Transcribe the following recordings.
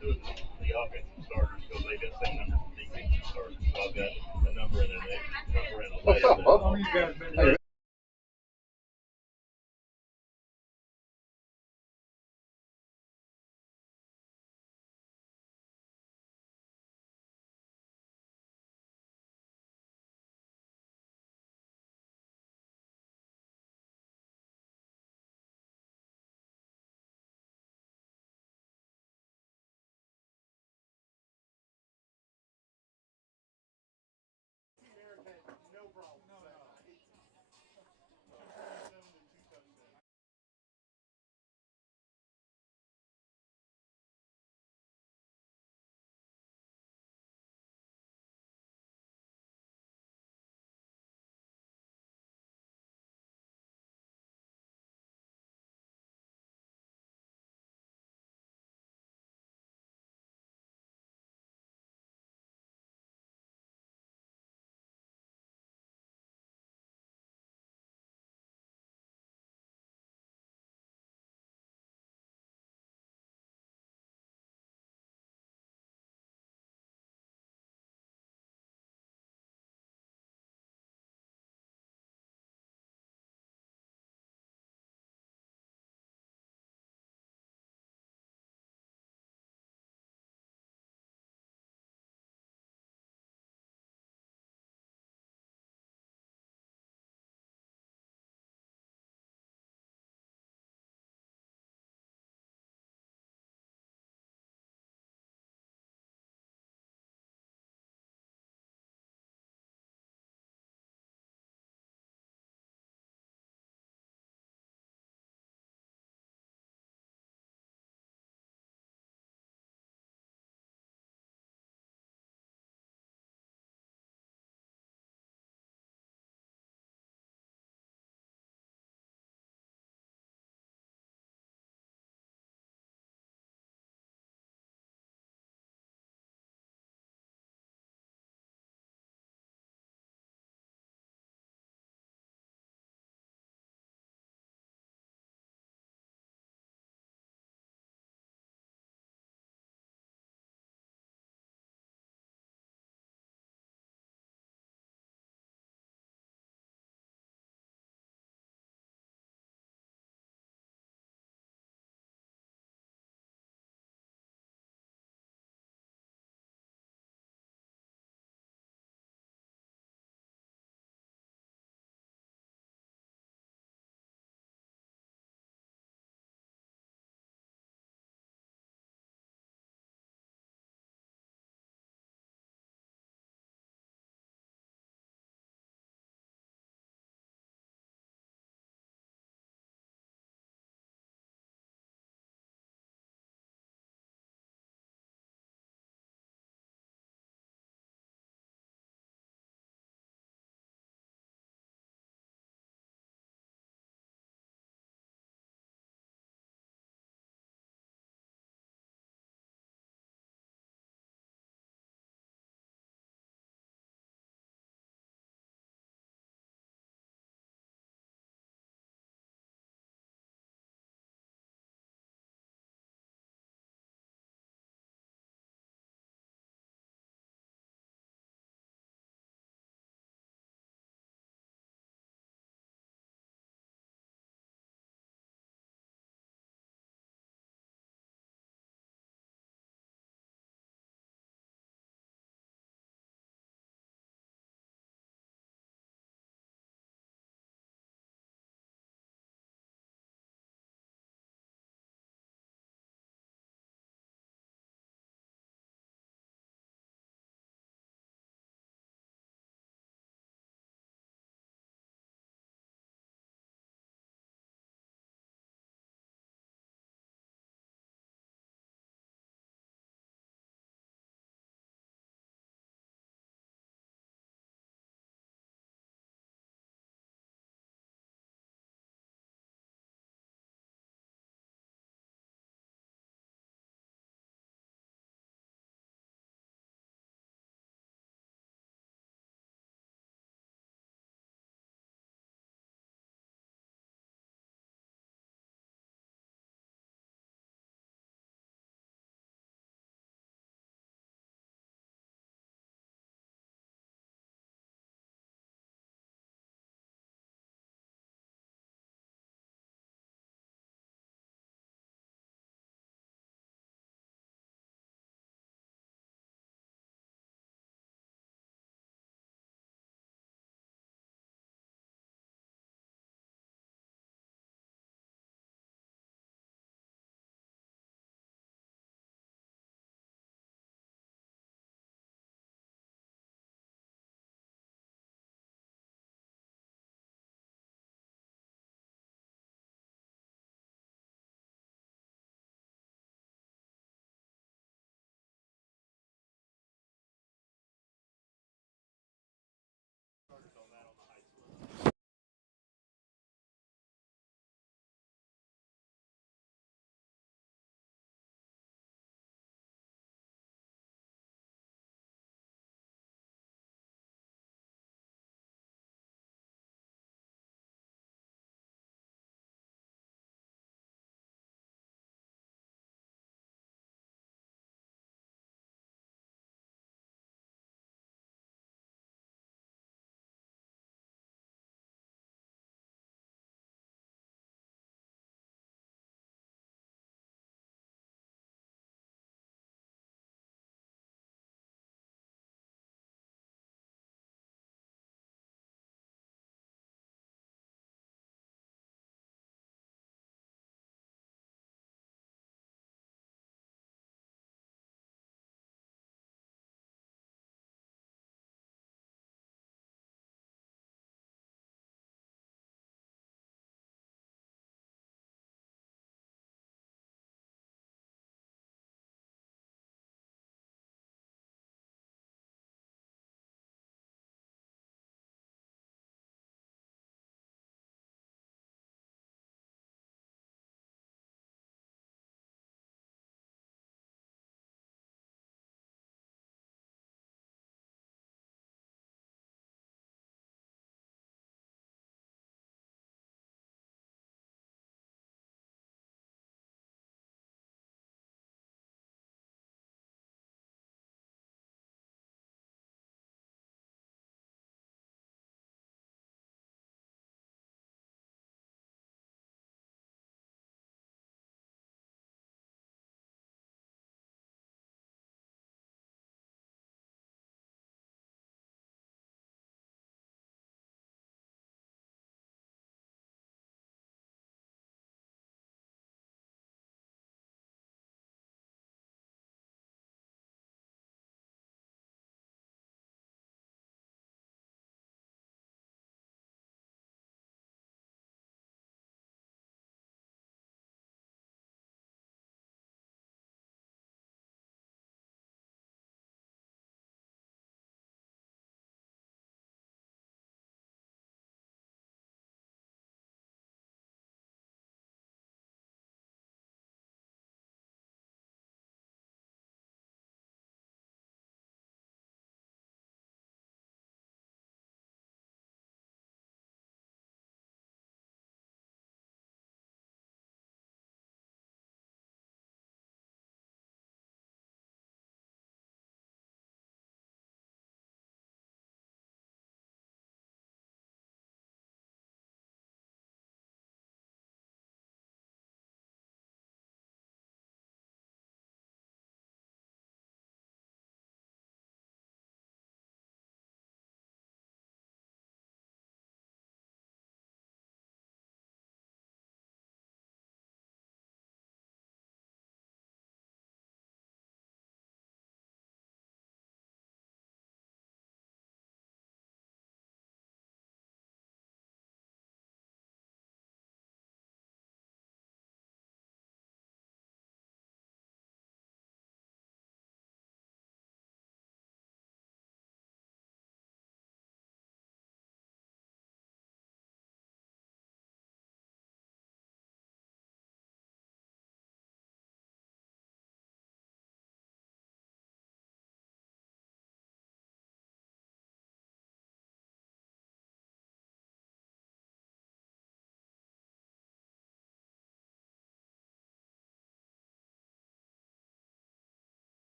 the offensive starters because they got the same number of defensive starters. So I've got a number and a number and a What's up, bub?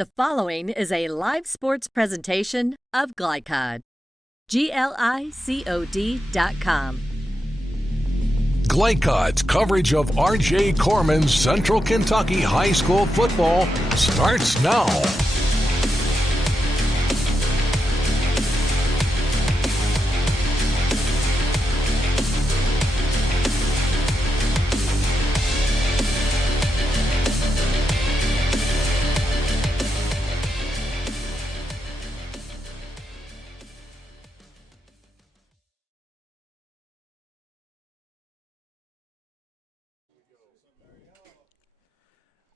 The following is a live sports presentation of Glycod. GLICOD.com. Glycod's coverage of R.J. Corman's Central Kentucky High School football starts now.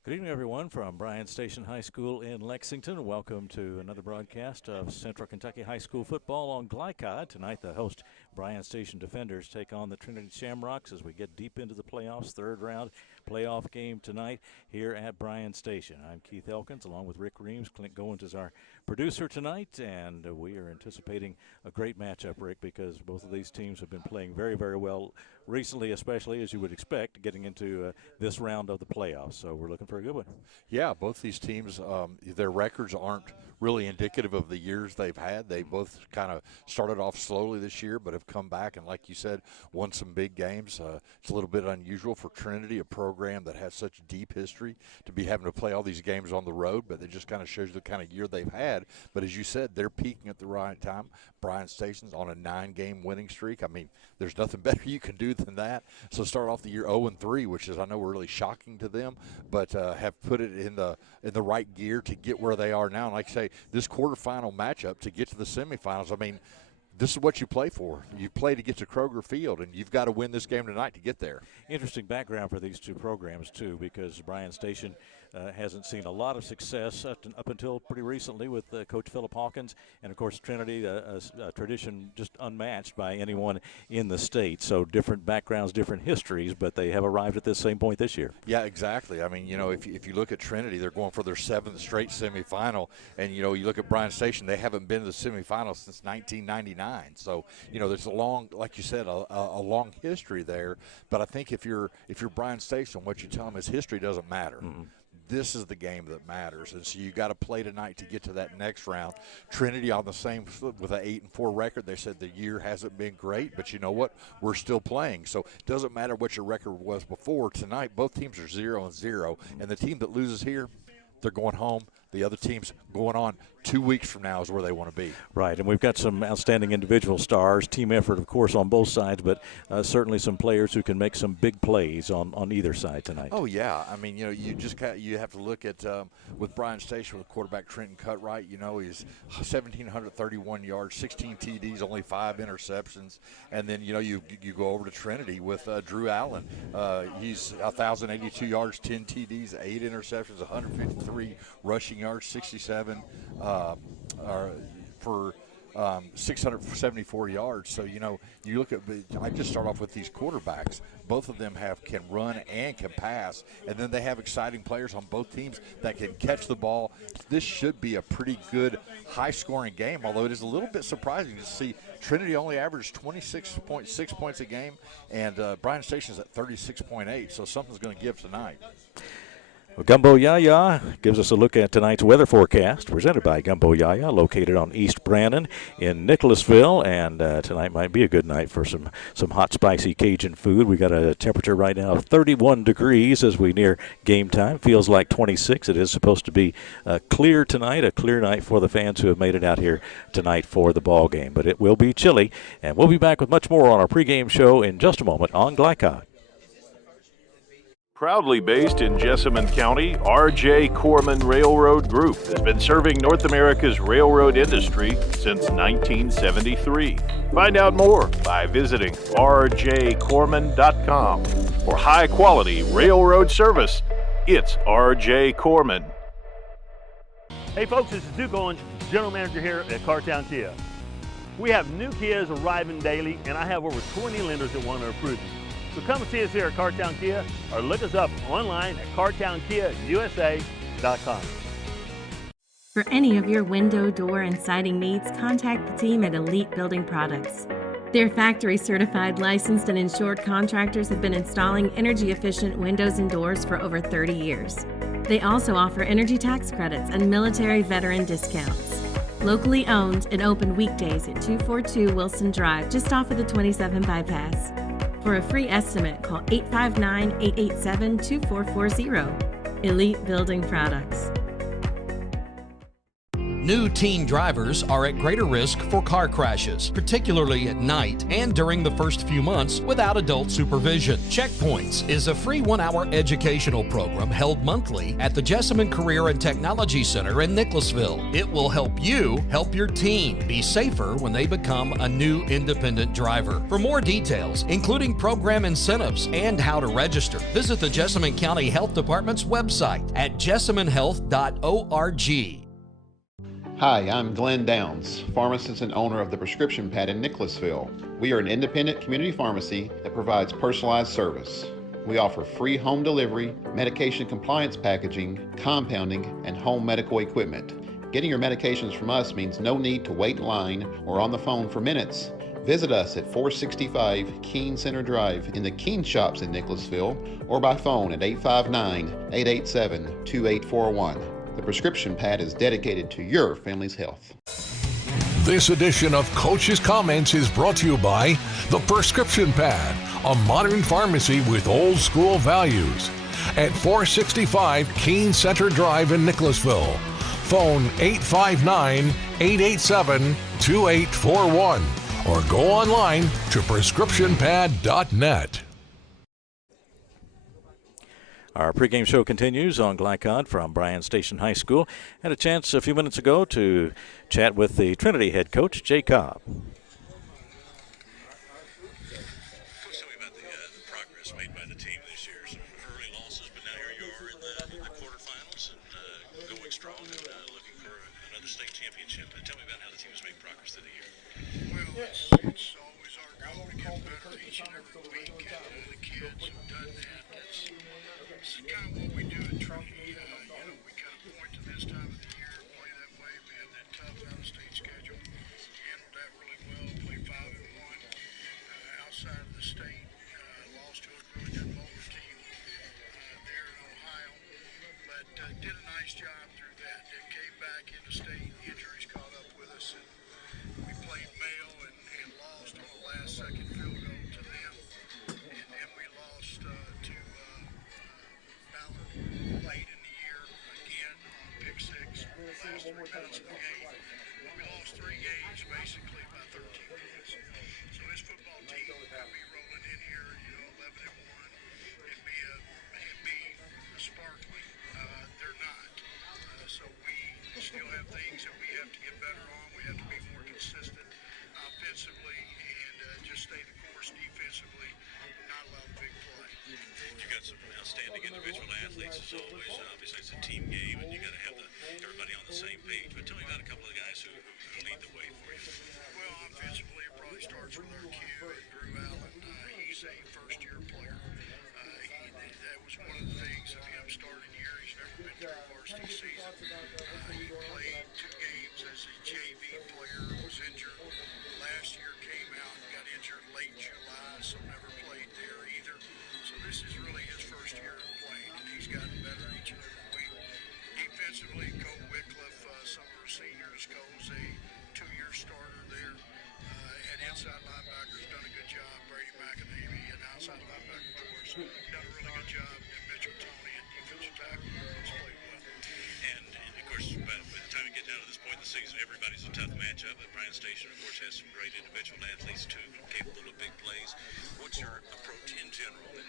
Good evening, everyone, from Bryan Station High School in Lexington. Welcome to another broadcast of Central Kentucky High School football on Glycod. Tonight, the host Bryan Station Defenders take on the Trinity Shamrocks as we get deep into the playoffs. Third round playoff game tonight here at Bryan Station. I'm Keith Elkins, along with Rick Reams. Clint Goins is our producer tonight, and we are anticipating a great matchup, Rick, because both of these teams have been playing very, very well recently, especially as you would expect, getting into this round of the playoffs. So we're looking for a good one. Yeah, both these teams, their records aren't really indicative of the years they've had. They both kind of started off slowly this year, but have come back and, like you said, won some big games. It's a little bit unusual for Trinity, a program that has such deep history, to be having to play all these games on the road, but it just kind of shows you the kind of year they've had. But as you said, they're peaking at the right time. Bryan Station's on a 9-game winning streak. I mean, there's nothing better you can do than that. So start off the year 0-3, which is, I know, really shocking to them, but have put it in the right gear to get where they are now. And like I say, this quarterfinal matchup to get to the semifinals, I mean, this is what you play for. You play to get to Kroger Field, and you've got to win this game tonight to get there. Interesting background for these two programs, too, because Bryan Station hasn't seen a lot of success up until pretty recently with Coach Philip Hawkins. And, of course, Trinity, a tradition just unmatched by anyone in the state. So different backgrounds, different histories, but they have arrived at this same point this year. Yeah, exactly. I mean, you know, if you look at Trinity, they're going for their 7th straight semifinal. And, you know, you look at Bryan Station, they haven't been to the semifinals since 1999. So, you know, there's a long, like you said, a long history there. But I think if you're Bryan Station, what you tell them is history doesn't matter. Mm-hmm. This is the game that matters, and so you got to play tonight to get to that next round. Trinity on the same with an 8-4 record. They said the year hasn't been great, but you know what? We're still playing, so it doesn't matter what your record was before. Tonight, both teams are 0-0, and the team that loses here, they're going home. The other team's going on 2 weeks from now is where they want to be. Right, and we've got some outstanding individual stars, team effort, of course, on both sides, but certainly some players who can make some big plays on either side tonight. Oh, yeah. I mean, you know, you have to look at with Bryan Station with quarterback Trenton Cutright, you know, he's 1,731 yards, 16 TDs, only 5 interceptions. And then, you know, you go over to Trinity with Drew Allen. He's 1,082 yards, 10 TDs, 8 interceptions, 153 rushing yards, 67 for 674 yards. So, you know, you look at – I just start off with these quarterbacks. Both of them can run and can pass, and then they have exciting players on both teams that can catch the ball. This should be a pretty good high-scoring game, although it is a little bit surprising to see Trinity only averaged 26.6 points a game, and Bryan Station's at 36.8, so something's going to give tonight. Well, Gumbo Yaya gives us a look at tonight's weather forecast, presented by Gumbo Yaya, located on East Brandon in Nicholasville. And tonight might be a good night for some hot, spicy Cajun food. We got a temperature right now of 31 degrees as we near game time. Feels like 26. It is supposed to be clear tonight, a clear night for the fans who have made it out here tonight for the ball game. But it will be chilly, and we'll be back with much more on our pregame show in just a moment on Glycod. Proudly based in Jessamine County, R.J. Corman Railroad Group has been serving North America's railroad industry since 1973. Find out more by visiting rjcorman.com. For high-quality railroad service, it's R.J. Corman. Hey folks, this is Duke Owens, General Manager here at Cartown Kia. We have new Kias arriving daily, and I have over 20 lenders that want to approve them. So come and see us here at Cartown Kia, or look us up online at cartownkiausa.com. For any of your window, door, and siding needs, contact the team at Elite Building Products. Their factory-certified, licensed, and insured contractors have been installing energy-efficient windows and doors for over 30 years. They also offer energy tax credits and military veteran discounts. Locally owned and open weekdays at 242 Wilson Drive, just off of the 27 bypass. For a free estimate, call 859-887-2440. Elite Building Products. New teen drivers are at greater risk for car crashes, particularly at night and during the first few months without adult supervision. Checkpoints is a free 1-hour educational program held monthly at the Jessamine Career and Technology Center in Nicholasville. It will help you help your teen be safer when they become a new independent driver. For more details, including program incentives and how to register, visit the Jessamine County Health Department's website at jessaminehealth.org. Hi, I'm Glenn Downs, pharmacist and owner of the Prescription Pad in Nicholasville. We are an independent community pharmacy that provides personalized service. We offer free home delivery, medication compliance packaging, compounding, and home medical equipment. Getting your medications from us means no need to wait in line or on the phone for minutes. Visit us at 465 Keene Center Drive in the Keene Shops in Nicholasville or by phone at 859-887-2841. The Prescription Pad is dedicated to your family's health. This edition of Coach's Comments is brought to you by the Prescription Pad, a modern pharmacy with old school values. At 465 Keene Center Drive in Nicholasville. Phone 859-887-2841 or go online to prescriptionpad.net. Our pregame show continues on Glycod from Bryan Station High School. Had a chance a few minutes ago to chat with the Trinity head coach, Jay Cobb. Tell me about the progress made by the team this year. Some early losses, but now here you are in the quarterfinals and going strong and looking for another state championship. Tell me about how the team has made progress through the year. Well, it's always our goal to get better each and every week. The kids have done that. It's kind of what we do at Trinity. We kind of point to this time of the year, play that way. We have that tough out-of-state schedule. Handled that really well. Played 5-1 outside of the state. Lost to a really good Boulder team there in Ohio, but did a nice job through that. Then came back into state. Injuries caught up with us, and we played Mayo and lost on a last-second field goal to them. And then we lost to late in the year, again, on pick six, last 3 minutes of the game. We lost 3 games, basically, by 13 points. So this football team will be rolling in here, 11-1, and be sparkling. They're not. So we still have things that we have to get better on. We have to be more consistent offensively and just stay the course defensively, not allow big play. You got some outstanding individual athletes as always. Obviously, it's a team game, and you got to have everybody on the same page. But tell me about a couple of guys who lead the way for you. Well, offensively, it probably starts with our Q and Drew Allen. He's a first-year player. That was one of the things of him starting the year. He's never been through a varsity season. He played 2 games as a JV player. Was injured last year. Came out and got injured late July, so never played there either. So this is really his first year of playing, and he's gotten better each and every week. Defensively, Cole Wycliffe, some of our seniors, Cole's a 2-year starter there. And inside linebackers done a good job. Brady McAnamy and outside linebacker course done a really good job. And Mitchell Tony and defensive tackle has played well. And of course, by the time you get down to this point in the season, everybody's a tough matchup. But Bryan Station, of course, has some great individual athletes too, capable of big plays. What's your approach in general in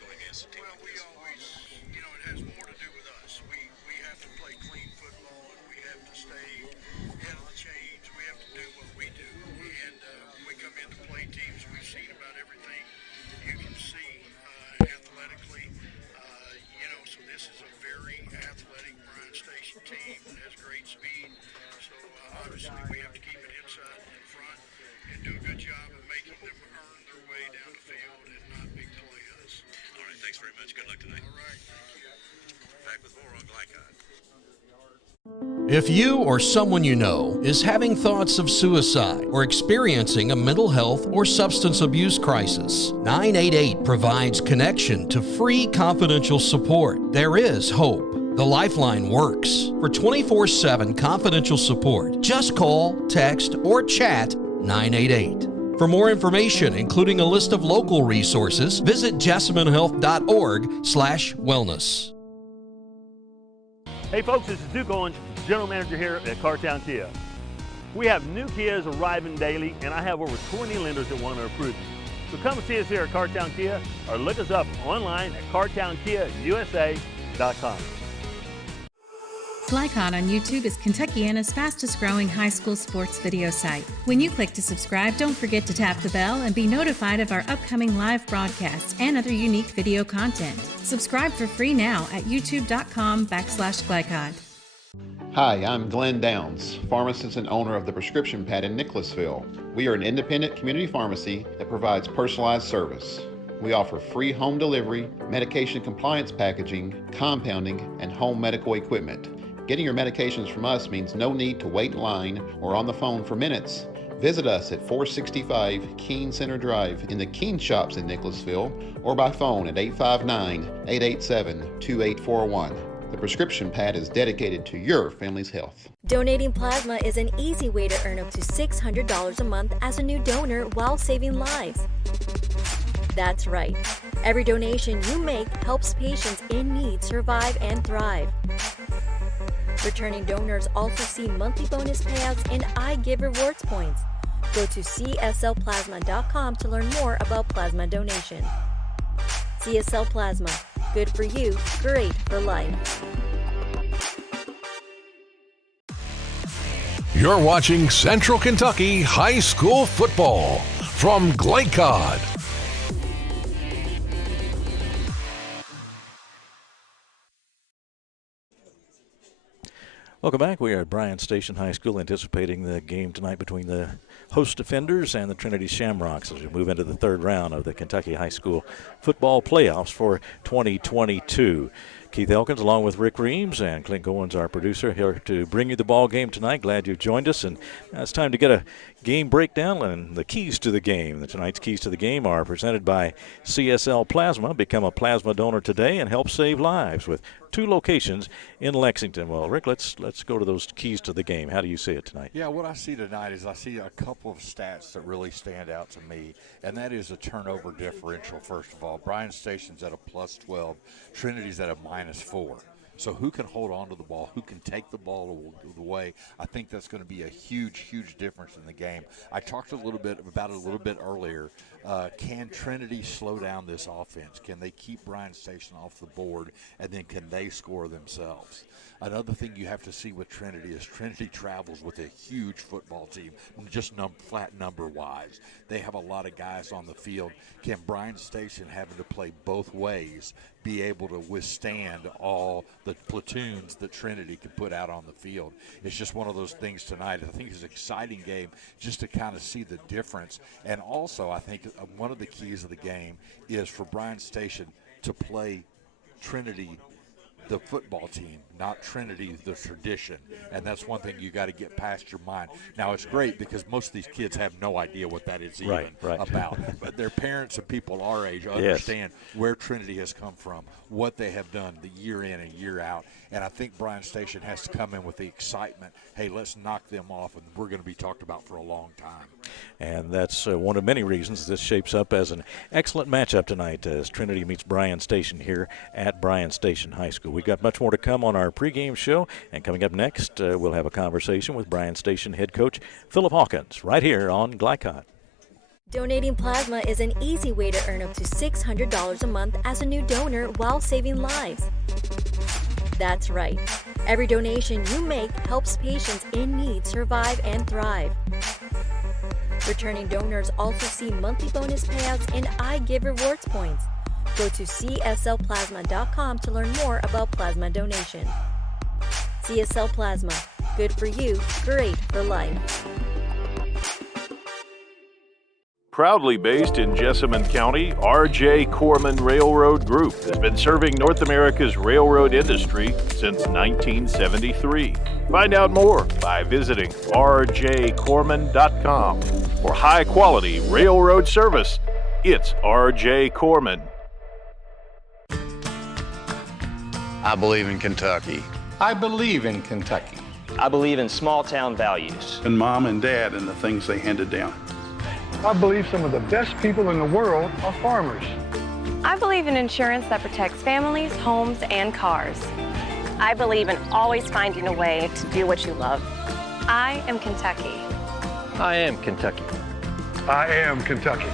going against a team like this? We always, it has more to do with us. We have to play clean football, and we have to stay ahead of the chains. We have to do what we do. And when we come in to play teams, we've seen about everything you can see athletically. So this is a very athletic Bryan Station team that has great speed. So obviously we have to keep it inside and in front and do a good job of making them earn their way down the field and not big play us. All right, thanks very much. Good luck tonight. All right, thank you. Back with more on Glycod. If you or someone you know is having thoughts of suicide or experiencing a mental health or substance abuse crisis, 988 provides connection to free confidential support. There is hope. The Lifeline works. For 24/7 confidential support, just call, text, or chat 988. For more information, including a list of local resources, visit jessamynhealth.org/wellness. Hey folks, this is Duke Owens, General Manager here at Cartown Kia. We have new Kias arriving daily, and I have over 20 lenders that want to approve them. So come and see us here at Cartown Kia, or look us up online at cartownkiausa.com. Glycon on YouTube is Kentuckiana's fastest growing high school sports video site. When you click to subscribe, don't forget to tap the bell and be notified of our upcoming live broadcasts and other unique video content. Subscribe for free now at youtube.com/Glycon. Hi, I'm Glenn Downs, pharmacist and owner of the Prescription Pad in Nicholasville. We are an independent community pharmacy that provides personalized service. We offer free home delivery, medication compliance packaging, compounding, and home medical equipment. Getting your medications from us means no need to wait in line or on the phone for minutes. Visit us at 465 Keene Center Drive in the Keene Shops in Nicholasville or by phone at 859-887-2841. The Prescription Pad is dedicated to your family's health. Donating plasma is an easy way to earn up to $600 a month as a new donor while saving lives. That's right. Every donation you make helps patients in need survive and thrive. Returning donors also see monthly bonus payouts and I Give Rewards points. Go to cslplasma.com to learn more about plasma donation. CSL Plasma. Good for you, great for life. You're watching Central Kentucky High School Football from Glycod. Welcome back. We are at Bryan Station High School anticipating the game tonight between the host defenders and the Trinity Shamrocks as we move into the third round of the Kentucky High School Football Playoffs for 2022. Keith Elkins along with Rick Reams and Clint Goins, our producer, here to bring you the ball game tonight. Glad you've joined us, and now it's time to get a game breakdown and the keys to the game. Tonight's keys to the game are presented by CSL Plasma. Become a plasma donor today and help save lives with 2 locations in Lexington. Well, Rick, let's go to those keys to the game. How do you see it tonight? Yeah, what I see tonight is I see a couple of stats that really stand out to me, and that is a turnover differential, first of all. Bryan Station's at a +12. Trinity's at a -4. So who can hold on to the ball, who can take the ball away, I think that's going to be a huge, huge difference in the game. I talked a little bit about it a little bit earlier. Can Trinity slow down this offense? Can they keep Bryan Station off the board, and then can they score themselves? Another thing you have to see with Trinity is Trinity travels with a huge football team, just flat number-wise. They have a lot of guys on the field. Can Bryan Station, having to play both ways, be able to withstand all the platoons that Trinity can put out on the field? It's just one of those things tonight. I think it's an exciting game just to kind of see the difference. And also, I think one of the keys of the game is for Bryan Station to play Trinity, the football team, not Trinity, the tradition. And that's one thing you got to get past your mind. Now, it's great because most of these kids have no idea what that is even about. But their parents and people our age understand where Trinity has come from, what they have done the year in and year out. And I think Bryan Station has to come in with the excitement, hey, let's knock them off, and we're going to be talked about for a long time. And that's one of many reasons this shapes up as an excellent matchup tonight as Trinity meets Bryan Station here at Bryan Station High School. We've got much more to come on our pregame show, and coming up next, we'll have a conversation with Bryan Station head coach Philip Hawkins right here on Glycod. Donating plasma is an easy way to earn up to $600 a month as a new donor while saving lives. That's right. Every donation you make helps patients in need survive and thrive. Returning donors also see monthly bonus payouts and I Give Rewards points. Go to cslplasma.com to learn more about plasma donation. CSL Plasma. Good for you, great for life. Proudly based in Jessamine County, R.J. Corman Railroad Group has been serving North America's railroad industry since 1973. Find out more by visiting rjcorman.com. For high-quality railroad service, it's R.J. Corman. I believe in Kentucky. I believe in Kentucky. I believe in small town values. And mom and dad and the things they handed down. I believe some of the best people in the world are farmers. I believe in insurance that protects families, homes, and cars. I believe in always finding a way to do what you love. I am Kentucky. I am Kentucky. I am Kentucky.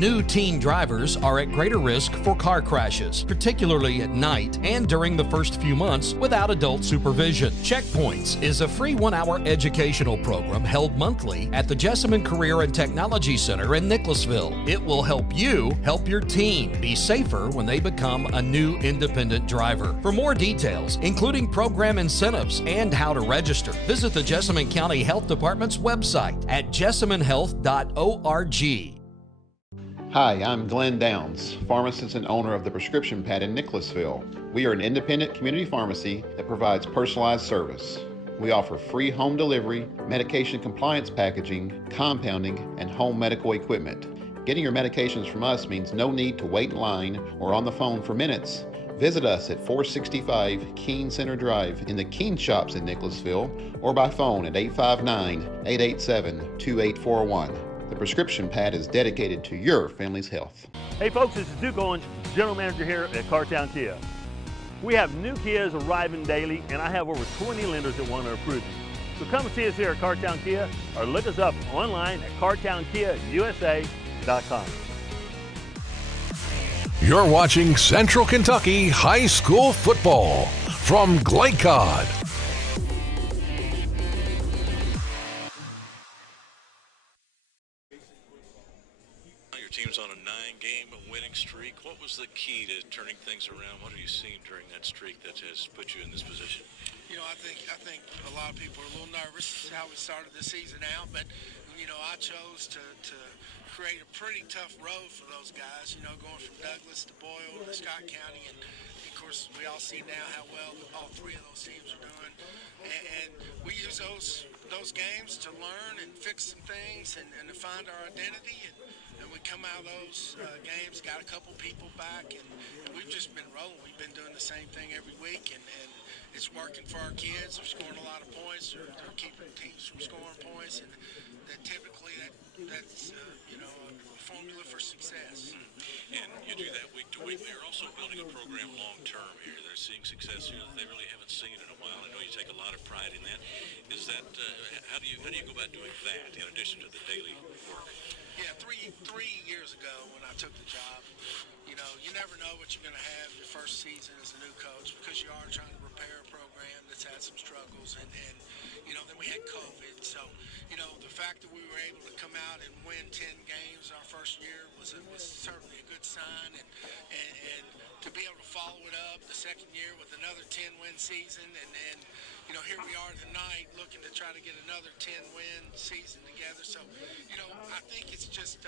New teen drivers are at greater risk for car crashes, particularly at night and during the first few months without adult supervision. Checkpoints is a free 1-hour educational program held monthly at the Jessamine Career and Technology Center in Nicholasville. It will help you help your teen be safer when they become a new independent driver. For more details, including program incentives and how to register, visit the Jessamine County Health Department's website at jessaminehealth.org. Hi, I'm Glenn Downs, pharmacist and owner of the Prescription Pad in Nicholasville. We are an independent community pharmacy that provides personalized service. We offer free home delivery, medication compliance packaging, compounding, and home medical equipment. Getting your medications from us means no need to wait in line or on the phone for minutes. Visit us at 465 Keene Center Drive in the Keene Shops in Nicholasville or by phone at 859-887-2841. The Prescription Pad is dedicated to your family's health. Hey folks, this is Duke Owens, General Manager here at Cartown Kia. We have new Kias arriving daily, and I have over 20 lenders that want to approve you. So come and see us here at Cartown Kia or look us up online at cartownkiausa.com. You're watching Central Kentucky High School Football from Glycod. Team's on a 9-game winning streak. What was the key to turning things around? What have you seen during that streak that has put you in this position? You know, I think a lot of people are a little nervous how we started the season out, but you know, I chose to create a pretty tough road for those guys. You know, going from Douglas to Boyle to Scott County, and of course we all see now how well all three of those teams are doing, and we use those games to learn and fix some things and to find our identity. And we come out of those games, got a couple people back, and we've just been rolling. We've been doing the same thing every week, and it's working for our kids. They're scoring a lot of points. They're keeping teams from scoring points, and that typically that's you know, a formula for success. And you do that week to week. They're also building a program long term here. They're seeing success here that they really haven't seen in a while. I know you take a lot of pride in that. Is that how do you go about doing that in addition to the daily work? Yeah, three years ago when I took the job, you know, you never know what you're going to have your first season as a new coach because you are trying to repair a program that's had some struggles, and you know, then we had COVID. So, you know, the fact that we were able to come out and win 10 games our first year was certainly a good sign, and to be able to follow it up the second year with another 10-win season, and you know, here we are tonight looking to try to get another 10-win season together. So, you know, I think it's just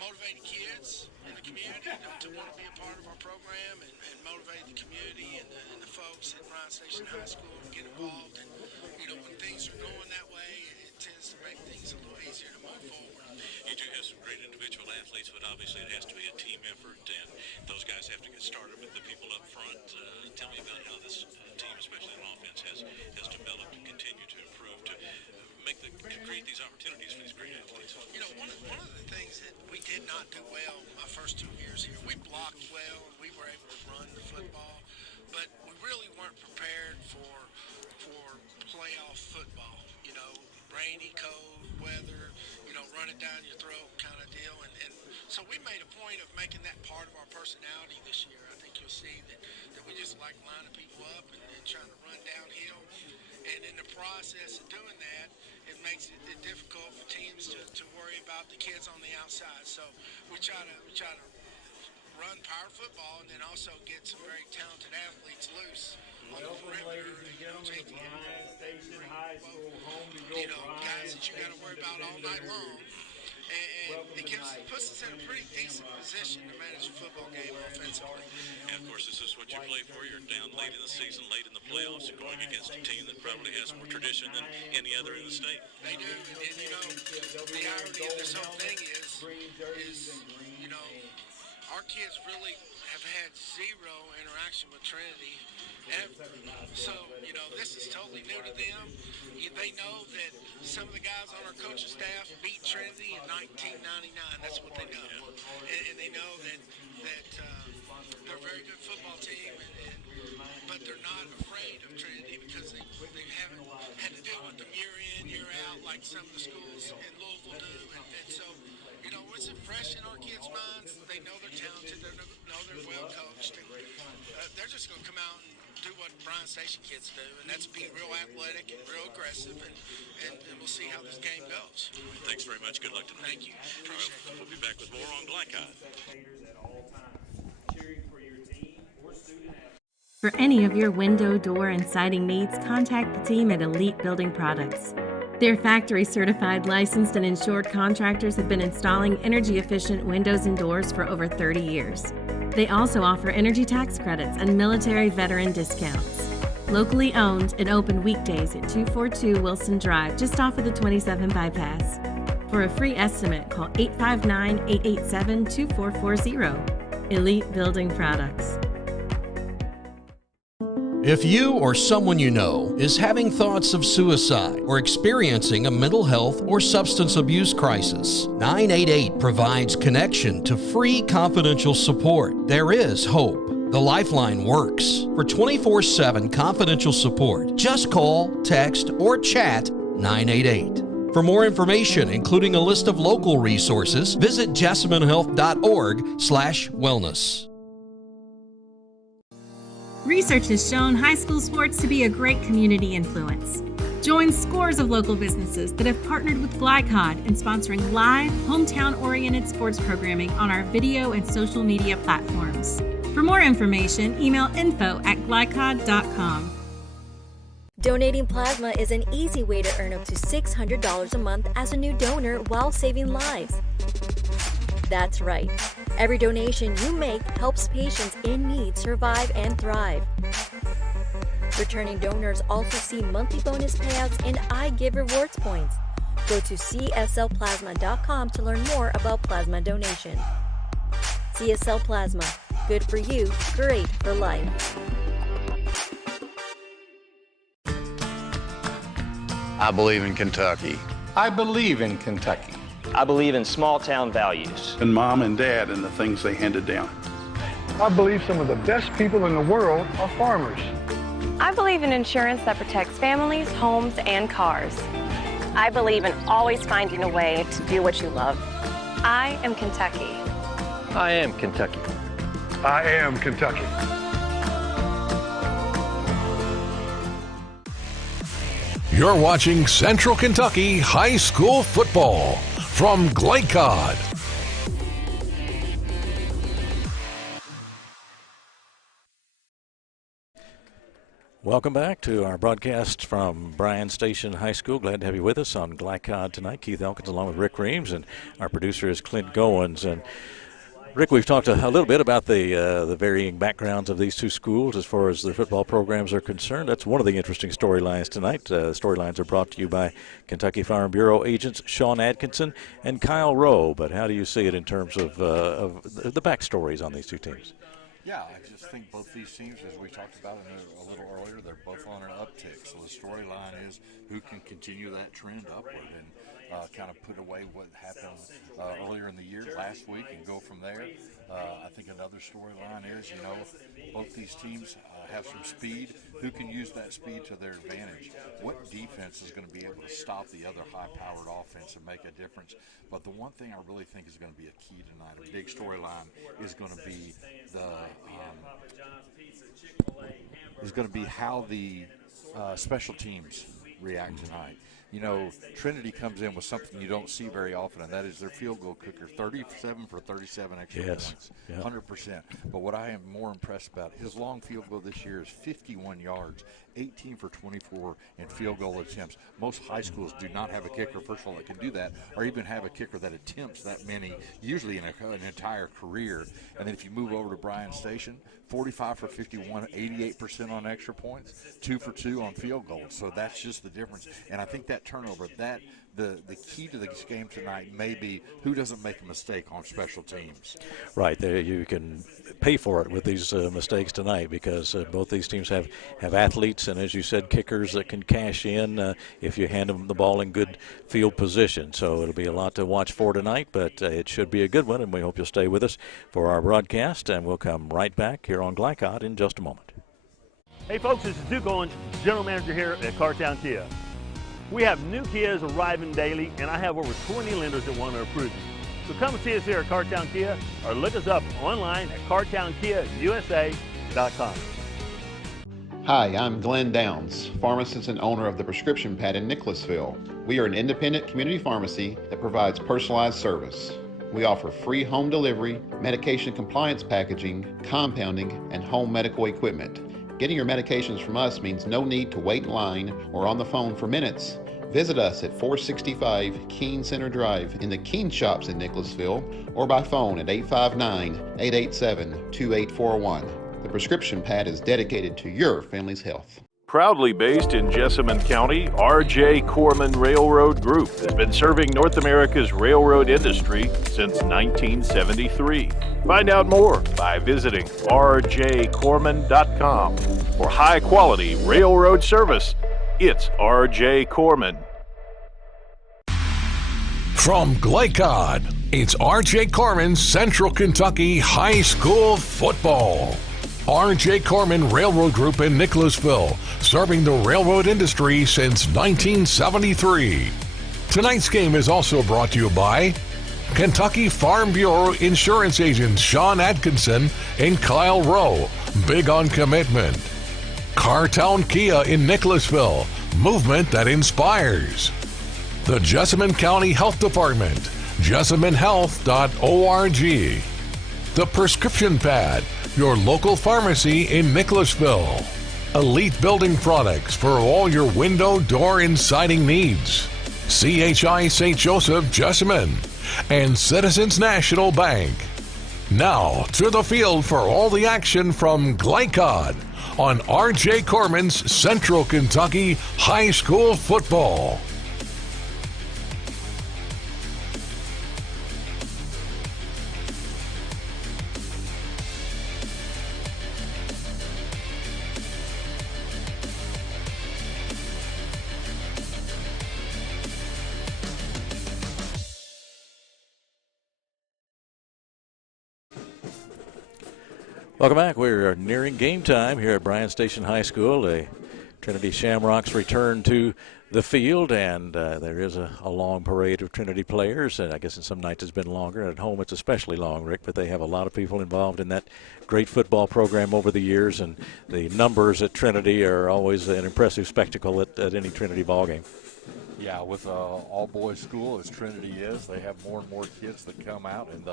motivating kids in the community to want to be a part of our program, and motivate the community and the folks at Bryan Station High School to get involved. And, you know, when things are going that way, it tends to make things a little easier to move forward. You do have some great individual athletes, but obviously it has to be a team effort, and those guys have to get started with the people up front. Tell me about how this team, especially on offense, has developed and continue to improve to create these opportunities for these great athletes. You know, one of the things that we did not do well my first 2 years here, we blocked well, and we were able to run the football, but we really weren't prepared for playoff football. You know, rainy, cold weather, you know, run it down your throat kind of deal, and so we made a point of making that part of our personality this year. I think you'll see that we just like lining people up and trying to run downhill, and in the process of doing that, it makes it difficult for teams to worry about the kids on the outside. So we try to run power football and then also get some very talented athletes loose on the perimeter. You know, guys that you got to worry about all night long. And it puts us in a pretty decent position to manage a football game offensively. And of course, this is what you play for. You're down late in the season, late in the playoffs, and going against a team that probably has more tradition than any other in the state. They do, and you know, the irony of this whole thing is, you know, our kids really have had zero interaction with Trinity. So, you know, this is totally new to them. They know that some of the guys on our coaching staff beat Trinity in 1999. That's what they know. And they know that they're a very good football team, but they're not afraid of Trinity because they haven't had to deal with them year in, year out like some of the schools in Louisville do. And so, you know, it's fresh in our kids' minds. They know they're talented. They know they're well coached. And, they're just going to come out and do what Bryan Station kids do, and that's be real athletic and real aggressive, and we'll see how this game goes. Thanks very much. Good luck tonight. Thank you. Appreciate it. We'll be back with more on Glycod. For any of your window, door, and siding needs, contact the team at Elite Building Products. Their factory-certified, licensed, and insured contractors have been installing energy-efficient windows and doors for over 30 years. They also offer energy tax credits and military veteran discounts. Locally owned and open weekdays at 242 Wilson Drive, just off of the 27 bypass. For a free estimate, call 859-887-2440. Elite Building Products. If you or someone you know is having thoughts of suicide or experiencing a mental health or substance abuse crisis, 988 provides connection to free confidential support. There is hope. The Lifeline works. For 24/7 confidential support, just call, text, or chat 988. For more information, including a list of local resources, visit jessamynhealth.org/wellness. Research has shown high school sports to be a great community influence. Join scores of local businesses that have partnered with Glycod in sponsoring live, hometown-oriented sports programming on our video and social media platforms. For more information, email info@glycod.com. Donating plasma is an easy way to earn up to $600 a month as a new donor while saving lives. That's right. Every donation you make helps patients in need survive and thrive. Returning donors also see monthly bonus payouts and I Give rewards points. Go to cslplasma.com to learn more about plasma donation. CSL Plasma. Good for you, great for life. I believe in Kentucky. I believe in Kentucky. I believe in small town values. And mom and dad and the things they handed down. I believe some of the best people in the world are farmers. I believe in insurance that protects families, homes, and cars. I believe in always finding a way to do what you love. I am Kentucky. I am Kentucky. I am Kentucky. You're watching Central Kentucky High School Football from Glycod. Welcome back to our broadcast from Bryan Station High School. Glad to have you with us on Glycod tonight. Keith Elkins along with Rick Reams, and our producer is Clint Goins. And Rick, we've talked a little bit about the varying backgrounds of these two schools as far as their football programs are concerned. That's one of the interesting storylines tonight. Storylines are brought to you by Kentucky Farm Bureau agents Sean Atkinson and Kyle Rowe. But how do you see it in terms of the backstories on these two teams? Yeah, I just think both these teams, as we talked about a little earlier, they're both on an uptick. So the storyline is who can continue that trend upward and kind of put away what happened earlier in the year, last week, and go from there. I think another storyline is, both these teams have some speed. Who can use that speed to their advantage? What defense is going to be able to stop the other high-powered offense and make a difference? But the one thing I really think is going to be a key tonight, a big storyline, is going to be how the special teams react tonight. Trinity comes in with something you don't see very often, and that is their field goal kicker, 37 for 37 extra points, 100%. But what I am more impressed about, his long field goal this year is 51 yards, 18 for 24 in field goal attempts. Most high schools do not have a kicker, first of all, that can do that, or even have a kicker that attempts that many, usually in an entire career. And then if you move over to Bryan Station, 45 for 51, 88% on extra points, 2 for 2 on field goals. So that's just the difference. And I think that turnover, that the key to this game tonight may be who doesn't make a mistake on special teams. Right, there you can pay for it with these mistakes tonight, because both these teams have athletes and, as you said, kickers that can cash in if you hand them the ball in good field position. So it'll be a lot to watch for tonight, but it should be a good one, and we hope you'll stay with us for our broadcast, and we'll come right back here on Glycod in just a moment. Hey folks, this is Duke Owens, General Manager here at Cartown Kia. We have new Kias arriving daily, and I have over 20 lenders that want to approve you. So come and see us here at Cartown Kia, or look us up online at cartownkiausa.com. Hi, I'm Glenn Downs, pharmacist and owner of the Prescription Pad in Nicholasville. We are an independent community pharmacy that provides personalized service. We offer free home delivery, medication compliance packaging, compounding, and home medical equipment. Getting your medications from us means no need to wait in line or on the phone for minutes. Visit us at 465 Keene Center Drive in the Keene Shops in Nicholasville, or by phone at 859-887-2841. The Prescription Pad is dedicated to your family's health. Proudly based in Jessamine County, R.J. Corman Railroad Group has been serving North America's railroad industry since 1973. Find out more by visiting rjcorman.com. For high-quality railroad service, it's R.J. Corman. From Glycod, it's R.J. Corman's Central Kentucky High School Football. R.J. Corman Railroad Group in Nicholasville, serving the railroad industry since 1973. Tonight's game is also brought to you by Kentucky Farm Bureau Insurance Agents Sean Atkinson and Kyle Rowe, big on commitment. Cartown Kia in Nicholasville, movement that inspires. The Jessamine County Health Department, jessaminehealth.org. The Prescription Pad, your local pharmacy in Nicholasville. Elite Building Products for all your window, door, and siding needs. CHI St. Joseph, Jessamine. And Citizens National Bank. Now to the field for all the action from Glycod on R.J. Corman's Central Kentucky High School Football. Welcome back. We're nearing game time here at Bryan Station High School. The Trinity Shamrocks return to the field, and there is a long parade of Trinity players, and I guess in some nights it's been longer, and at home it's especially long, Rick, but they have a lot of people involved in that great football program over the years, and the numbers at Trinity are always an impressive spectacle at any Trinity ball game. Yeah, with all-boys school as Trinity is, they have more and more kids that come out, and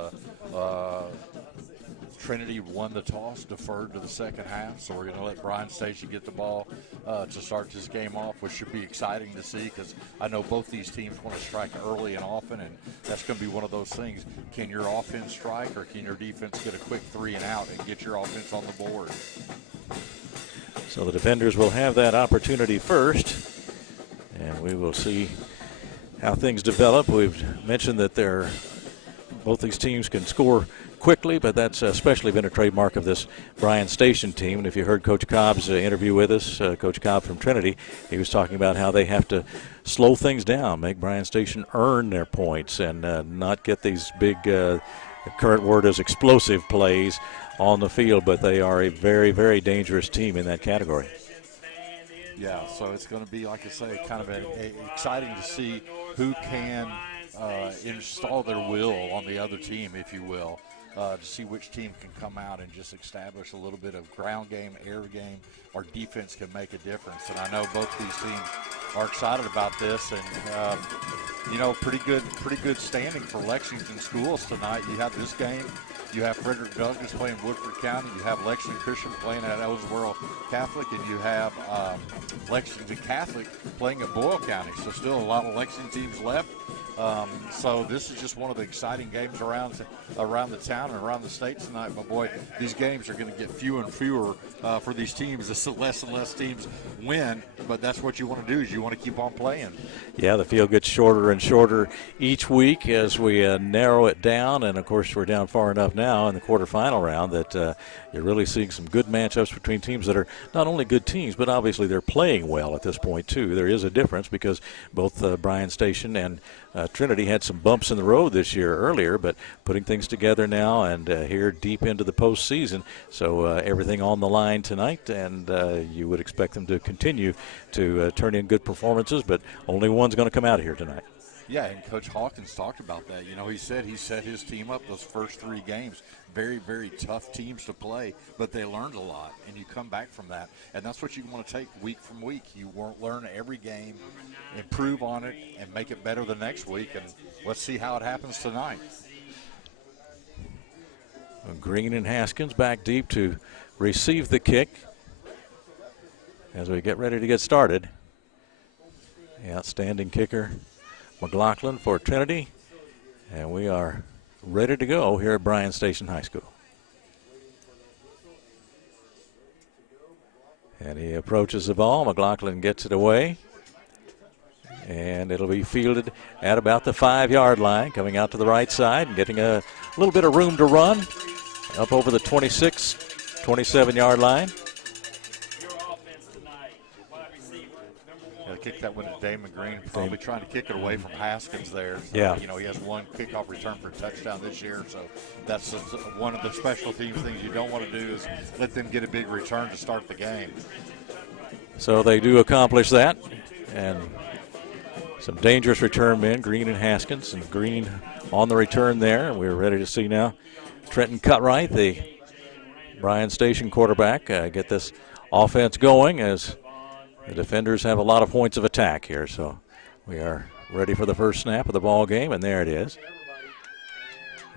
Trinity won the toss, deferred to the second half, so we're going to let Bryan Station get the ball to start this game off, which should be exciting to see, because I know both these teams want to strike early and often, and that's going to be one of those things. Can your offense strike, or can your defense get a quick 3 and out and get your offense on the board? So the defenders will have that opportunity first, and we will see how things develop. We've mentioned that both these teams can score quickly, but that's especially been a trademark of this Bryan Station team. And if you heard Coach Cobb's interview with us, Coach Cobb from Trinity, he was talking about how they have to slow things down, make Bryan Station earn their points, and not get these big, current word is explosive plays on the field, but they are a very, very dangerous team in that category. Yeah, so it's going to be, like I say, kind of exciting to see who can install their will on the other team, if you will, to see which team can come out and just establish a little bit of ground game, air game. Our defense can make a difference, and I know both these teams are excited about this. And pretty good standing for Lexington schools tonight. You have this game. You have Frederick Douglass playing Woodford County. You have Lexington Christian playing at Ellsboro Catholic, and you have Lexington Catholic playing at Boyle County. So still a lot of Lexington teams left. So this is just one of the exciting games around the town and around the state tonight. But boy, these games are going to get fewer and fewer for these teams. As less and less teams win, but that's what you want to do, is you want to keep on playing. Yeah, the field gets shorter and shorter each week as we narrow it down. And, of course, we're down far enough now in the quarterfinal round that you're really seeing some good matchups between teams that are not only good teams, but obviously they're playing well at this point, too. There is a difference because both Bryan Station and Trinity had some bumps in the road this year earlier, but putting things together now and here deep into the postseason. So everything on the line tonight, and you would expect them to continue to turn in good performances, but only one's going to come out of here tonight. Yeah, and Coach Hawkins talked about that. You know, he said he set his team up those first 3 games. Very, very tough teams to play, but they learned a lot, and you come back from that. And that's what you want to take week from week. You won't learn every game, improve on it, and make it better the next week. And let's see how it happens tonight. Green and Haskins back deep to receive the kick as we get ready to get started. The outstanding kicker, McLaughlin for Trinity, and we are ready to go here at Bryan Station High School. And he approaches the ball. McLaughlin gets it away, and it'll be fielded at about the 5-yard line, coming out to the right side and getting a little bit of room to run up over the 26, 27-yard line. Kick that one to Damon Green, probably trying to kick it away from Haskins there. So, yeah. You know, he has one kickoff return for a touchdown this year, so that's one of the special teams things you don't want to do is let them get a big return to start the game. So they do accomplish that, and some dangerous return men, Green and Haskins, and Green on the return there. We're ready to see now Trenton Cutright, the Bryan Station quarterback, get this offense going as the defenders have a lot of points of attack here. So we are ready for the first snap of the ball game, and there it is.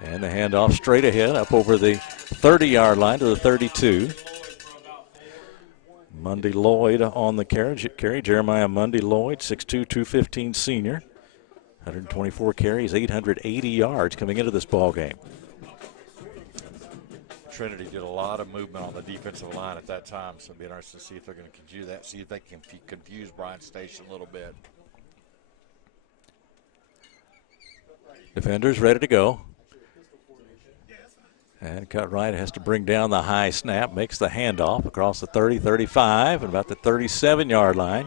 And the handoff straight ahead up over the 30-yard line to the 32. Mundy Lloyd on the carry. Jeremiah Mundy Lloyd, 6'2", 215 senior. 124 carries, 880 yards coming into this ball game. Trinity did a lot of movement on the defensive line at that time, so it'll be interesting to see if they're going to continue that, see if they can confuse Bryan Station a little bit. Defenders ready to go. And Cutright has to bring down the high snap, makes the handoff across the 30, 35, and about the 37-yard line.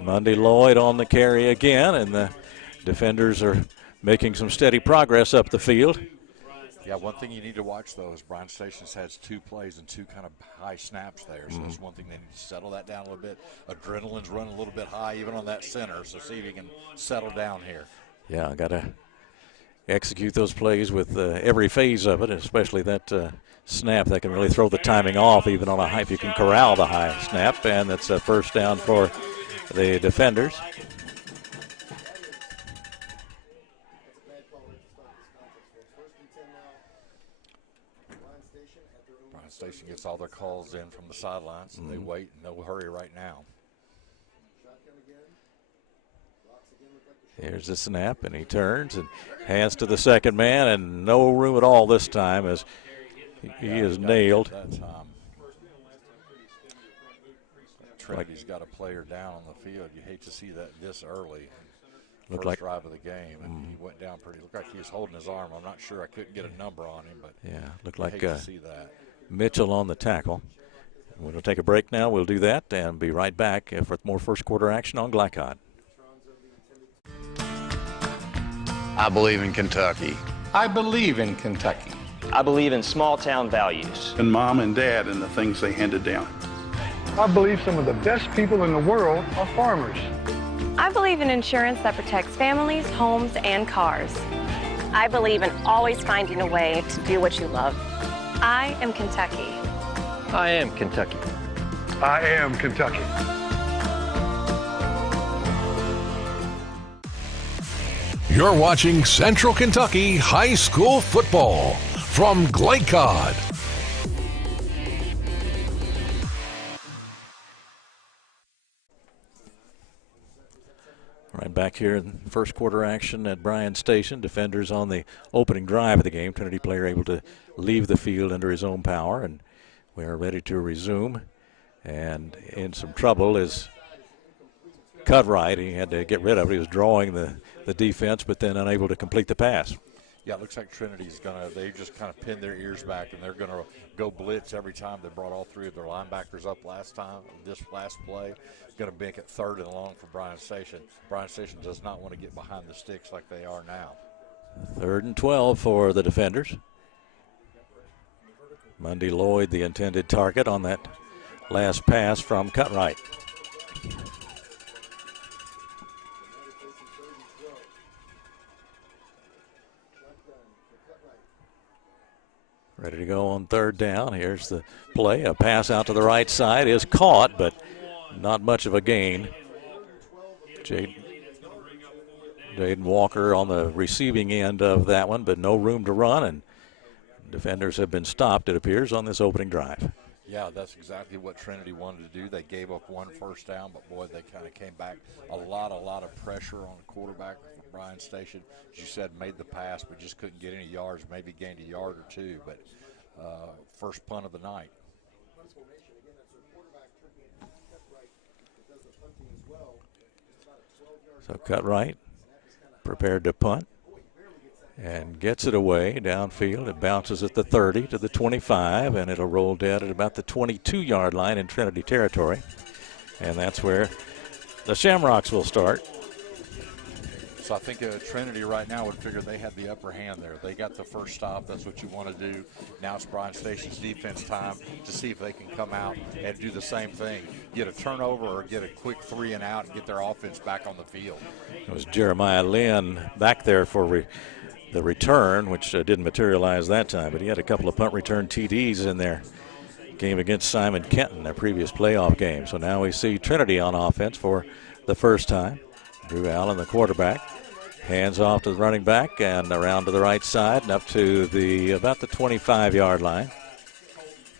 Mundy Lloyd on the carry again, and the defenders are making some steady progress up the field. Yeah, one thing you need to watch, though, is Bryan Station has 2 plays and 2 kind of high snaps there. So that's one thing they need to settle that down a little bit. Adrenaline's running a little bit high even on that center, so see if you can settle down here. Yeah, I got to execute those plays with every phase of it, especially that snap that can really throw the timing off even on a high, if you can corral the high snap. And that's a first down for the defenders. Station gets all their calls in from the sidelines, and they wait in no hurry right now. Here's the snap, and he turns and hands to the second man, and no room at all this time as he is nailed. Trinity's got a player down on the field. You hate to see that this early. Looked First like drive of the game, and he went down pretty. Looked like he was holding his arm. I'm not sure. I couldn't get a number on him, but yeah, looked I like hate to see that. Mitchell on the tackle. We'll take a break now. We'll do that and be right back for more first quarter action on Glycod. I believe in Kentucky. I believe in Kentucky. I believe in small town values. And mom and dad and the things they handed down. I believe some of the best people in the world are farmers. I believe in insurance that protects families, homes, and cars. I believe in always finding a way to do what you love. I am Kentucky. I am Kentucky. I am Kentucky. You're watching Central Kentucky High School Football from Glycod. Right back here in first quarter action at Bryan Station. Defenders on the opening drive of the game. Trinity player able to leave the field under his own power, and we are ready to resume. And in some trouble is Cutright. He had to get rid of it. He was drawing the defense, but then unable to complete the pass. Yeah, it looks like Trinity's they just kind of pinned their ears back, and they're going to go blitz every time. They brought all three of their linebackers up last time. This last play going to make it 3rd and long for Bryan Station. Bryan Station does not want to get behind the sticks like they are now. 3rd and 12 for the defenders. Mundy Lloyd, the intended target on that last pass from Cutright. Ready to go on 3rd down. Here's the play. A pass out to the right side is caught, but not much of a gain. Jaden Walker on the receiving end of that one, but no room to run, and defenders have been stopped, it appears, on this opening drive. Yeah, that's exactly what Trinity wanted to do. They gave up 1 first down, but, boy, they kind of came back. A lot of pressure on the quarterback from Bryan Station. As you said, made the pass, but just couldn't get any yards, maybe gained a yard or 2. But first punt of the night. So Cutright prepared to punt and gets it away downfield. It bounces at the 30 to the 25, and it'll roll dead at about the 22-yard line in Trinity territory. And that's where the Shamrocks will start. So I think Trinity right now would figure they had the upper hand there. They got the first stop. That's what you want to do. Now it's Bryan Station's defense time to see if they can come out and do the same thing. Get a turnover or get a quick 3 and out and get their offense back on the field. It was Jeremiah Lynn back there for the return, which didn't materialize that time, but he had a couple of punt return TDs in their game against Simon Kenton, their previous playoff game. So now we see Trinity on offense for the first time. Drew Allen, the quarterback, hands off to the running back and around to the right side and up to about the 25-yard line.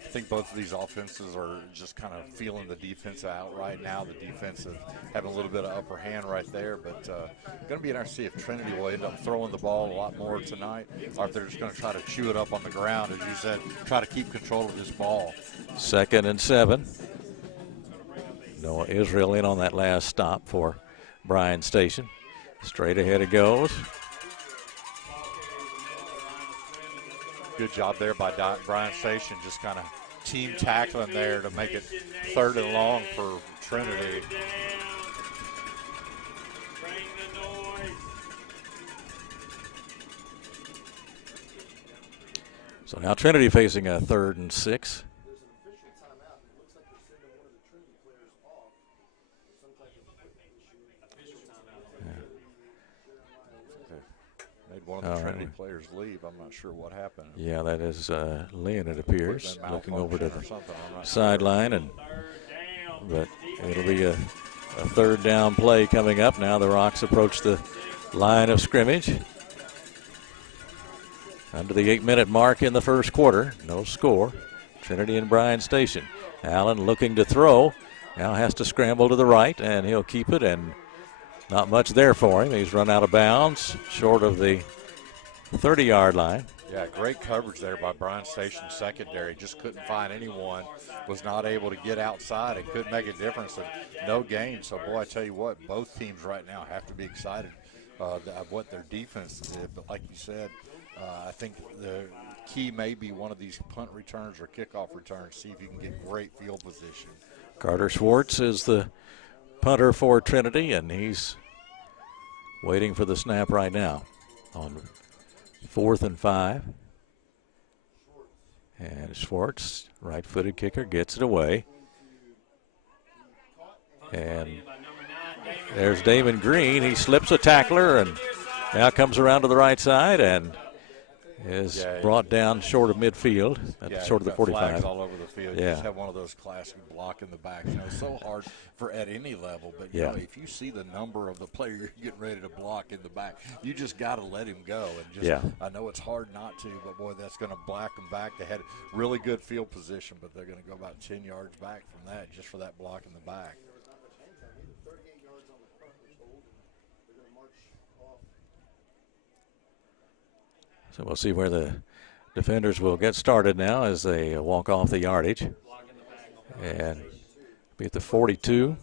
I think both of these offenses are just kind of feeling the defense out right now. The defense is having a little bit of upper hand right there, but going to be interesting to see if Trinity will end up throwing the ball a lot more tonight, or if they're just going to try to chew it up on the ground, as you said, try to keep control of this ball. 2nd and 7. Noah Israel in on that last stop for Bryan Station. Straight ahead it goes. Good job there by Bryan Station, just kind of team tackling there to make it 3rd and long for Trinity. So now Trinity facing a 3rd and 6. One of the Trinity players leave. I'm not sure what happened. Yeah, that is Lynn, it appears, looking over to the sideline. But it'll be a 3rd down play coming up. Now the Rocks approach the line of scrimmage. Under the 8-minute mark in the first quarter. No score. Trinity and Bryan Station. Allen looking to throw. Now has to scramble to the right, and he'll keep it, and not much there for him. He's run out of bounds, short of the 30-yard line. Yeah, great coverage there by Bryan Station secondary. Just couldn't find anyone. Was not able to get outside and couldn't make a difference. And no gain. So, boy, I tell you what, both teams right now have to be excited of what their defense did. But like you said, I think the key may be one of these punt returns or kickoff returns. See if you can get great field position. Carter Schwartz is the punter for Trinity, and he's waiting for the snap right now on 4th and 5. And Schwartz, right-footed kicker, gets it away. And there's Damon Green. He slips a tackler and now comes around to the right side and is brought down short of midfield, short of the 45. Flags all over the field. You just have one of those classic block in the back. You know, it's so hard for at any level, but you know, if you see the number of the player you're getting ready to block in the back, you just got to let him go. And just, I know it's hard not to, but boy, that's going to black them back. They had really good field position, but they're going to go about 10 yards back from that just for that block in the back. So we'll see where the defenders will get started now as they walk off the yardage. And be at the 42.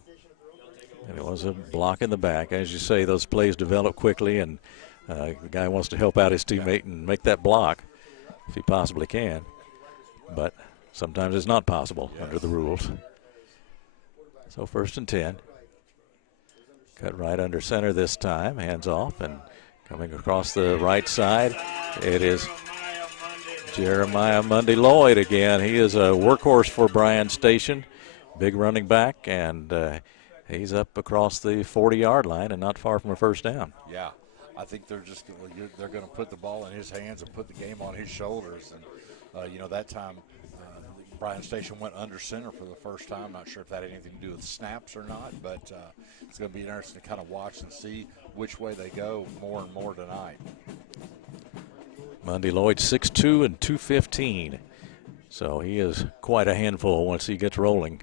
And it was a block in the back. As you say, those plays develop quickly, and the guy wants to help out his teammate and make that block if he possibly can. But sometimes it's not possible under the rules. So 1st and 10. Cut right under center this time. Hands off, and coming across the right side, it is Jeremiah Mundy Lloyd again. He is a workhorse for Bryan Station. Big running back, and he's up across the 40-yard line and not far from a first down. Yeah, I think they're going to put the ball in his hands and put the game on his shoulders. And, that time Bryan Station went under center for the first time. Not sure if that had anything to do with snaps or not, but it's going to be interesting to kind of watch and see which way they go more and more tonight. Mundy Lloyd 6'2" and 215. So he is quite a handful once he gets rolling.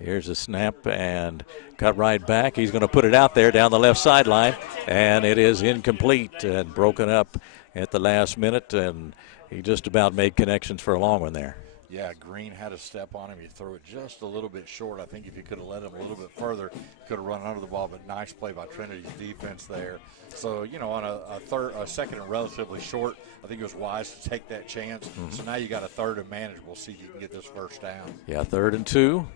Here's a snap and cut right back. He's going to put it out there down the left sideline, and it is incomplete and broken up at the last minute, and he just about made connections for a long one there. Yeah, Green had a step on him. He threw it just a little bit short. I think if you could have let him a little bit further, could have run under the ball, but nice play by Trinity's defense there. So, on a second and relatively short, I think it was wise to take that chance. Mm-hmm. So now you got a 3rd and manageable. See if you can get this first down. Yeah, 3rd and 2.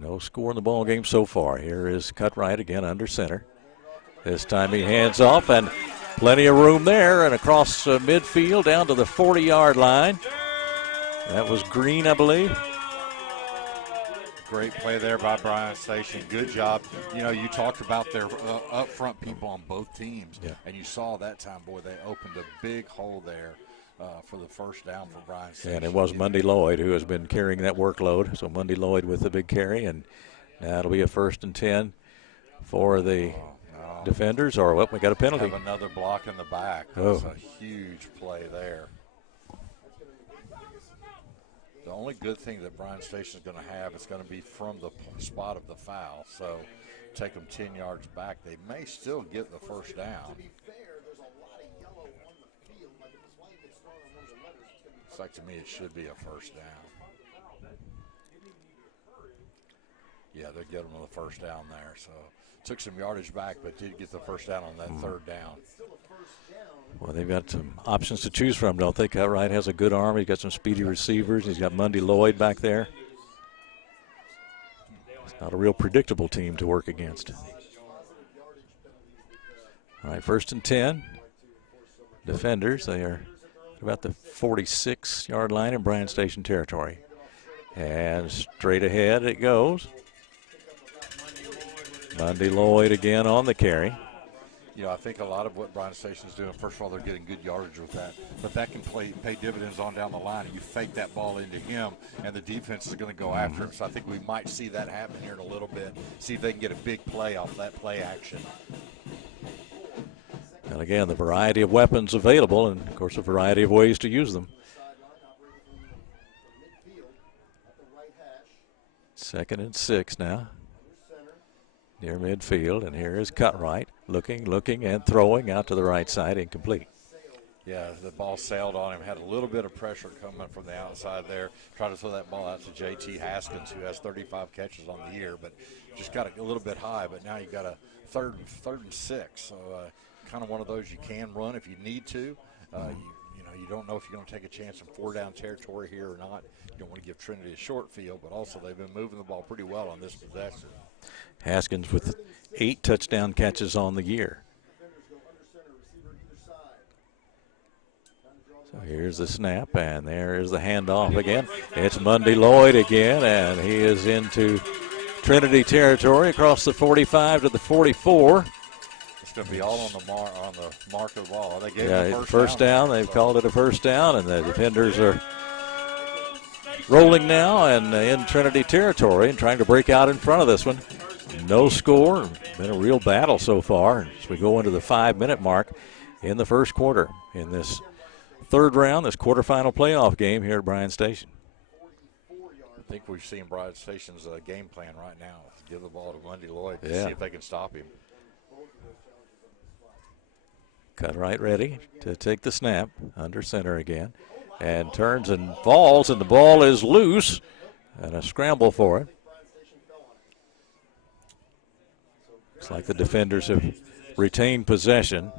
No score in the ball game so far. Here is cut right again under center. This time he hands off, and plenty of room there, and across midfield down to the 40-yard line. That was Green, I believe. Great play there by Bryan Station. Good job. You talked about their up front people on both teams, and you saw that time, boy, they opened a big hole there for the first down for Bryan Station. And it was Mundy Lloyd who has been carrying that workload. So Mundy Lloyd with the big carry, and now it'll be a 1st and 10 for the defenders. Or we got a penalty. Have another block in the back. That's a huge play there. The only good thing that Bryan Station is going to have is going to be from the spot of the foul. So take them 10 yards back. They may still get the first down. Looks like to me it should be a first down. Yeah, they're getting them the first down there. So took some yardage back, but did get the first down on that 3rd down. Well, they've got some options to choose from, don't they? Cutright has a good arm. He's got some speedy receivers. He's got Mundy Lloyd back there. It's not a real predictable team to work against. All right, 1st and 10. Defenders, they are about the 46-yard line in Bryan Station territory. And straight ahead it goes. Mundy Lloyd again on the carry. I think a lot of what Bryan Station is doing, first of all, they're getting good yardage with that, but that can pay dividends on down the line, and you fake that ball into him, and the defense is going to go after him. So I think we might see that happen here in a little bit, see if they can get a big play off that play action. And again, the variety of weapons available, and, of course, a variety of ways to use them. 2nd and 6 now. Near midfield, and here is Cutright, looking, and throwing out to the right side, incomplete. Yeah, the ball sailed on him, had a little bit of pressure coming from the outside there. Tried to throw that ball out to J.T. Haskins, who has 35 catches on the year, but just got a little bit high. But now you got a third and 6, so kind of one of those you can run if you need to. You don't know if you're going to take a chance in 4-down territory here or not. You don't want to give Trinity a short field, but also they've been moving the ball pretty well on this possession. Haskins with 8 touchdown catches on the year. So here's the snap, and there is the handoff again. It's Mundy Lloyd again, and he is into Trinity territory across the 45 to the 44. It's going to be all on the mark of the ball. They gave it a first down. They've called it a first down, and the defenders are rolling now and in Trinity territory and trying to break out in front of this one. No score. Been a real battle so far as we go into the 5-minute mark in the first quarter in this 3rd round, this quarterfinal playoff game here at Bryan Station. think we've seen Bryan Station's game plan right now. Give the ball to Lundy Lloyd to Yeah. see if they can stop him. Cutright ready to take the snap under center again, and turns and falls, and the ball is loose, and a scramble for it. Looks like the defenders have retained possession.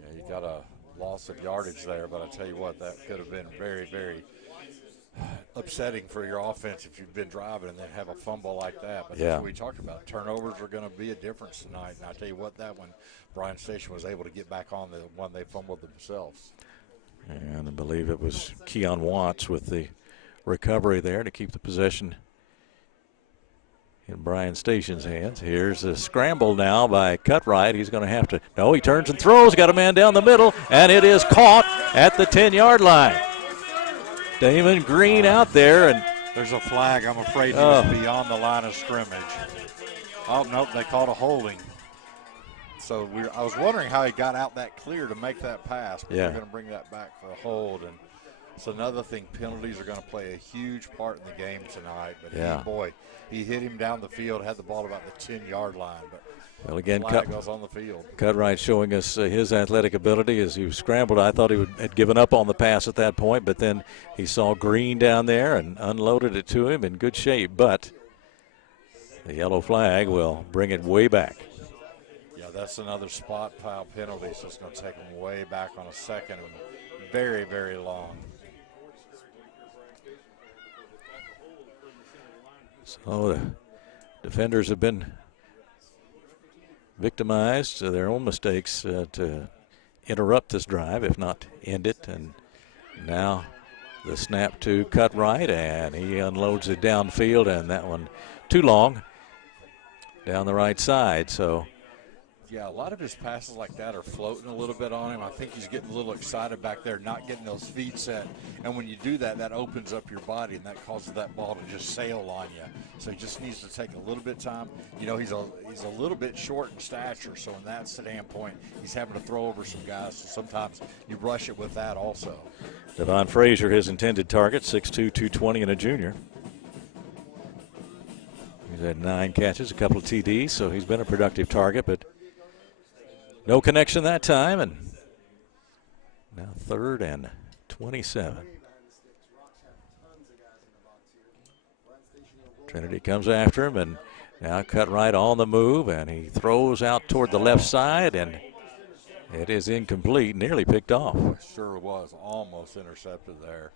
Yeah, you got a loss of yardage there, but I tell you what, that could have been very, very upsetting for your offense if you've been driving and then have a fumble like that. But that's what we talked about. Turnovers are going to be a difference tonight. And I tell you what, that one, Bryan Station was able to get back on the one they fumbled themselves. And I believe it was Keon Watts with the recovery there to keep the possession in Bryan Station's hands. Here's a scramble now by Cutright. He's going to have to, no, he turns and throws, got a man down the middle, and it is caught at the 10-yard line. Damon Green out there, and there's a flag. I'm afraid he was beyond the line of scrimmage. Oh, nope, they called a holding. So I was wondering how he got out that clear to make that pass, but they're going to bring that back for a hold. And it's another thing, penalties are going to play a huge part in the game tonight. But he hit him down the field, had the ball about the 10-yard line. But well, again, flag goes on the field. Cutright showing us his athletic ability as he scrambled. I thought he had given up on the pass at that point, but then he saw Green down there and unloaded it to him in good shape. But the yellow flag will bring it way back. Yeah, that's another spot foul penalty, so it's going to take him way back on a second and very, very long. So the defenders have been victimized to their own mistakes to interrupt this drive, if not end it. And now the snap to Cutright, and he unloads it downfield, and that one too long down the right side. So yeah, a lot of his passes like that are floating a little bit on him. I think he's getting a little excited back there, not getting those feet set. And when you do that, that opens up your body, and that causes that ball to just sail on you. So he just needs to take a little bit of time. You know, he's a little bit short in stature, so in that standpoint, he's having to throw over some guys. So sometimes you rush it with that also. Devon Frazier, his intended target, 6'2", 220, and a junior. He's had 9 catches, a couple of TDs, so he's been a productive target, but no connection that time, and now 3rd and 27. Trinity comes after him, and now Cutright on the move, and he throws out toward the left side, and it is incomplete, nearly picked off. Sure was, almost intercepted there.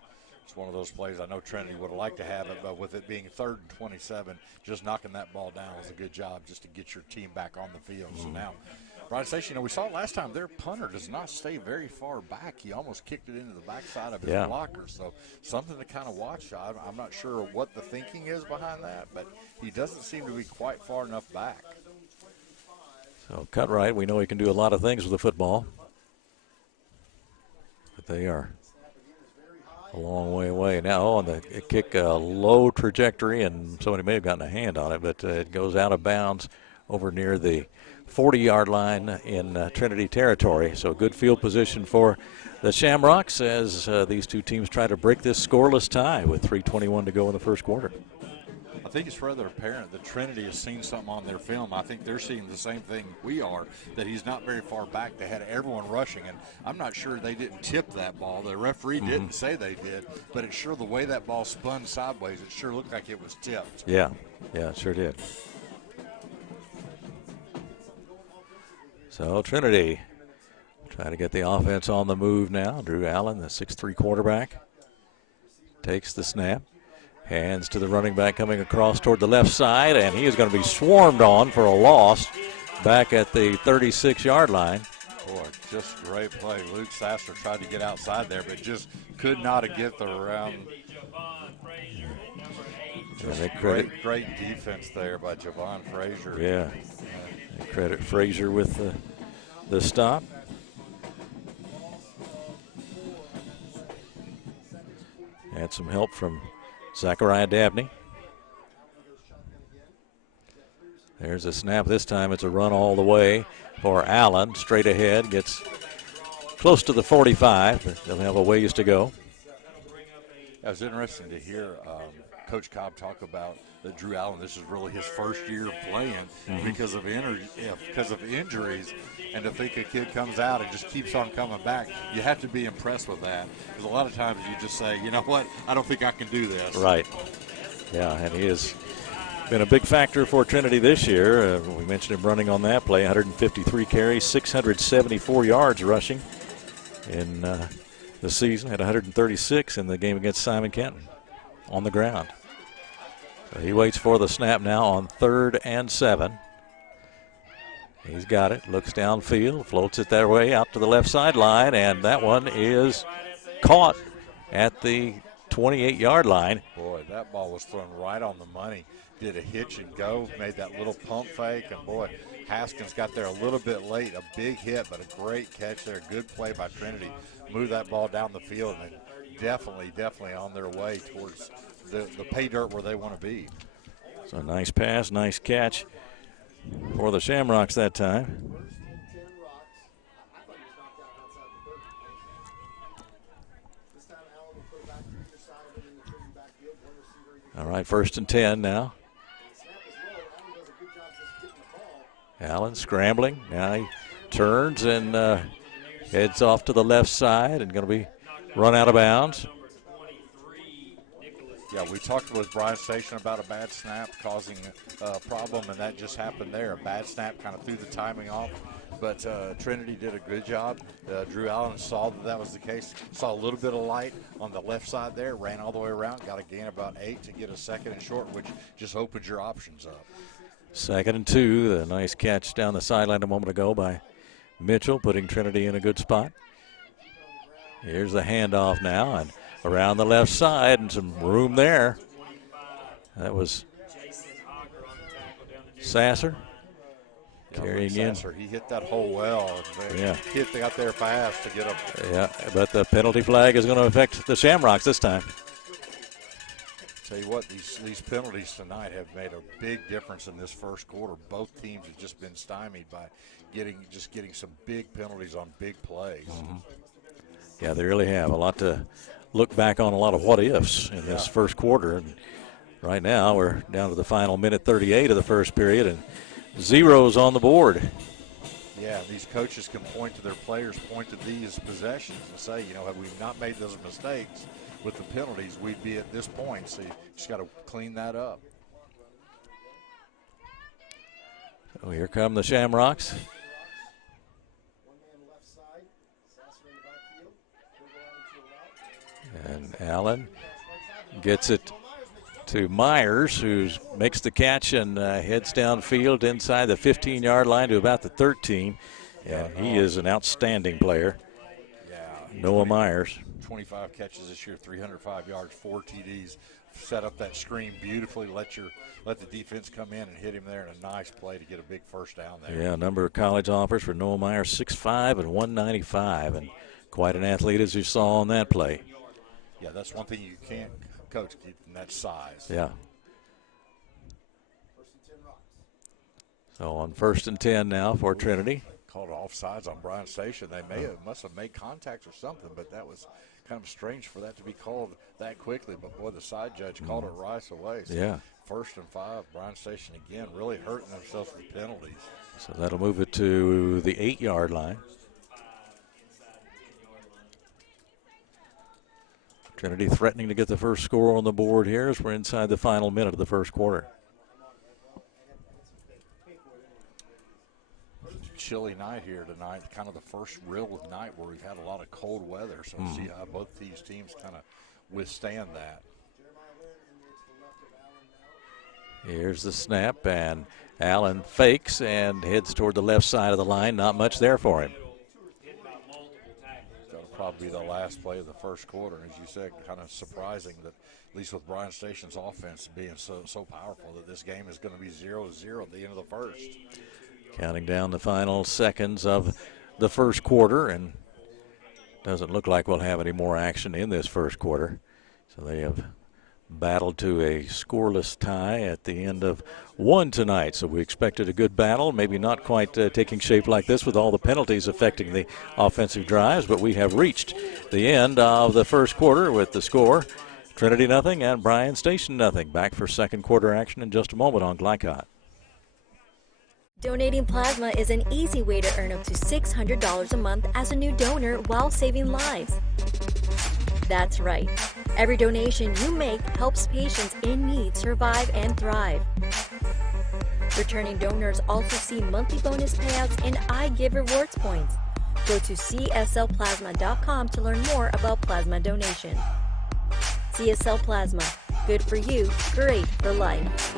It's one of those plays I know Trinity would have liked to have it, but with it being 3rd and 27, just knocking that ball down was a good job just to get your team back on the field. So now Bryan Station, you know, we saw it last time, their punter does not stay very far back. He almost kicked it into the backside of his blocker. So something to kind of watch. I'm not sure what the thinking is behind that, but he doesn't seem to be quite far enough back. So Cutright, we know he can do a lot of things with the football, but they are a long way away now. On the kick, a low trajectory, and somebody may have gotten a hand on it, but it goes out of bounds over near the 40-yard line in Trinity territory. So good field position for the Shamrocks as these two teams try to break this scoreless tie with 3:21 to go in the first quarter. I think it's rather apparent that Trinity has seen something on their film. I think they're seeing the same thing we are, that he's not very far back. They had everyone rushing, and I'm not sure they didn't tip that ball. The referee didn't say they did, but it's sure the way that ball spun sideways, it sure looked like it was tipped. Yeah, it sure did. So Trinity trying to get the offense on the move now. Drew Allen, the 6'3" quarterback, takes the snap. Hands to the running back coming across toward the left side, and he is going to be swarmed on for a loss back at the 36-yard line. Boy, just great play. Luke Sasser tried to get outside there, but just could not get the around. Great defense there by Javon Frazier. Yeah. They credit Frazier with the stop. Had some help from Zachariah Dabney. There's a snap. This time it's a run all the way for Allen. Straight ahead. Gets close to the 45, but they'll have a ways to go. It was interesting to hear Coach Cobb talk about that Drew Allen, this is really his first year of playing because of injuries. And to think a kid comes out and just keeps on coming back, you have to be impressed with that. Because a lot of times you just say, you know what, I don't think I can do this. Right. Yeah, and he has been a big factor for Trinity this year. We mentioned him running on that play, 153 carries, 674 yards rushing in the season, had 136 in the game against Simon Kenton on the ground. So he waits for the snap now on 3rd and 7. He's got it, looks downfield, floats it that way out to the left sideline, and that one is caught at the 28-yard line. Boy, that ball was thrown right on the money. Did a hitch and go, made that little pump fake, and boy, Haskins got there a little bit late. A big hit, but a great catch there. Good play by Trinity. Moved that ball down the field, and definitely on their way towards the pay dirt where they want to be. So nice pass, nice catch for the Shamrocks that time. All right, 1st and 10 now. Allen scrambling. Now he turns and heads off to the left side and going to be run out of bounds. Yeah, we talked with Bryan Station about a bad snap causing a problem, and that just happened there. A bad snap kind of threw the timing off, but Trinity did a good job. Drew Allen saw that was the case, saw a little bit of light on the left side there, ran all the way around, got a gain about 8 to get a 2nd and short, which just opens your options up. 2nd and 2, the nice catch down the sideline a moment ago by Mitchell, putting Trinity in a good spot. Here's the handoff now, and around the left side, and some room there. That was Sasser carrying in. Sasser, he hit that hole well. Yeah. They got there fast to get up. Yeah, but the penalty flag is going to affect the Shamrocks this time. Tell you what, these penalties tonight have made a big difference in this first quarter. Both teams have just been stymied by getting some big penalties on big plays. Mm-hmm. Yeah, they really have. A lot to look back on, a lot of what-ifs in this first quarter. And right now we're down to the final minute 38 of the first period, and zeros on the board. Yeah, these coaches can point to their players, point to these possessions and say, you know, had we not made those mistakes with the penalties, we'd be at this point. So you just got to clean that up. So here come the Shamrocks. And Allen gets it to Myers, who makes the catch and heads downfield inside the 15-yard line to about the 13. And he is an outstanding player. Yeah, Noah Myers. 25 catches this year, 305 yards, 4 TDs. Set up that screen beautifully. Let the defense come in and hit him there in a nice play to get a big first down there. Yeah, a number of college offers for Noah Myers, 6'5" and 195, and quite an athlete as you saw on that play. Yeah, that's one thing you can't coach in that size. Yeah. So on 1st and 10 now for Trinity. Called offsides on Bryan Station. They must have made contact or something, but that was kind of strange for that to be called that quickly. But boy, the side judge called it right away. So yeah. 1st and 5, Bryan Station again really hurting themselves with penalties. So that'll move it to the 8-yard line. Trinity threatening to get the first score on the board here as we're inside the final minute of the first quarter. Chilly night here tonight, kind of the first real night where we've had a lot of cold weather. So see how both these teams kind of withstand that. Here's the snap, and Allen fakes and heads toward the left side of the line. Not much there for him. That'll probably be the last play of the first quarter. As you said, kind of surprising that, at least with Bryan Station's offense being so powerful, that this game is going to be 0-0 at the end of the first. Counting down the final seconds of the first quarter, and doesn't look like we'll have any more action in this first quarter. So they have battled to a scoreless tie at the end of one tonight. So we expected a good battle, maybe not quite taking shape like this with all the penalties affecting the offensive drives, but we have reached the end of the first quarter with the score. Trinity nothing and Bryan Station nothing. Back for second quarter action in just a moment on Glycod. Donating plasma is an easy way to earn up to $600 a month as a new donor while saving lives. That's right. Every donation you make helps patients in need survive and thrive. Returning donors also see monthly bonus payouts and I Give Rewards points. Go to cslplasma.com to learn more about plasma donation. CSL Plasma. Good for you, great for life.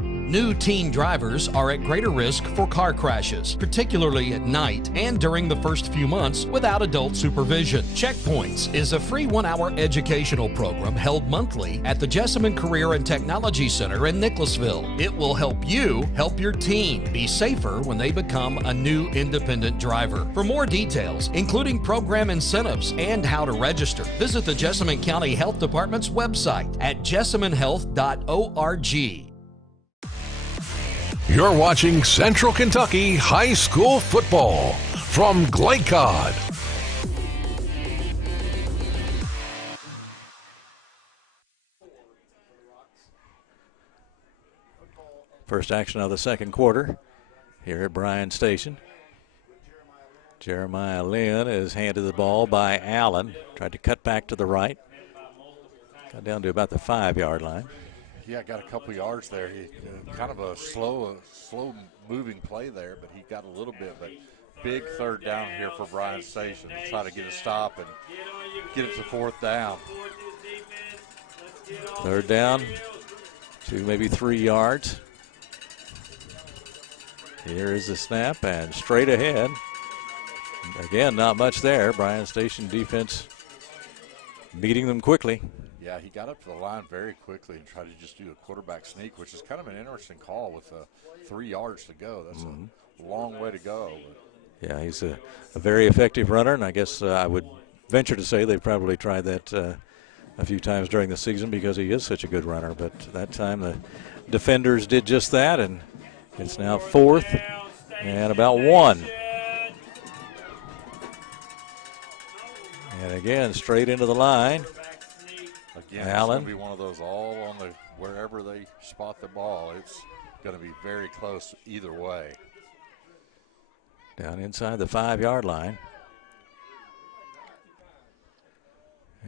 New teen drivers are at greater risk for car crashes, particularly at night and during the first few months without adult supervision. Checkpoints is a free 1-hour educational program held monthly at the Jessamine Career and Technology Center in Nicholasville. It will help you help your teen be safer when they become a new independent driver. For more details, including program incentives and how to register, visit the Jessamine County Health Department's website at jessaminehealth.org. You're watching Central Kentucky High School Football from Glycod. First action of the second quarter here at Bryan Station. Jeremiah Lynn is handed the ball by Allen. Tried to cut back to the right. Got down to about the 5-yard line. Yeah, got a couple yards there. He kind of a slow moving play there, but he got a little bit. But big third down here for Bryan Station to try to get a stop and get it to fourth down. Third down to maybe 3 yards. Here is the snap and straight ahead. Again, not much there. Bryan Station defense beating them quickly. Yeah, he got up to the line very quickly and tried to just do a quarterback sneak, which is kind of an interesting call with 3 yards to go. That's a long way to go. Yeah, he's a very effective runner, and I guess I would venture to say they've probably tried that a few times during the season because he is such a good runner. But that time the defenders did just that, and it's now fourth and about 1. And again, straight into the line. Again, Allen. It's going to be one of those all on the wherever they spot the ball. It's going to be very close either way. Down inside the 5-yard line.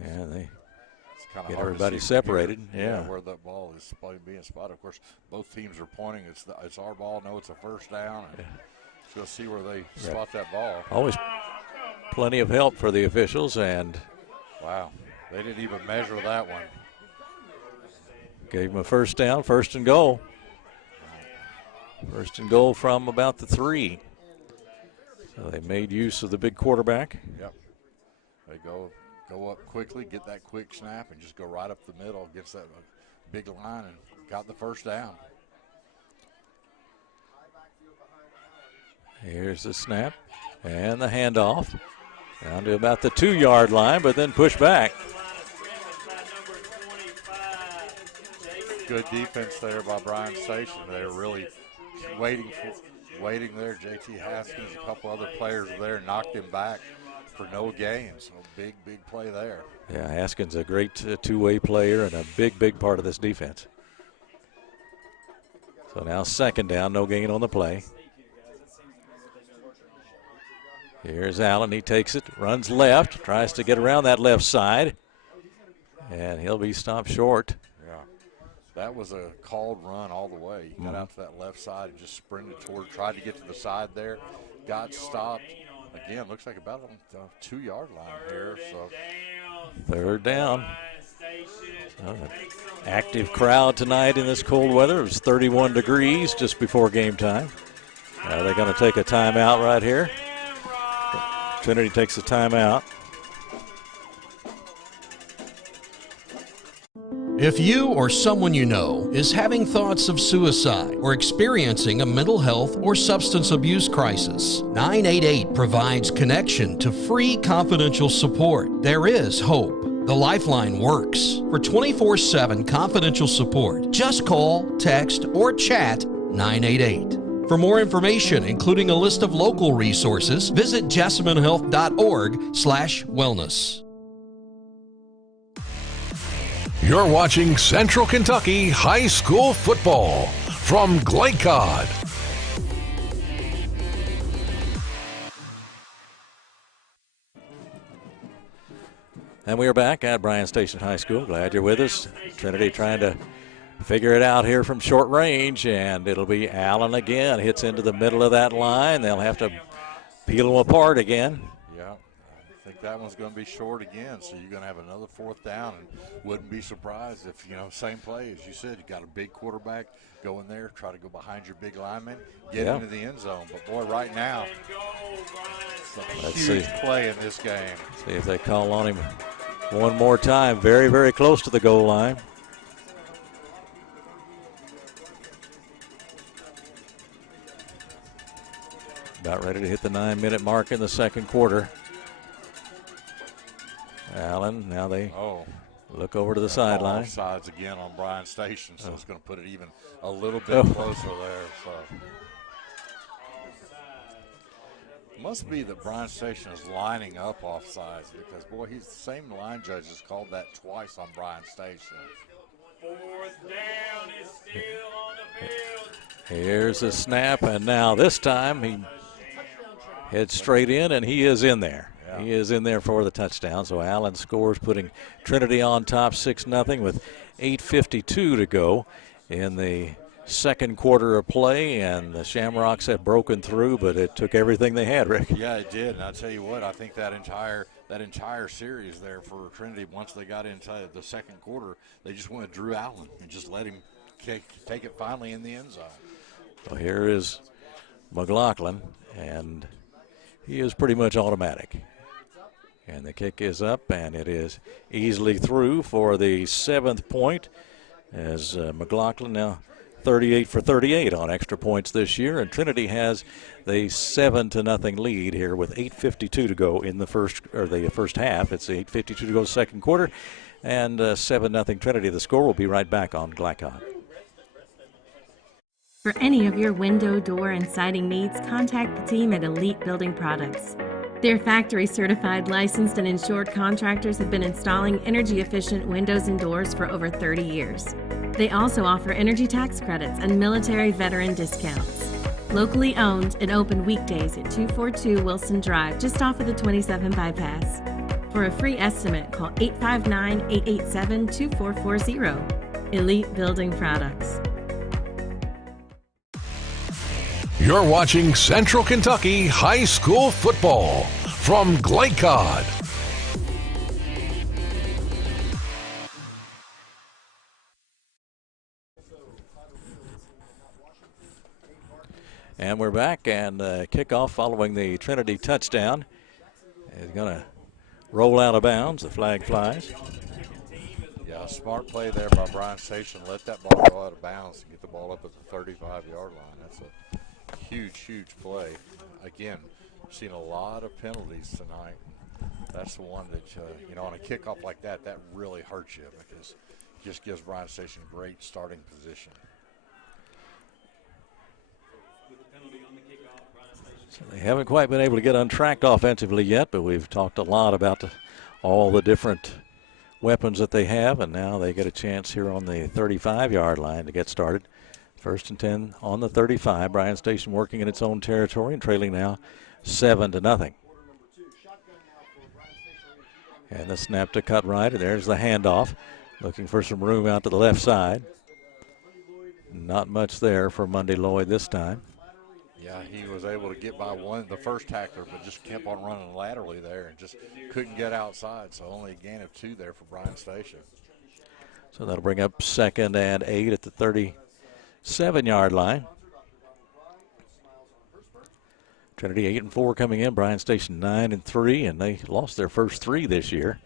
And they get everybody separated. Yeah. Where the ball is being spotted. Of course, both teams are pointing. It's our ball. No, it's a first down. And we'll see where they spot that ball. Always plenty of help for the officials. And wow. They didn't even measure that one. Gave him a first down, first and goal. First and goal from about the 3. So they made use of the big quarterback. Yep. They go up quickly, get that quick snap, and just go right up the middle against that big line and got the first down. Here's the snap and the handoff. Down to about the 2-yard line, but then push back. Good defense there by Bryan Station. They're really waiting there. J.T. Haskins, a couple other players there, knocked him back for no gain. So big play there. Yeah, Haskins a great two-way player and a big part of this defense. So now second down, no gain on the play. Here's Allen. He takes it, runs left, tries to get around that left side, and he'll be stopped short. Yeah, that was a called run all the way. He got out to that left side and just sprinted toward, tried to get to the side there, got stopped. Again, looks like about on the 2-yard line here. So third down. Active crowd tonight in this cold weather. It was 31 degrees just before game time. They're going to take a timeout right here. Trinity takes a timeout. If you or someone you know is having thoughts of suicide or experiencing a mental health or substance abuse crisis, 988 provides connection to free confidential support. There is hope. The Lifeline works. For 24/7 confidential support, just call, text, or chat 988. For more information, including a list of local resources, visit jessaminehealth.org/wellness. You're watching Central Kentucky High School Football from Glycod. And we are back at Bryan Station High School. Glad you're with us. Trinity trying to figure it out here from short range, and it'll be Allen again. Hits into the middle of that line. They'll have to peel them apart again. Yeah, I think that one's going to be short again, so you're going to have another 4th down, and wouldn't be surprised if, same play as you said, you got a big quarterback, go in there, try to go behind your big lineman, get into the end zone. But, boy, right now, it's a huge play in this game. See if they call on him one more time. Very, very close to the goal line. About ready to hit the 9-minute mark in the second quarter. Allen, now they look over to the sideline. Offsides again on Bryan Station, so it's going to put it even a little bit closer there. So it must be that Bryan Station is lining up offsides because, boy, he's the same line judge has called that twice on Bryan Station. 4th down is still on the field. Here's the snap, and now this time he heads straight in, and he is in there. Yeah. He is in there for the touchdown. So Allen scores, putting Trinity on top 6-0 with 8:52 to go in the second quarter of play, and the Shamrocks have broken through, but it took everything they had, Rick. Yeah, it did. And I'll tell you what, I think that entire series there for Trinity, once they got into the second quarter, they just went to Drew Allen and just let him take it finally in the end zone. Well, here is McLaughlin, and he is pretty much automatic. And the kick is up, and it is easily through for the 7th point, as McLaughlin now 38 for 38 on extra points this year, and Trinity has the 7-0 lead here with 8:52 to go in the first half. It's 8:52 to go second quarter, and 7-0 Trinity. The score will be right back on Glycod. For any of your window, door, and siding needs, contact the team at Elite Building Products. Their factory-certified, licensed, and insured contractors have been installing energy-efficient windows and doors for over 30 years. They also offer energy tax credits and military veteran discounts. Locally owned and open weekdays at 242 Wilson Drive, just off of the 27 bypass. For a free estimate, call 859-887-2440. Elite Building Products. You're watching Central Kentucky High School Football from Glycod. And we're back, and kickoff following the Trinity touchdown is going to roll out of bounds. The flag flies. Yeah, smart play there by Bryan Station. Let that ball go out of bounds and get the ball up at the 35-yard line. That's a huge play. Again, seen a lot of penalties tonight. That's the one that, on a kickoff like that, that really hurts you because it just gives Bryan Station great starting position. So they haven't quite been able to get untracked offensively yet, but we've talked a lot about all the different weapons that they have, and now they get a chance here on the 35-yard line to get started. 1st and 10 on the 35. Bryan Station working in its own territory and trailing now 7-0. And the snap to cut right, and there's the handoff. Looking for some room out to the left side. Not much there for Monday Lloyd this time. Yeah, he was able to get by the first tackler, but just kept on running laterally there and just couldn't get outside. So only a gain of 2 there for Bryan Station. So that'll bring up 2nd and 8 at the 37-yard line. Trinity 8-4 coming in. Bryan Station 9-3, and they lost their first 3 this year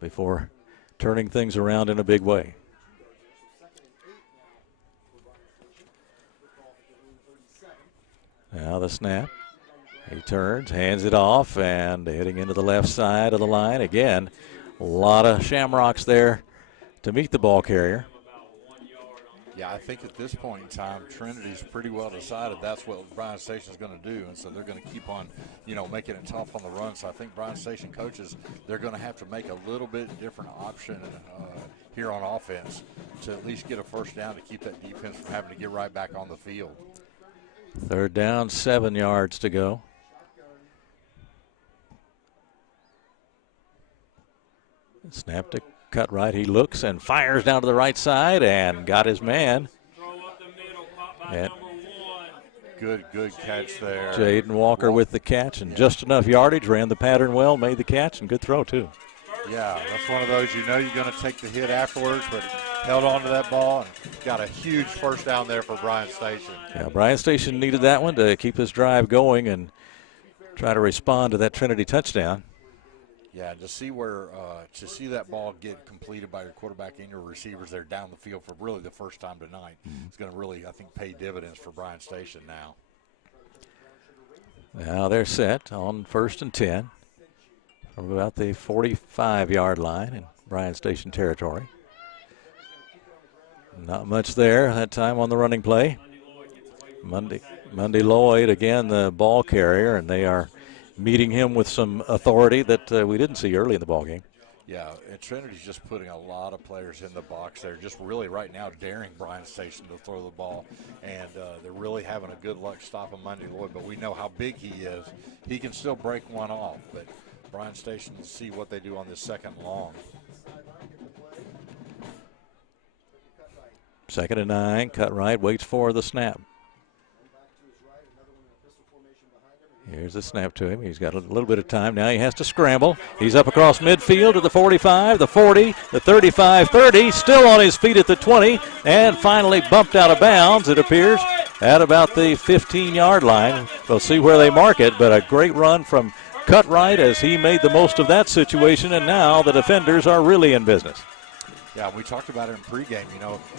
before turning things around in a big way. Now the snap. He turns, hands it off, and heading into the left side of the line again. A lot of Shamrocks there to meet the ball carrier. Yeah, I think at this point in time, Trinity's pretty well decided that's what Bryan Station's going to do, and so they're going to keep on, making it tough on the run. So I think Bryan Station coaches, they're going to have to make a little bit different option here on offense to at least get a first down to keep that defense from having to get right back on the field. 3rd down, 7 yards to go. Snap to Cutright. He looks and fires down to the right side and got his man. And good catch there. Jaden Walker with the catch and just enough yardage, ran the pattern well, made the catch, and good throw too. Yeah, that's one of those you're going to take the hit afterwards, but held on to that ball and got a huge first down there for Bryan Station. Yeah, Bryan Station needed that one to keep his drive going and try to respond to that Trinity touchdown. Yeah, to see that ball get completed by your quarterback and your receivers there down the field for really the first time tonight, it's going to really, I think, pay dividends for Bryan Station now. Now they're set on 1st and 10 from about the 45-yard line in Bryan Station territory. Not much there that time on the running play. Monday Lloyd, again, the ball carrier, and they are meeting him with some authority that we didn't see early in the ballgame. Yeah, and Trinity's just putting a lot of players in the box there, just really right now daring Bryan Station to throw the ball, and they're really having a good luck stopping Monday Lloyd, but we know how big he is. He can still break one off, but Bryan Station will see what they do on this 2nd and long. 2nd and 9, Cutright waits for the snap. Here's the snap to him. He's got a little bit of time. Now he has to scramble. He's up across midfield to the 45, the 40, the 35, 30, still on his feet at the 20, and finally bumped out of bounds, it appears, at about the 15-yard line. We'll see where they mark it, but a great run from Cutright as he made the most of that situation, and now the defenders are really in business. Yeah, we talked about it in pregame.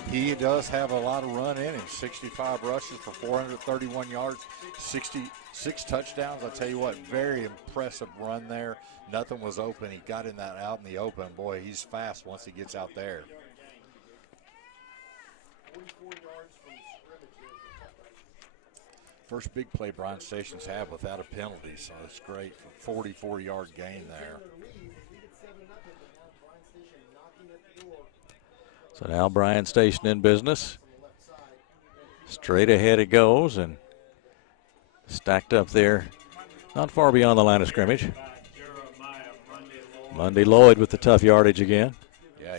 He does have a lot of run in him. 65 rushes for 431 yards, 66 touchdowns. I tell you what, very impressive run there. Nothing was open. He got in that out in the open. Boy, he's fast once he gets out there. First big play Bryan Station's had without a penalty, so it's great. 44-yard gain there. So now Bryan Station in business. Straight ahead it goes and stacked up there, not far beyond the line of scrimmage. Monday Lloyd with the tough yardage again. Yeah,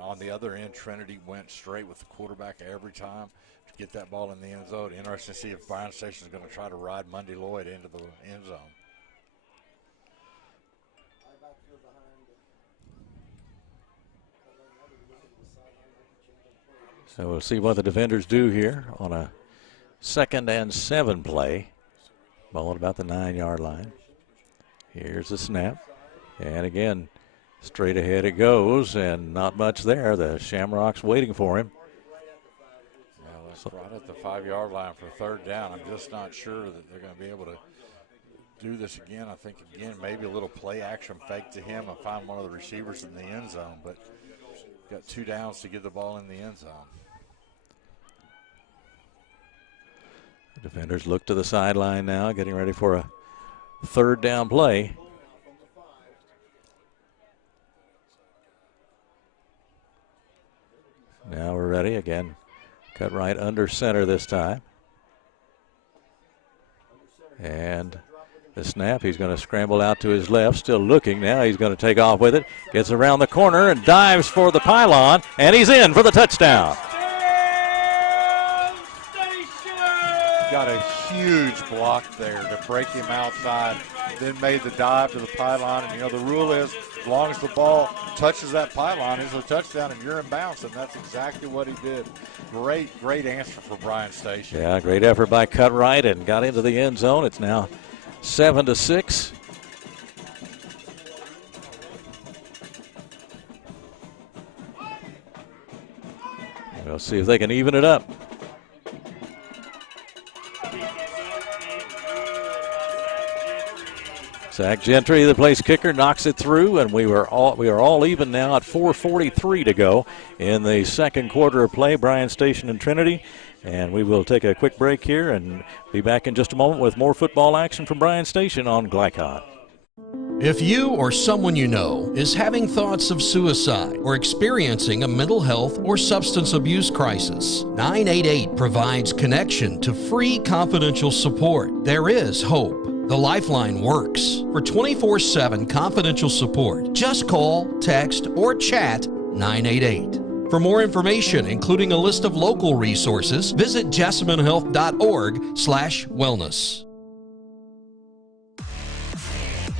on the other end, Trinity went straight with the quarterback every time to get that ball in the end zone. Interesting to see if Bryan Station is going to try to ride Monday Lloyd into the end zone. So we'll see what the defenders do here on a 2nd and 7 play. Ball at about the 9-yard line. Here's the snap. And again, straight ahead it goes, and not much there. The Shamrocks waiting for him. Well, that's right at the 5-yard line for 3rd down. I'm just not sure that they're going to be able to do this again. I think, again, maybe a little play action fake to him and find one of the receivers in the end zone. But got 2 downs to get the ball in the end zone. The defenders look to the sideline now, getting ready for a 3rd down play. Now we're ready again. Cutright under center this time. And the snap, he's going to scramble out to his left, still looking. Now he's going to take off with it. Gets around the corner and dives for the pylon, and he's in for the touchdown. Got a huge block there to break him outside, then made the dive to the pylon. And, the rule is as long as the ball touches that pylon, it's a touchdown and you're in bounds, and that's exactly what he did. Great answer for Bryan Station. Yeah, great effort by Cutright and got into the end zone. It's now 7-6. We'll see if they can even it up. Zach Gentry, the place kicker, knocks it through, and we are all even now at 4:43 to go in the second quarter of play. Bryan Station and Trinity, and we will take a quick break here and be back in just a moment with more football action from Bryan Station on Glycod. If you or someone you know is having thoughts of suicide or experiencing a mental health or substance abuse crisis, 988 provides connection to free confidential support. There is hope. The Lifeline works. For 24/7 confidential support, just call, text, or chat 988. For more information, including a list of local resources, visit jessamynhealth.org/wellness.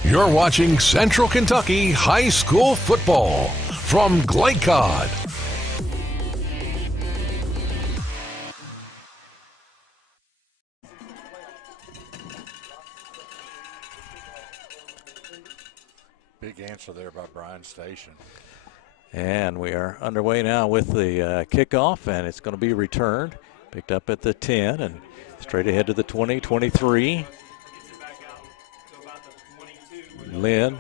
You're watching Central Kentucky High School Football from Glycod. Big answer there by Bryan Station. And we are underway now with the kickoff, and it's going to be returned. Picked up at the 10 and straight ahead to the 20, 23. Lynn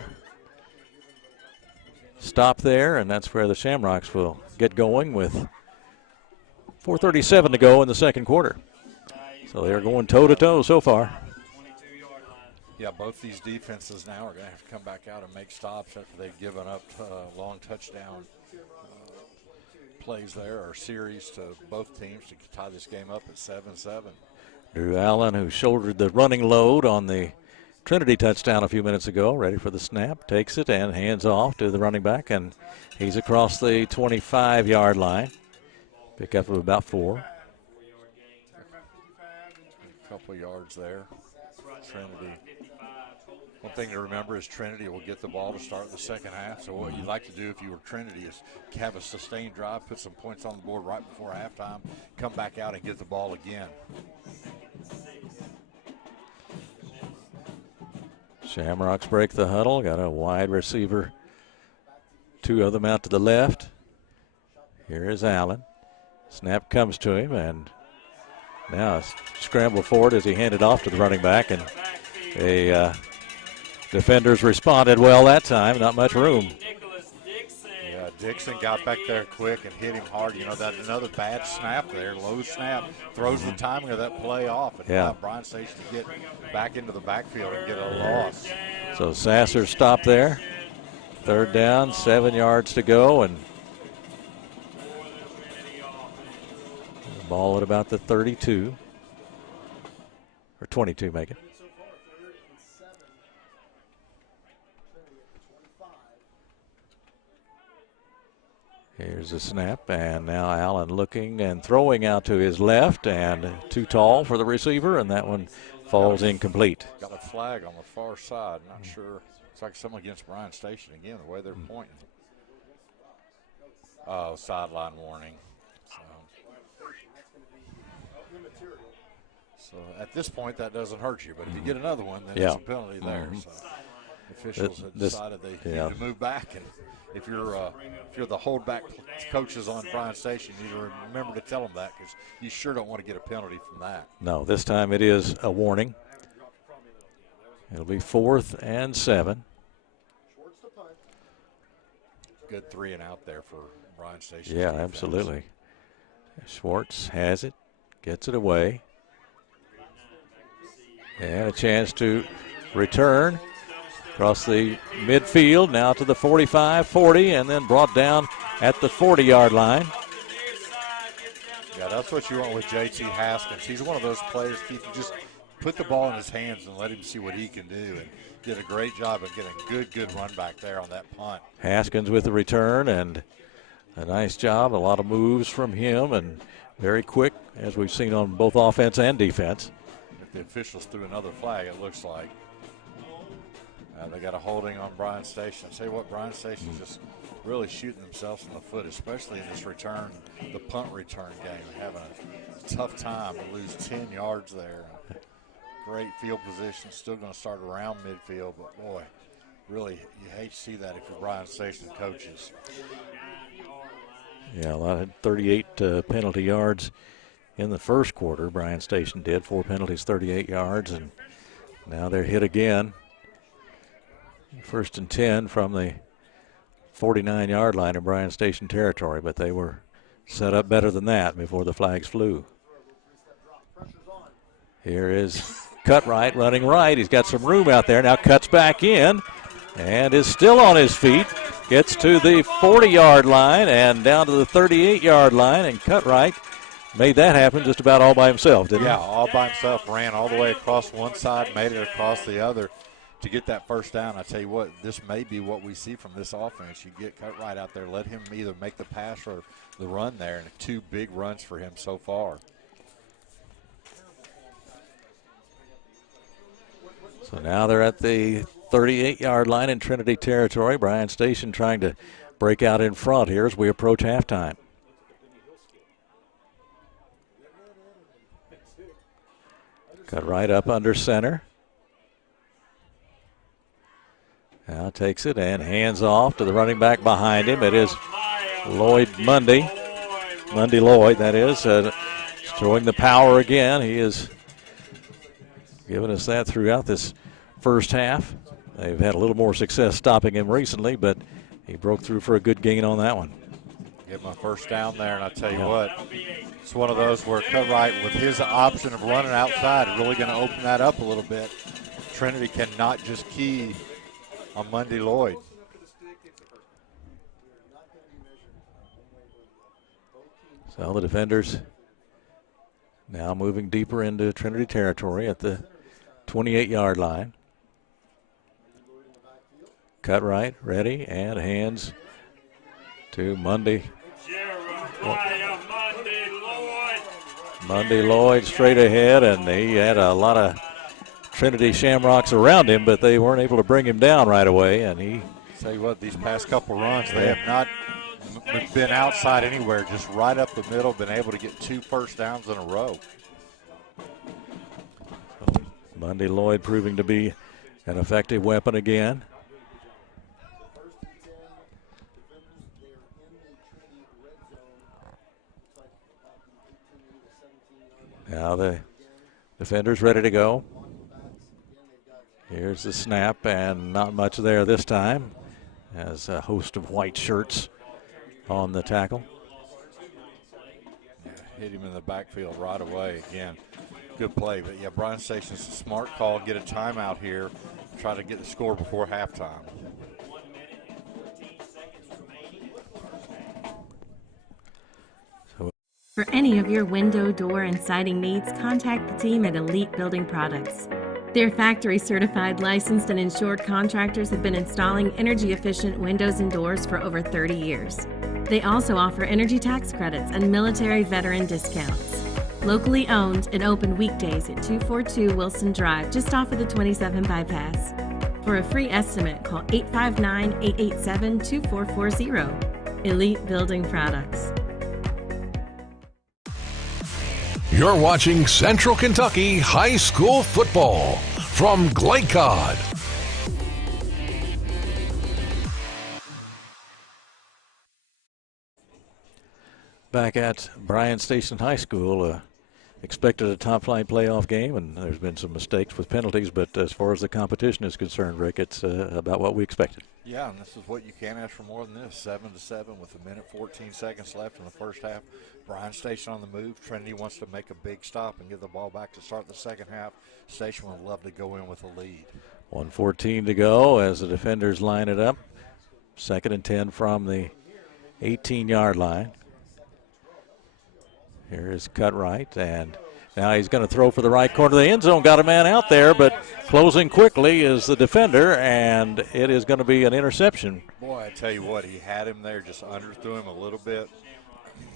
stop there, and that's where the Shamrocks will get going with 4:37 to go in the second quarter. So they're going toe-to-toe so far. Yeah, both these defenses now are going to have to come back out and make stops after they've given up long touchdown plays there, or series to both teams to tie this game up at 7-7. Drew Allen, who shouldered the running load on the Trinity touchdown a few minutes ago, ready for the snap, takes it and hands off to the running back, and he's across the 25-yard line. Pick up of about 4. A couple yards there. Trinity. One thing to remember is Trinity will get the ball to start the second half. So what you'd like to do if you were Trinity is have a sustained drive, put some points on the board right before halftime, come back out and get the ball again. Shamrocks break the huddle. Got a wide receiver. 2 of them out to the left. Here is Allen. Snap comes to him, and now a scramble forward as he handed off to the running back, and the defenders responded well that time. Not much room. Yeah, Dixon got back there quick and hit him hard. You know, that's another bad snap there, low snap. Throws the timing of that play off and allowed Bryan Station to get back into the backfield and get a loss. So Sasser stopped there. 3rd down, 7 yards to go, and the ball at about the 32. Or 22, make it. Here's the snap, and now Allen looking and throwing out to his left, and too tall for the receiver, and that one falls incomplete. Got a flag on the far side. Not sure. It's like something against Bryan Station again, the way they're pointing. Oh, sideline warning. So at this point, that doesn't hurt you. But if you get another one, then it's a penalty there. So officials have decided they need to move back. And if you're the holdback coaches on Bryan Station, you need to remember to tell them that, because you sure don't want to get a penalty from that. No, this time it is a warning. It'll be 4th and 7. Good 3 and out there for Bryan Station. Yeah, absolutely. Schwartz has it, gets it away. And a chance to return across the midfield, now to the 45, 40, and then brought down at the 40-yard line. Yeah, that's what you want with JT Haskins. He's one of those players, Keith, you just put the ball in his hands and let him see what he can do, and did a great job of getting a good run back there on that punt. Haskins with the return, and a nice job, a lot of moves from him, and very quick, as we've seen on both offense and defense. If the officials threw another flag, it looks like. They got a holding on Bryan Station. I'll tell you what, Bryan Station's just really shooting themselves in the foot, especially in this return, the punt return game. Having a tough time to lose 10 yards there. Great field position, still going to start around midfield, but boy, really, you hate to see that if you're Bryan Station coaches. Yeah, a lot of 38 penalty yards in the first quarter. Bryan Station did 4 penalties, 38 yards, and now they're hit again. First and 10 from the 49-yard line in Bryan Station territory, but they were set up better than that before the flags flew. Here is Cutright running right. He's got some room out there. Now cuts back in and is still on his feet. Gets to the 40-yard line and down to the 38-yard line, and Cutright made that happen just about all by himself, didn't he? Yeah, all by himself. Ran all the way across one side, made it across the other to get that first down. I tell you what, this may be what we see from this offense. You get Cutright out there, let him either make the pass or the run there, and 2 big runs for him so far. So now they're at the 38-yard line in Trinity territory. Bryan Station trying to break out in front here as we approach halftime. Cut right up under center. Now takes it and hands off to the running back behind him. It is Monday Lloyd, that is, showing the power again. He is giving us that throughout this first half. They've had a little more success stopping him recently, but he broke through for a good gain on that one. Get my first down there, and I tell you what, it's one of those where Cutright, with his option of running outside, is really going to open that up a little bit. Trinity cannot just key on Monday Lloyd. So the defenders now moving deeper into Trinity territory at the 28-yard line. Cutright ready and hands to Monday. Monday Lloyd straight ahead, and he had a lot of Trinity Shamrocks around him, but they weren't able to bring him down right away. And he, tell you what, these past couple runs, they have not been outside anywhere, just right up the middle, been able to get 2 first downs in a row. Monday Lloyd proving to be an effective weapon again. Now the defender's ready to go. Here's the snap, and not much there this time, as a host of white shirts on the tackle. Yeah, hit him in the backfield right away again. Good play, but yeah, Bryan Station's a smart call. Get a timeout here, try to get the score before halftime. For any of your window, door, and siding needs, contact the team at Elite Building Products. Their factory-certified, licensed, and insured contractors have been installing energy-efficient windows and doors for over 30 years. They also offer energy tax credits and military veteran discounts. Locally owned and open weekdays at 242 Wilson Drive, just off of the 27 bypass. For a free estimate, call 859-887-2440. Elite Building Products. You're watching Central Kentucky High School Football from Glycod. Back at Bryan Station High School, expected a top-flight playoff game, and there's been some mistakes with penalties, but as far as the competition is concerned, Rick, it's about what we expected. Yeah, and this is what you can't ask for more than this. 7-7 with 1:14 left in the first half. Bryan Station on the move. Trinity wants to make a big stop and give the ball back to start the second half. Station would love to go in with a lead. 1:14 to go as the defenders line it up. 2nd and 10 from the 18-yard line. Here is Cutright, and now he's going to throw for the right corner of the end zone. Got a man out there, but closing quickly is the defender, and it is going to be an interception. Boy, I tell you what, he had him there, just underthrew him a little bit.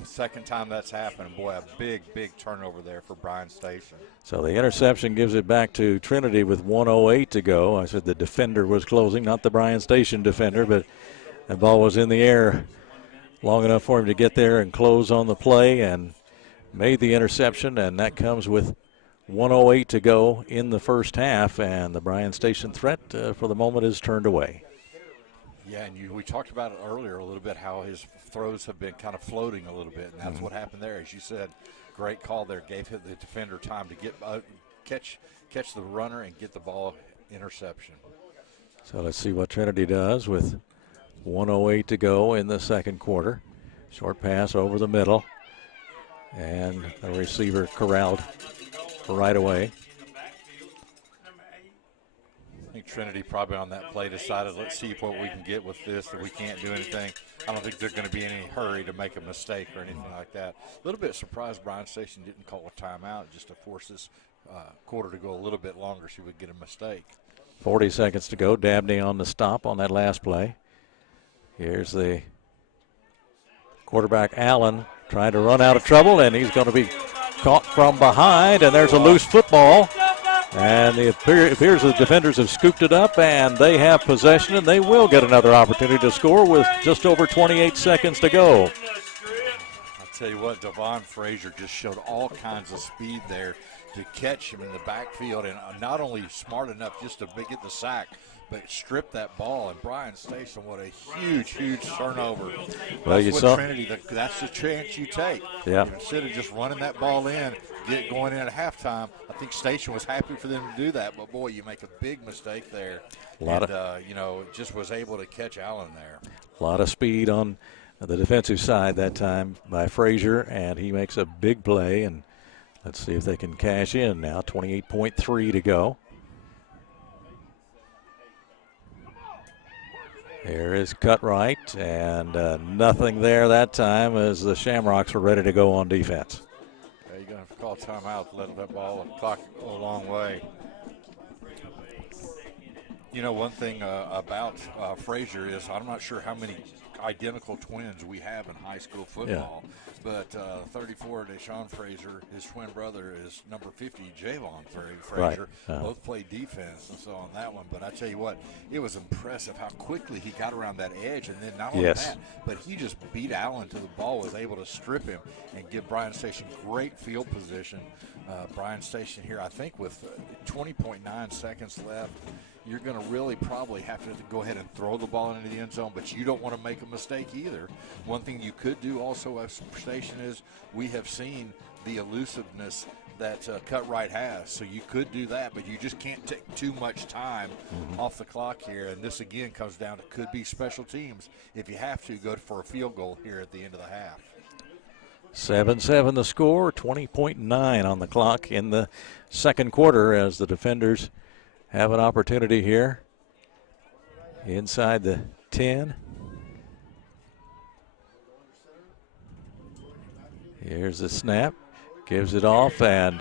Second time that's happened. Boy, a big, big turnover there for Bryan Station. So the interception gives it back to Trinity with 1:08 to go. I said the defender was closing, not the Bryan Station defender, but the ball was in the air long enough for him to get there and close on the play and made the interception, and that comes with 1:08 to go in the first half, and the Bryan Station threat for the moment is turned away. Yeah, and we talked about it earlier a little bit, how his throws have been kind of floating a little bit, and that's what happened there. As you said, great call there. Gave the defender time to get catch the runner and get the ball interception. So let's see what Trinity does with 1:08 to go in the second quarter. Short pass over the middle. And the receiver corralled right away. I think Trinity probably on that play decided, let's see what we can get with this, that we can't do anything. I don't think there's going to be any hurry to make a mistake or anything like that. A little bit surprised Bryan Station didn't call a timeout just to force this quarter to go a little bit longer so we would get a mistake. 40 seconds to go. Dabney on the stop on that last play. Here's the quarterback, Allen, trying to run out of trouble, and he's going to be caught from behind, and there's a loose football. And it appears the defenders have scooped it up, and they have possession, and they will get another opportunity to score with just over 28 seconds to go. I'll tell you what, Devon Frazier just showed all kinds of speed there to catch him in the backfield, and not only smart enough just to get the sack, but strip that ball. And Bryan Station, what a huge, huge turnover. Well, you saw Trinity, that's the chance you take. Yeah. Instead of just running that ball in, going in at halftime, I think Station was happy for them to do that. But boy, you make a big mistake there. Just was able to catch Allen there. A lot of speed on the defensive side that time by Frazier, and he makes a big play. And let's see if they can cash in now. 28.3 to go. Here is Cutright, and nothing there that time as the Shamrocks were ready to go on defense. Yeah, you're going to have to call timeout to let that ball clock go a long way. You know, one thing about Frazier is I'm not sure how many identical twins we have in high school football. Yeah. But 34, Deshaun Frazier, his twin brother is number 50, Javon Frazier. Right. Both play defense and so on that one. But I tell you what, it was impressive how quickly he got around that edge. And then not only that, but he just beat Allen to the ball, was able to strip him and give Bryan Station great field position. Bryan Station here, I think with 20.9 seconds left, you're going to really probably have to go ahead and throw the ball into the end zone, but you don't want to make a mistake either. One thing you could do also at Station is we have seen the elusiveness that Cutright has, so you could do that, but you just can't take too much time off the clock here. And this again comes down to could be special teams. If you have to, go for a field goal here at the end of the half. 7-7 the score, 20.9 on the clock in the second quarter as the defenders have an opportunity here inside the 10. Here's the snap, gives it off, and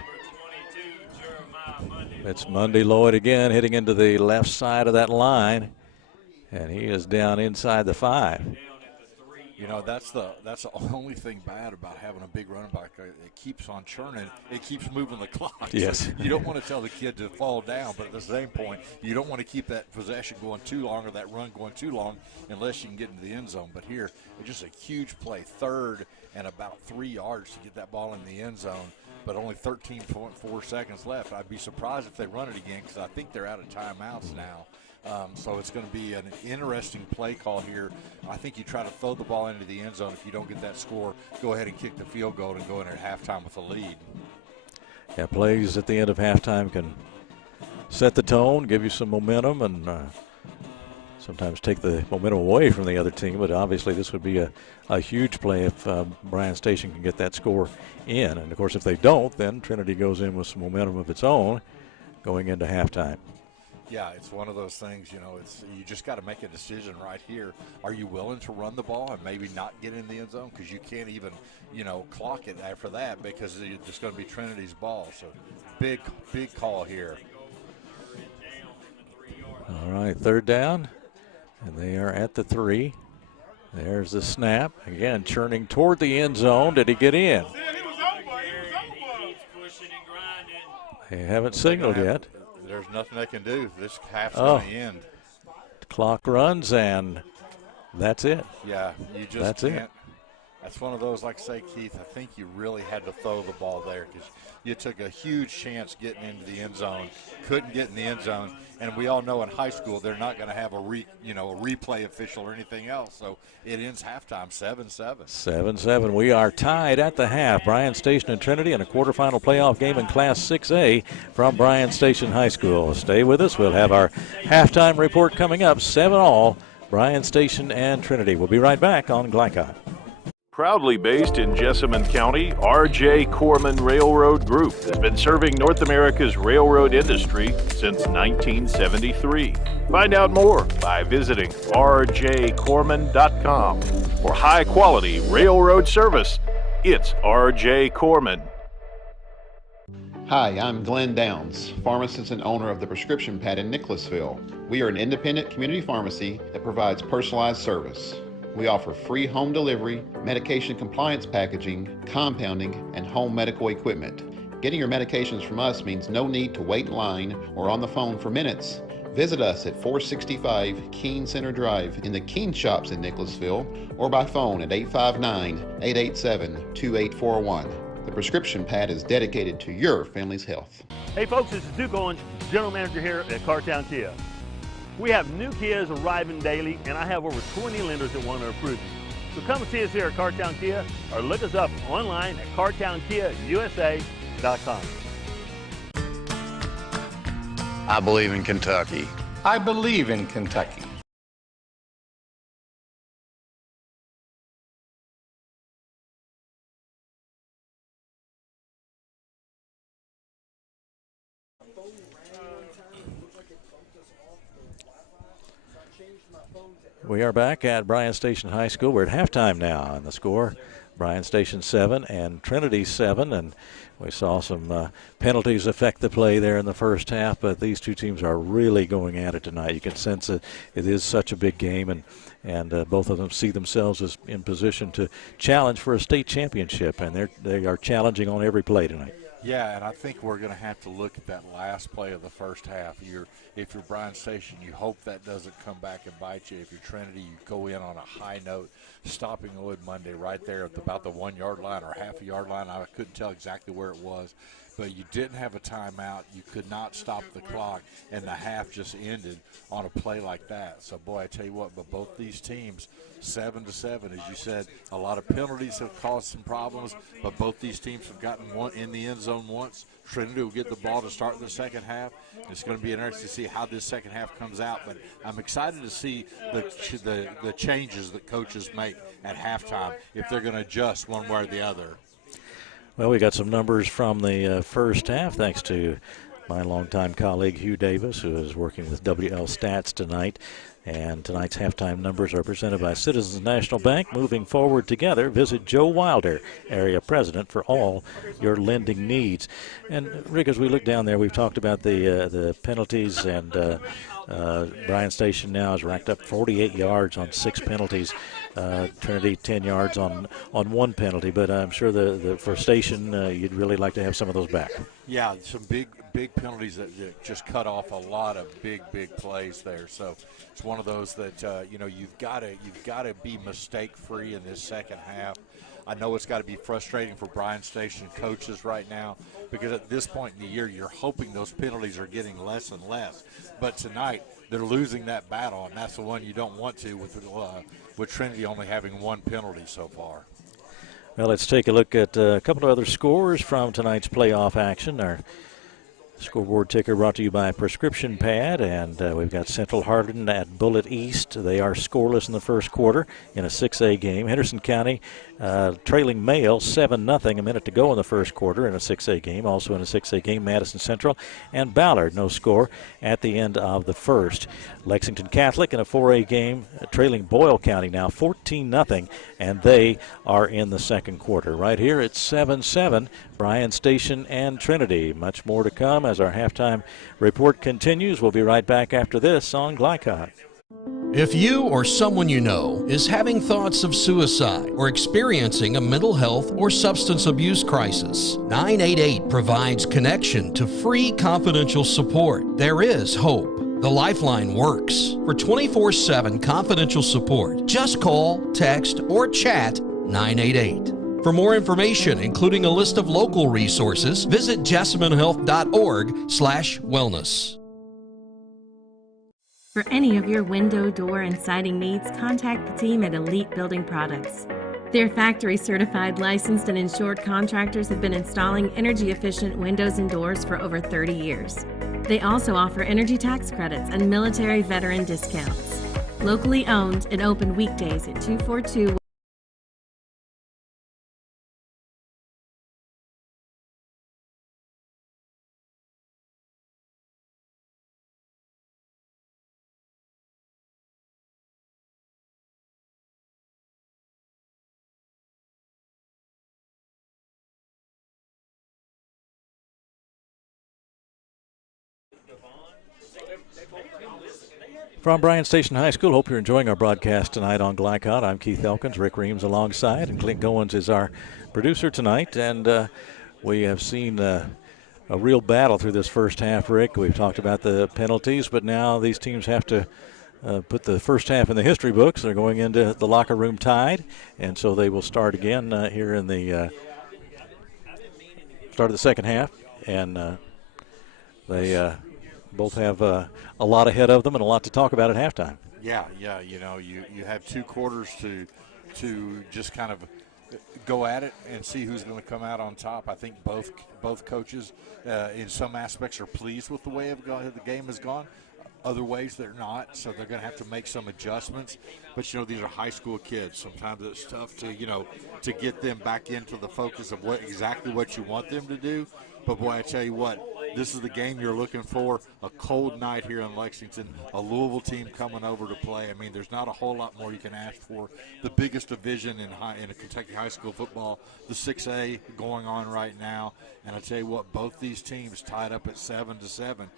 it's Monday Lloyd again hitting into the left side of that line, and he is down inside the 5. You know, that's the only thing bad about having a big running back. It keeps on churning. It keeps moving the clock. Yes. So you don't want to tell the kid to fall down, but at the same point, you don't want to keep that possession going too long or that run going too long unless you can get into the end zone. But here, it's just a huge play, third and about 3 yards to get that ball in the end zone, but only 13.4 seconds left. I'd be surprised if they run it again because I think they're out of timeouts now. So it's going to be an interesting play call here. I think you try to throw the ball into the end zone. If you don't get that score, go ahead and kick the field goal and go in at halftime with a lead. Yeah, plays at the end of halftime can set the tone, give you some momentum, and sometimes take the momentum away from the other team. But obviously this would be a huge play if Bryan Station can get that score in. And, of course, if they don't, then Trinity goes in with some momentum of its own going into halftime. Yeah, it's one of those things, you know, you just got to make a decision right here. Are you willing to run the ball and maybe not get in the end zone? Because you can't even, clock it after that because it's just going to be Trinity's ball. So big call here. All right, third down, and they are at the 3. There's the snap. Again, churning toward the end zone. Did he get in? They haven't signaled yet. There's nothing they can do. This half's going to end. The clock runs, and that's it. Yeah, you just can't. That's one of those, like I say, Keith, I think you really had to throw the ball there because you took a huge chance getting into the end zone, couldn't get in the end zone, and we all know in high school they're not going to have a replay official or anything else, so it ends halftime 7-7. 7-7. We are tied at the half. Bryan Station and Trinity in a quarterfinal playoff game in Class 6A from Bryan Station High School. Stay with us. We'll have our halftime report coming up. 7-all, Bryan Station and Trinity. We'll be right back on Glycod. Proudly based in Jessamine County, R.J. Corman Railroad Group has been serving North America's railroad industry since 1973. Find out more by visiting rjcorman.com. For high-quality railroad service, it's R.J. Corman. Hi, I'm Glenn Downs, pharmacist and owner of the Prescription Pad in Nicholasville. We are an independent community pharmacy that provides personalized service. We offer free home delivery, medication compliance packaging, compounding, and home medical equipment. Getting your medications from us means no need to wait in line or on the phone for minutes. Visit us at 465 Keene Center Drive in the Keene Shops in Nicholasville or by phone at 859-887-2841. The Prescription Pad is dedicated to your family's health. Hey folks, this is Duke Owens, General Manager here at Cartown Kia. We have new Kias arriving daily, and I have over 20 lenders that want to approve you. So come and see us here at Cartown Kia or look us up online at cartownkiausa.com. I believe in Kentucky. I believe in Kentucky. We are back at Bryan Station High School. We're at halftime now, and the score, Bryan Station 7 and Trinity 7, and we saw some penalties affect the play there in the first half, but these two teams are really going at it tonight. You can sense that it is such a big game, and both of them see themselves as in position to challenge for a state championship, and they are challenging on every play tonight. Yeah, and I think we're going to have to look at that last play of the first half. If you're Bryan Station, you hope that doesn't come back and bite you. If you're Trinity, you go in on a high note, stopping Lloyd Monday right there at about the 1 yard line or half a yard line. I couldn't tell exactly where it was, but you didn't have a timeout. You could not stop the clock, and the half just ended on a play like that. So, boy, I tell you what, but both these teams, 7-7, as you said, a lot of penalties have caused some problems, but both these teams have gotten one in the end zone once. Trinity will get the ball to start the second half. It's going to be interesting to see how this second half comes out, but I'm excited to see the changes that coaches make at halftime, if they're going to adjust one way or the other. Well, we got some numbers from the first half, thanks to my longtime colleague Hugh Davis, who is working with WL Stats tonight. And tonight's halftime numbers are presented by Citizens National Bank. Moving forward together, visit Joe Wilder, area president, for all your lending needs. And, Rick, as we look down there, we've talked about the penalties, and Bryan Station now has racked up 48 yards on 6 penalties. Trinity 10 yards on 1 penalty, but I'm sure for Station you'd really like to have some of those back. Yeah, some big penalties that just cut off a lot of big plays there. So it's one of those that you've got to be mistake free in this second half. I know it's got to be frustrating for Bryan Station coaches right now, because at this point in the year you're hoping those penalties are getting less and less. But tonight they're losing that battle, and that's the one you don't want to with Trinity only having 1 penalty so far. Well, let's take a look at a couple of other scores from tonight's playoff action. Our scoreboard ticker brought to you by Prescription Pad, and we've got Central Hardin at Bullitt East. They are scoreless in the first quarter in a 6A game. Henderson County trailing Mayo 7-0, a minute to go in the first quarter in a 6A game. Also in a 6A game, Madison Central and Ballard, no score at the end of the first. Lexington Catholic in a 4A game, trailing Boyle County now 14-0, and they are in the second quarter. Right here it's 7-7, Bryan Station and Trinity. Much more to come as our halftime report continues. We'll be right back after this on Glycod. If you or someone you know is having thoughts of suicide or experiencing a mental health or substance abuse crisis, 988 provides connection to free confidential support. There is hope. The Lifeline works. For 24/7 confidential support, just call, text, or chat 988. For more information, including a list of local resources, visit jessamynhealth.org/wellness. For any of your window, door, and siding needs, contact the team at Elite Building Products. Their factory-certified, licensed, and insured contractors have been installing energy-efficient windows and doors for over 30 years. They also offer energy tax credits and military veteran discounts. Locally owned and open weekdays at 242. From Bryan Station High School, hope you're enjoying our broadcast tonight on Glycod. I'm Keith Elkins, Rick Reams alongside, and Clint Goins is our producer tonight. And we have seen a real battle through this first half, Rick. We've talked about the penalties, but now these teams have to put the first half in the history books. They're going into the locker room tied, and so they will start again here in the start of the second half. And they both have a lot ahead of them and a lot to talk about at halftime. Yeah, you know, you have 2 quarters to just kind of go at it and see who's going to come out on top. I think both coaches in some aspects are pleased with the way the game has gone. Other ways they're not, so they're going to have to make some adjustments. But, you know, these are high school kids. Sometimes it's tough to get them back into the focus of exactly what you want them to do. But, boy, I tell you what, this is the game you're looking for. A cold night here in Lexington, a Louisville team coming over to play. I mean, there's not a whole lot more you can ask for. The biggest division in Kentucky high school football, the 6A going on right now. And I tell you what, both these teams tied up at 7-7.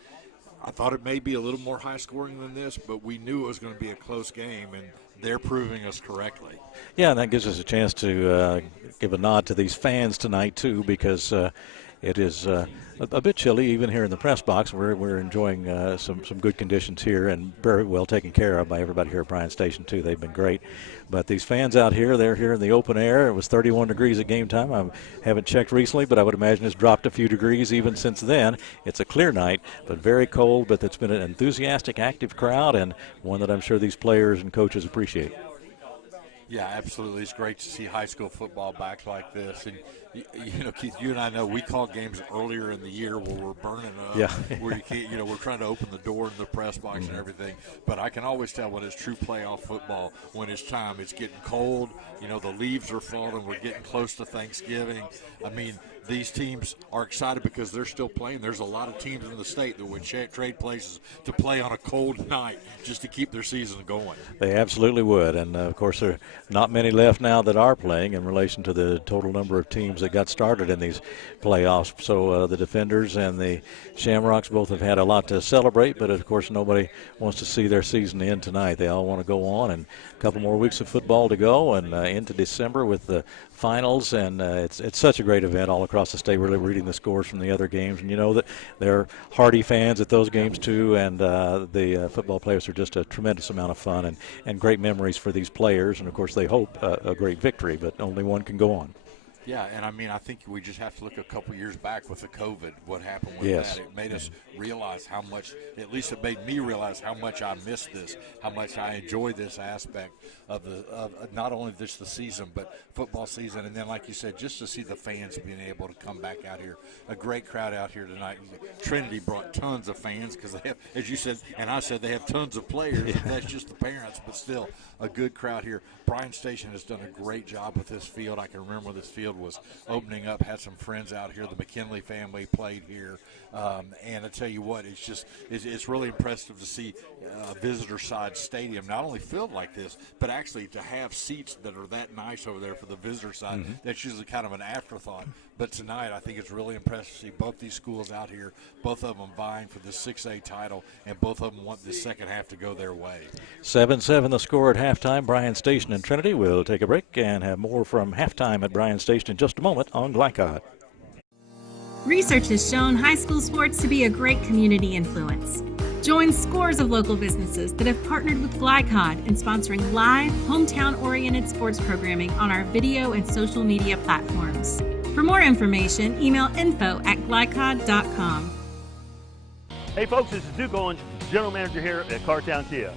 I thought it may be a little more high scoring than this, but we knew it was going to be a close game, and they're proving us correctly. Yeah, and that gives us a chance to give a nod to these fans tonight, too, because it is a bit chilly even here in the press box. We're enjoying some good conditions here and very well taken care of by everybody here at Bryan Station, too. They've been great. But these fans out here, they're here in the open air. It was 31 degrees at game time. I haven't checked recently, but I would imagine it's dropped a few degrees even since then. It's a clear night, but very cold. But it's been an enthusiastic, active crowd, and one that I'm sure these players and coaches appreciate. Yeah, absolutely. It's great to see high school football back like this. And, you know, Keith, you and I know we call games earlier in the year where we're burning up, yeah. where you can't, we're trying to open the door in the press box and everything. But I can always tell when it's true playoff football, when it's time. It's getting cold. The leaves are falling. We're getting close to Thanksgiving. I mean, these teams are excited because they're still playing. There's a lot of teams in the state that would trade places to play on a cold night just to keep their season going. They absolutely would. And, of course, there are not many left now that are playing in relation to the total number of teams that got started in these playoffs. So the Defenders and the Shamrocks both have had a lot to celebrate, but, of course, nobody wants to see their season end tonight. They all want to go on, and a couple more weeks of football to go and into December with the finals. And it's such a great event all across the state. We're reading the scores from the other games, and you know that they're hardy fans at those games too, and the football players are just a tremendous amount of fun and great memories for these players, and of course they hope a great victory, but only one can go on. Yeah, and I mean, I think we just have to look a couple years back with the COVID, what happened with that. It made us realize how much, at least it made me realize how much I missed this, how much I enjoy this aspect of not only just the season, but football season. And then, like you said, just to see the fans being able to come back out here. A great crowd out here tonight. Trinity brought tons of fans because they have, as you said, and I said, they have tons of players. Yeah. That's just the parents, but still a good crowd here. Bryan Station has done a great job with this field. I can remember when this field was opening up, had some friends out here. The McKinley family played here. And I tell you what, it's really impressive to see a visitor side stadium not only filled like this, but actually to have seats that are that nice over there for the visitor side. Mm-hmm. That's usually kind of an afterthought. But tonight I think it's really impressive to see both these schools out here, both of them vying for the 6A title, and both of them want the second half to go their way. 7-7 the score at halftime. Bryan Station and Trinity will take a break and have more from halftime at Bryan Station in just a moment on Glycod. Research has shown high school sports to be a great community influence. Join scores of local businesses that have partnered with Glycod in sponsoring live, hometown-oriented sports programming on our video and social media platforms. For more information, email info@glycod.com. Hey folks, this is Duke Owens, General Manager here at Cartown Kia.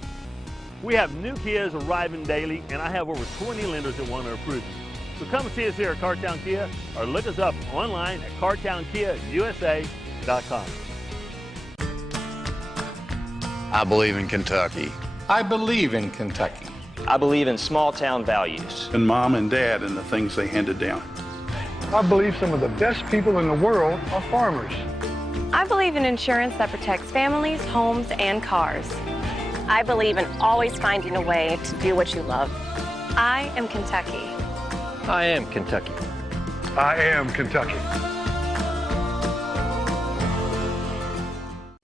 We have new Kias arriving daily, and I have over 20 lenders that want to approve you. So come and see us here at Cartown Kia, or look us up online at cartownkiausa.com. I believe in Kentucky. I believe in Kentucky. I believe in small town values. And mom and dad and the things they handed down. I believe some of the best people in the world are farmers. I believe in insurance that protects families, homes, and cars. I believe in always finding a way to do what you love. I am Kentucky. I am Kentucky. I am Kentucky.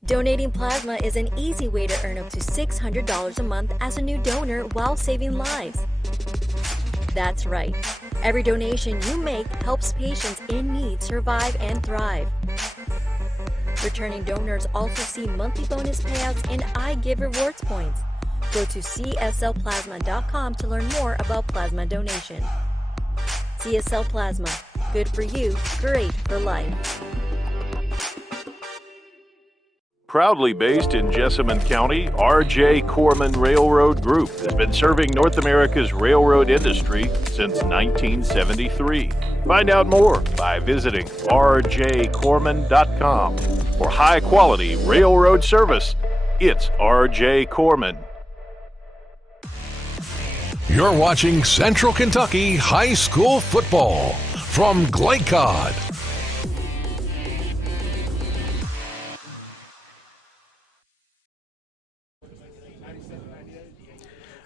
Donating plasma is an easy way to earn up to $600 a month as a new donor while saving lives. That's right. Every donation you make helps patients in need survive and thrive. Returning donors also see monthly bonus payouts and I Give Rewards points. Go to cslplasma.com to learn more about plasma donation. CSL Plasma. Good for you, great for life. Proudly based in Jessamine County, R.J. Corman Railroad Group has been serving North America's railroad industry since 1973. Find out more by visiting rjcorman.com. For high-quality railroad service, it's R.J. Corman. You're watching Central Kentucky High School Football from Glycod.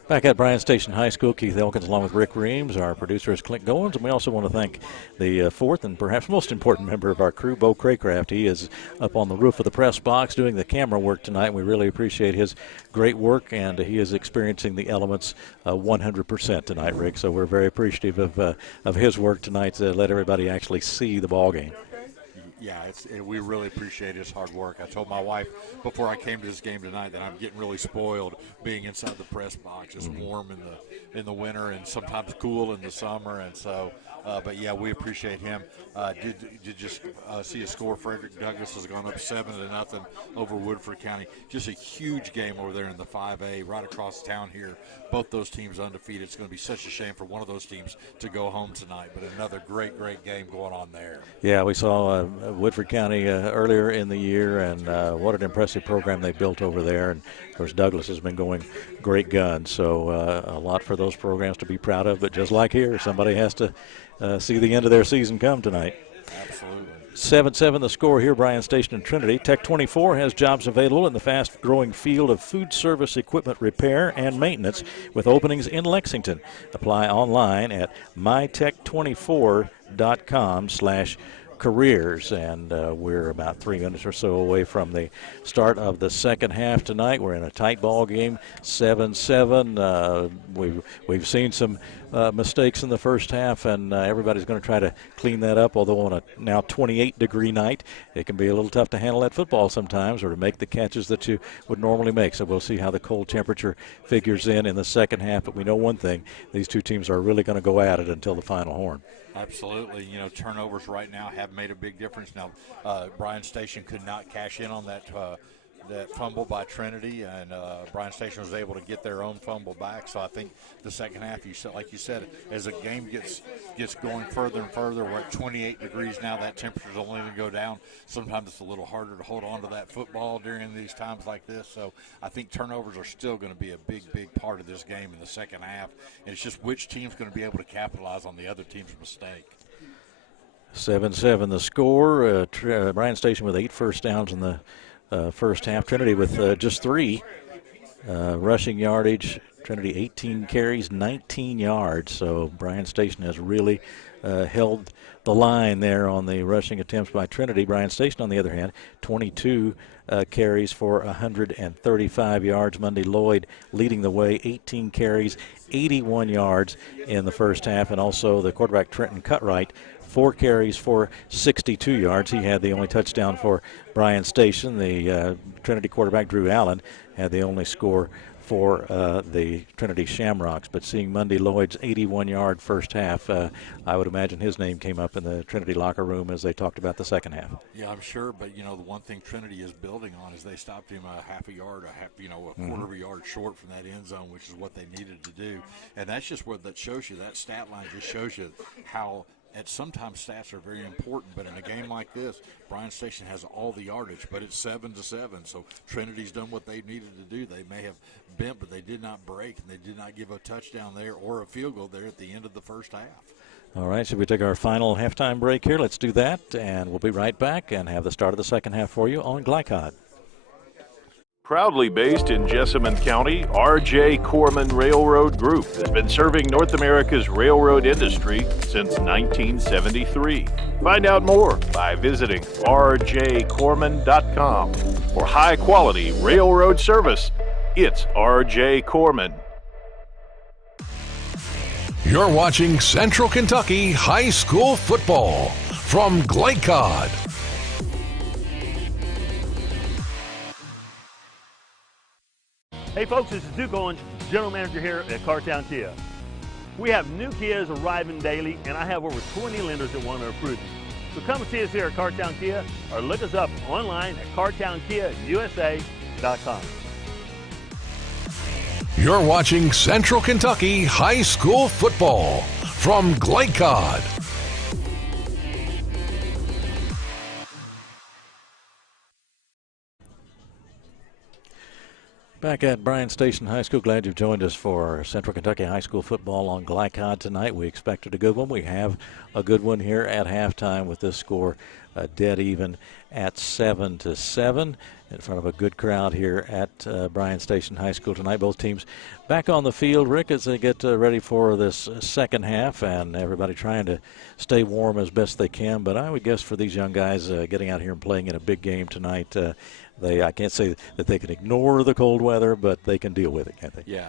Back at Bryan Station High School, Keith Elkins along with Rick Reams. Our producer is Clint Goins, and we also want to thank the fourth and perhaps most important member of our crew, Bo Craycraft. He is up on the roof of the press box doing the camera work tonight. We really appreciate his great work, and he is experiencing the elements 100% tonight, Rick. So we're very appreciative of his work tonight to let everybody actually see the ball game. Yeah, we really appreciate his hard work. I told my wife before I came to this game tonight that I'm getting really spoiled being inside the press box. It's warm in the winter and sometimes cool in the summer, and so. But yeah, we appreciate him. Did just see a score? Frederick Douglass has gone up 7-0 over Woodford County. Just a huge game over there in the 5A, right across town here. Both those teams undefeated. It's going to be such a shame for one of those teams to go home tonight. But another great game going on there. Yeah, we saw Woodford County earlier in the year, and what an impressive program they built over there. And of course, Douglass has been going great guns. So a lot for those programs to be proud of. But just like here, somebody has to see the end of their season come tonight. Absolutely. 7-7 the score here, Bryan Station and Trinity. Tech 24 has jobs available in the fast-growing field of food service equipment repair and maintenance with openings in Lexington. Apply online at mytech24.com/careers, and we're about 3 minutes or so away from the start of the second half tonight. We're in a tight ball game, 7-7. We've seen some mistakes in the first half, and everybody's going to try to clean that up, although on a now 28-degree night, it can be a little tough to handle that football sometimes or to make the catches that you would normally make. So we'll see how the cold temperature figures in the second half, but we know one thing, these two teams are really going to go at it until the final horn. Absolutely. Turnovers right now have made a big difference. Now, Bryan Station could not cash in on that fumble by Trinity, and Bryan Station was able to get their own fumble back. So I think the second half, like you said, as the game gets going further and further, we're at 28 degrees now. That temperature's only going to go down. Sometimes it's a little harder to hold on to that football during these times like this. So I think turnovers are still going to be a big part of this game in the second half. And it's just which team's going to be able to capitalize on the other team's mistake. 7-7 the score. Bryan Station with 8 first downs in the first half. Trinity with just 3 rushing yardage. Trinity 18 carries, 19 yards. So Bryan Station has really held the line there on the rushing attempts by Trinity. Bryan Station, on the other hand, 22 carries for 135 yards. Monday Lloyd leading the way, 18 carries, 81 yards in the first half. And also the quarterback Trenton Cutright, 4 carries for 62 yards. He had the only touchdown for Bryan Station. The Trinity quarterback, Drew Allen, had the only score for the Trinity Shamrocks. But seeing Monday Lloyd's 81-yard first half, I would imagine his name came up in the Trinity locker room as they talked about the second half. Yeah, I'm sure. But, the one thing Trinity is building on is they stopped him a half a yard, a quarter of a yard short from that end zone, which is what they needed to do. And that's just what that shows you. That stat line just shows you how – and sometimes stats are very important, but in a game like this, Bryan Station has all the yardage, but it's 7-7. So Trinity's done what they needed to do. They may have bent, but they did not break, and they did not give a touchdown there or a field goal there at the end of the first half. All right, should we take our final halftime break here? Let's do that, and we'll be right back and have the start of the second half for you on Glycod. Proudly based in Jessamine County, R.J. Corman Railroad Group has been serving North America's railroad industry since 1973. Find out more by visiting rjcorman.com. For high-quality railroad service, it's R.J. Corman. You're watching Central Kentucky High School Football from Glycod. Hey folks, this is Duke Owens, General Manager here at Cartown Kia. We have new Kias arriving daily, and I have over 20 lenders that want to approve you. So come and see us here at Cartown Kia, or look us up online at cartownkiausa.com. You're watching Central Kentucky High School Football from Glycod. Back at Bryan Station High School, glad you've joined us for Central Kentucky High School football on Glycod tonight. We expected a good one. We have a good one here at halftime with this score dead even at 7-7 in front of a good crowd here at Bryan Station High School tonight. Both teams back on the field, Rick, as they get ready for this second half, and everybody trying to stay warm as best they can. But I would guess for these young guys getting out here and playing in a big game tonight, I can't say that they can ignore the cold weather, but they can deal with it, can't they? Yeah,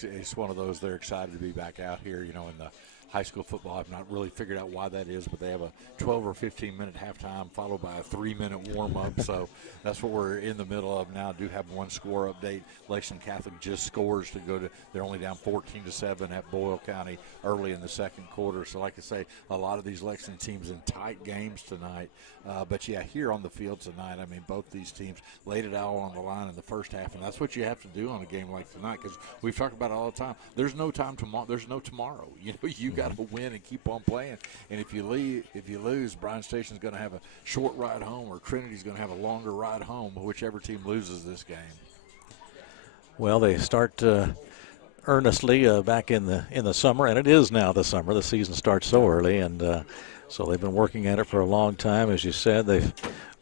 it's one of those. They're excited to be back out here, in the high school football. I've not really figured out why that is, but they have a 12 or 15-minute halftime followed by a 3-minute warm-up. So that's what we're in the middle of now. I do have one score update. Lexington Catholic just scores to go to – they're only down 14-7 at Boyle County early in the second quarter. So like I say, a lot of these Lexington teams in tight games tonight. But, yeah, here on the field tonight, I mean, both these teams laid it all on the line in the first half, and that's what you have to do on a game like tonight because we've talked about it all the time. There's no time tomorrow. There's no tomorrow. You got to win and keep on playing. And if you lose, Bryan Station's going to have a short ride home, or Trinity's going to have a longer ride home, whichever team loses this game. Well, they start earnestly back in the summer, and it is now the summer. The season starts so early, and so they've been working at it for a long time. As you said, they've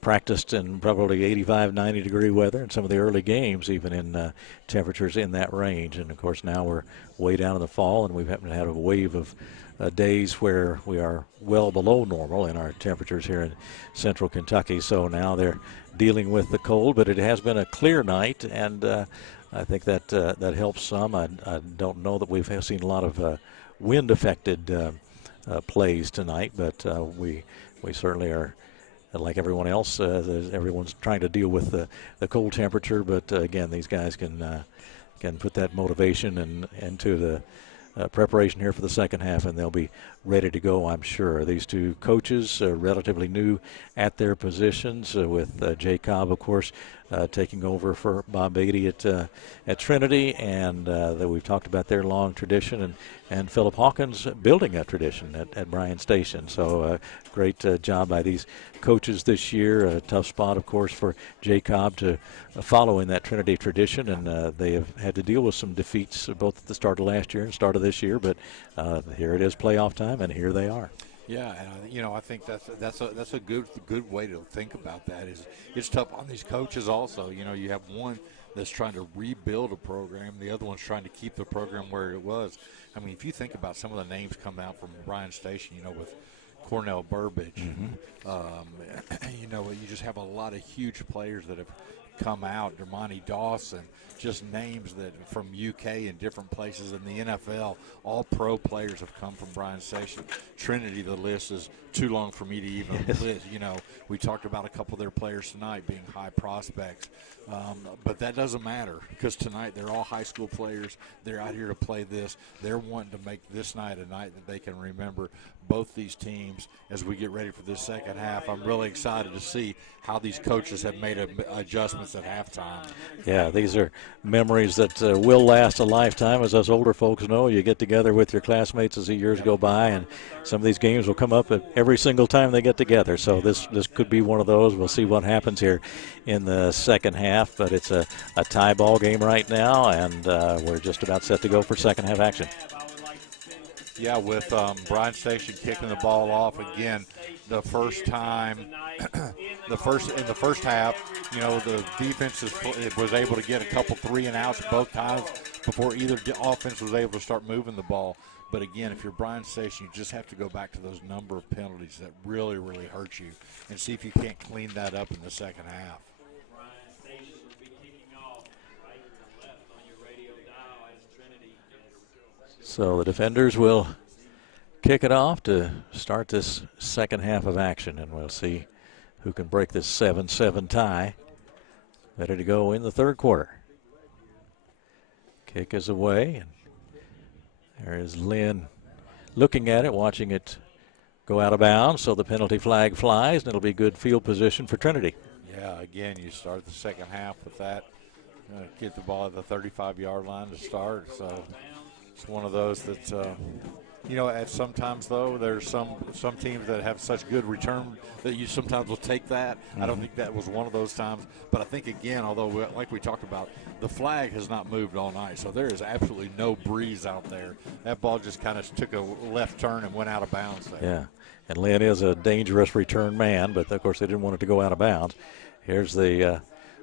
practiced in probably 85, 90-degree weather in some of the early games, even in temperatures in that range. And, of course, now we're way down in the fall, and we've happened to have a wave of days where we are well below normal in our temperatures here in central Kentucky. So now they're dealing with the cold, but it has been a clear night, and I think that helps some. I don't know that we've seen a lot of wind-affected plays tonight, but we certainly are, like everyone else, everyone's trying to deal with the cold temperature. But again, these guys can put that motivation into the preparation here for the second half, and they'll be ready to go, I'm sure. These two coaches are relatively new at their positions, with Jay Cobb, of course, taking over for Bob Beatty at Trinity, and that we've talked about their long tradition, and Philip Hawkins building a tradition at Bryan Station. So great job by these coaches this year. A tough spot, of course, for Jay Cobb to follow in that Trinity tradition, and they have had to deal with some defeats both at the start of last year and start of this year, but here it is playoff time, and here they are. Yeah, and I think that's a good way to think about that. Is it's tough on these coaches also. You have one that's trying to rebuild a program, the other one's trying to keep the program where it was. I mean, if you think about some of the names come out from Bryan Station, with Cornell Burbage, you just have a lot of huge players that have come out, Dermonti Dawson, just names that from UK and different places in the NFL, all pro players have come from Bryan Station. Trinity, the list is too long for me to even list. You know, we talked about a couple of their players tonight being high prospects. But that doesn't matter because tonight they're all high school players. They're out here to play this. They're wanting to make this night a night that they can remember. Both these teams, as we get ready for this second half, I'm really excited to see how these coaches have made adjustments at halftime. Yeah, these are memories that will last a lifetime. As us older folks know, you get together with your classmates as the years go by, and some of these games will come up at every single time they get together. So this could be one of those. We'll see what happens here in the second half, but it's a tie ball game right now, and we're just about set to go for second half action. Yeah, with Bryan Station kicking the ball off again, the first time, in the first half, you know, the defense was able to get a couple 3-and-outs both times before either offense was able to start moving the ball. But again, if you're Bryan Station, you just have to go back to those number of penalties that really, really hurt you and see if you can't clean that up in the second half. So the defenders will kick it off to start this second half of action, and we'll see who can break this 7-7 tie. Ready to go in the third quarter. Kick is away, and there is Lynn looking at it, watching it go out of bounds, so the penalty flag flies, and it'll be good field position for Trinity. Yeah, again, you start the second half with that. Get the ball at the 35-yard line to start, so it's one of those that, you know, at sometimes, though, there's some teams that have such good return that you sometimes will take that. I don't think that was one of those times. But I think, again, although, like we talked about, the flag has not moved all night, so there is absolutely no breeze out there. That ball just kind of took a left turn and went out of bounds there. Yeah, and Lynn is a dangerous return man, but, of course, they didn't want it to go out of bounds. Here's the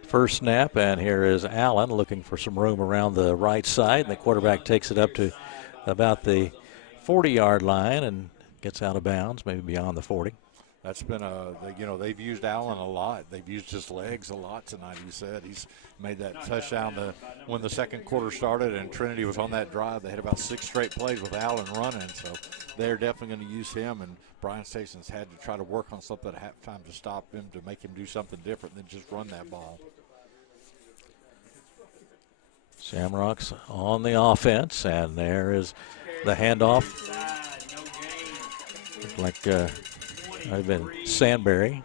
first snap, and here is Allen looking for some room around the right side, and the quarterback takes it up to about the 40-yard line and gets out of bounds, maybe beyond the 40. That's been you know, they've used Allen a lot. They've used his legs a lot tonight, he said. He's made that touchdown when the second quarter started and Trinity was on that drive. They had about 6 straight plays with Allen running, so they're definitely going to use him, and Bryan Station's had to try to work on something at halftime to stop him, to make him do something different than just run that ball. Shamrocks on the offense, and there is the handoff. Looks like I've been Sandberry.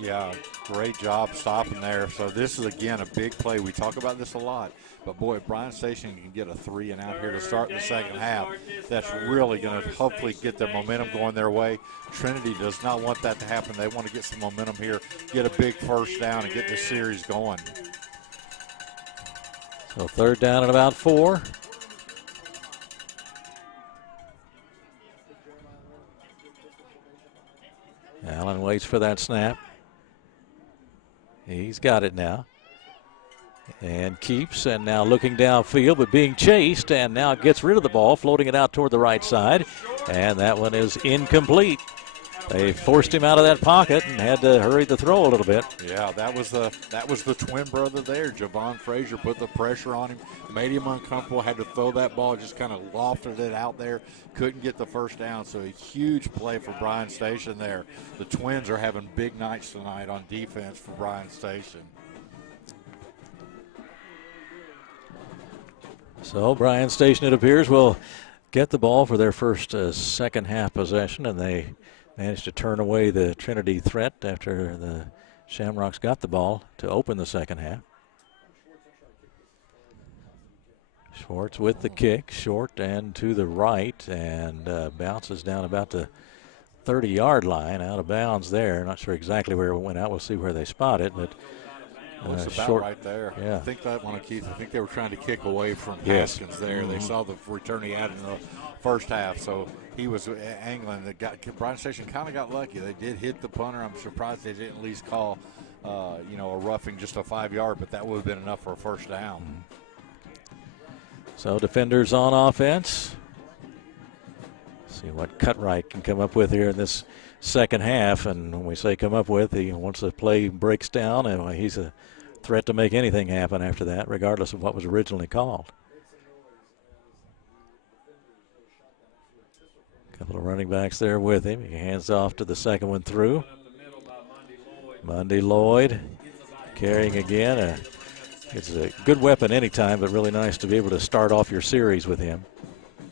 Yeah, great job stopping there. So this is, again, a big play. We talk about this a lot. But, boy, if Bryan Station can get a 3-and-out here to start the second half, that's really going to hopefully get their momentum going their way. Trinity does not want that to happen. They want to get some momentum here, get a big first down, and get the series going. So third down and about 4. Allen waits for that snap. He's got it now. And keeps, and now looking downfield, but being chased, and now gets rid of the ball, floating it out toward the right side. And that one is incomplete. They forced him out of that pocket and had to hurry the throw a little bit. Yeah, that was the twin brother there. Javon Frazier put the pressure on him, made him uncomfortable, had to throw that ball, just kind of lofted it out there, couldn't get the first down. So a huge play for Bryan Station there. The Twins are having big nights tonight on defense for Bryan Station. So Bryan Station, it appears, will get the ball for their first second half possession, and they managed to turn away the Trinity threat after the Shamrocks got the ball to open the second half. Schwartz with the kick, short and to the right, and bounces down about the 30-yard line, out of bounds there. Not sure exactly where it went out. We'll see where they spot it, but it's about short, right there. Yeah. I think that one, Keith, I think they were trying to kick away from Haskins there. They saw the return he had in the first half, so he was angling. Bryan Station kind of got lucky. They did hit the punter. I'm surprised they didn't at least call, a roughing, just a 5-yard, but that would have been enough for a first down. So defenders on offense. See what Cutright can come up with here in this second half. And when we say come up with, once the play breaks down, and he's a threat to make anything happen after that, regardless of what was originally called. A couple of running backs there with him. He hands off to the second one through. Monday Lloyd carrying again. It's a good weapon anytime, but really nice to be able to start off your series with him.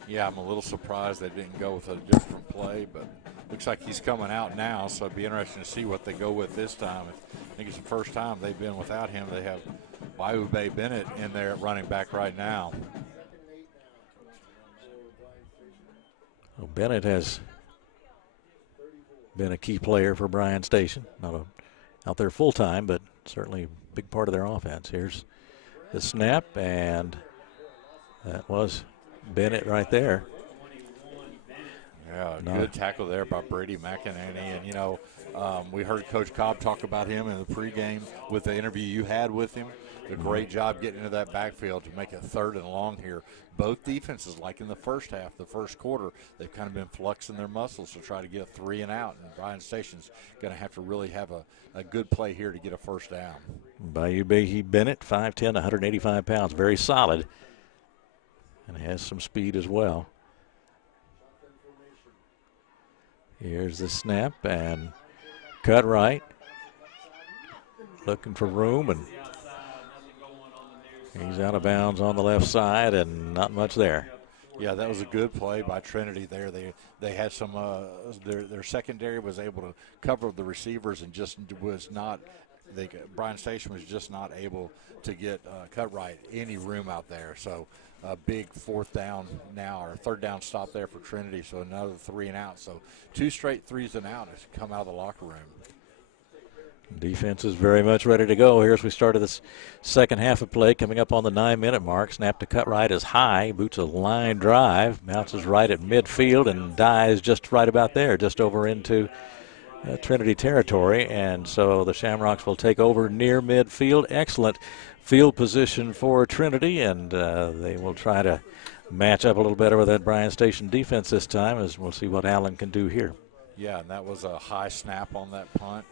Yeah, I'm a little surprised they didn't go with a different play, but looks like he's coming out now, so it'd be interesting to see what they go with this time. I think it's the first time they've been without him. They have Bayube Bennett in there at running back right now. Well, Bennett has been a key player for Bryan Station. Not out there full-time, but certainly a big part of their offense. Here's the snap, and that was Bennett right there. Yeah, good tackle there by Brady McEnany. And, we heard Coach Cobb talk about him in the pregame with the interview you had with him. A great job getting into that backfield to make it 3rd and long here. Both defenses, like in the first half, the first quarter, they've kind of been flexing their muscles to try to get a 3 and out. And Bryan Station's going to have to really have a good play here to get a first down. Bayube Bennett, 5'10", 185 pounds, very solid, and has some speed as well. Here's the snap and cut right. Looking for room, and he's out of bounds on the left side, and not much there. Yeah, that was a good play by Trinity there. They had some their secondary was able to cover the receivers and just was not. Bryan Station was just not able to get cut right any room out there. So a big 4th down now, or 3rd down stop there for Trinity. So another 3 and out. So 2 straight 3s and out as come out of the locker room. Defense is very much ready to go here as we started this second half of play. Coming up on the 9-minute mark. Snap to cut right is high. Boots a line drive. Bounces right at midfield and dies just right about there, just over into Trinity territory. And so the Shamrocks will take over near midfield. Excellent field position for Trinity, and they will try to match up a little better with that Bryan Station defense this time, as we'll see what Allen can do here. Yeah, and that was a high snap on that punt.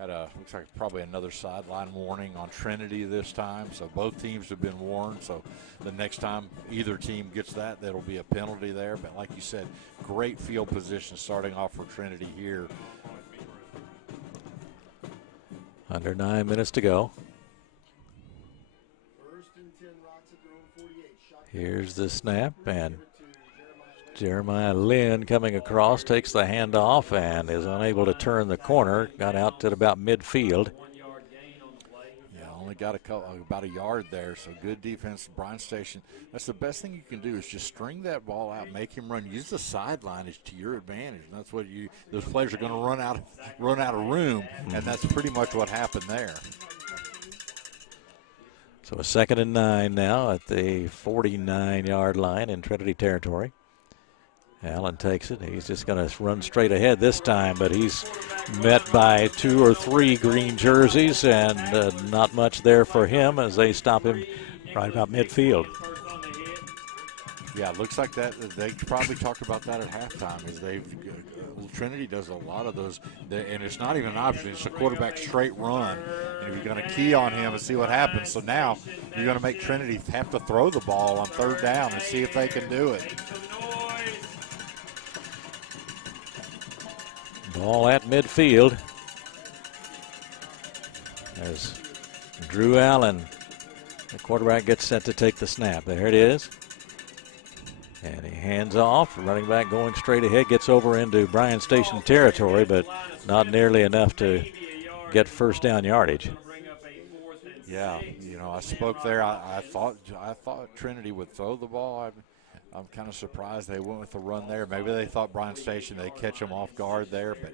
Looks like probably another sideline warning on Trinity this time. So both teams have been warned. So the next time either team gets that, that'll be a penalty there. But like you said, great field position starting off for Trinity here. Under 9 minutes to go. Here's the snap, and Jeremiah Lynn coming across, takes the handoff and is unable to turn the corner. Got out to about midfield. Yeah, only got about a yard there, so good defense. Bryan Station, that's the best thing you can do is just string that ball out, make him run. Use the sideline to your advantage. And that's what those players are going to run out of room, and that's pretty much what happened there. So a 2nd and 9 now at the 49-yard line in Trinity territory. Allen takes it. He's just going to run straight ahead this time, but he's met by 2 or 3 green jerseys, and not much there for him as they stop him right about midfield. Yeah, it looks like that. They probably talked about that at halftime. Trinity does a lot of those, and it's not even an option. It's a quarterback straight run, and you're going to key on him and see what happens. So now you're going to make Trinity have to throw the ball on 3rd down and see if they can do it. Ball at midfield as Drew Allen, the quarterback, gets set to take the snap. There it is. And he hands off. Running back going straight ahead, gets over into Bryan Station territory, but not nearly enough to get 1st down yardage. Yeah, I spoke there. I thought Trinity would throw the ball. I'm kind of surprised they went with the run there. Maybe they thought Bryan Station, they'd catch them off guard there, but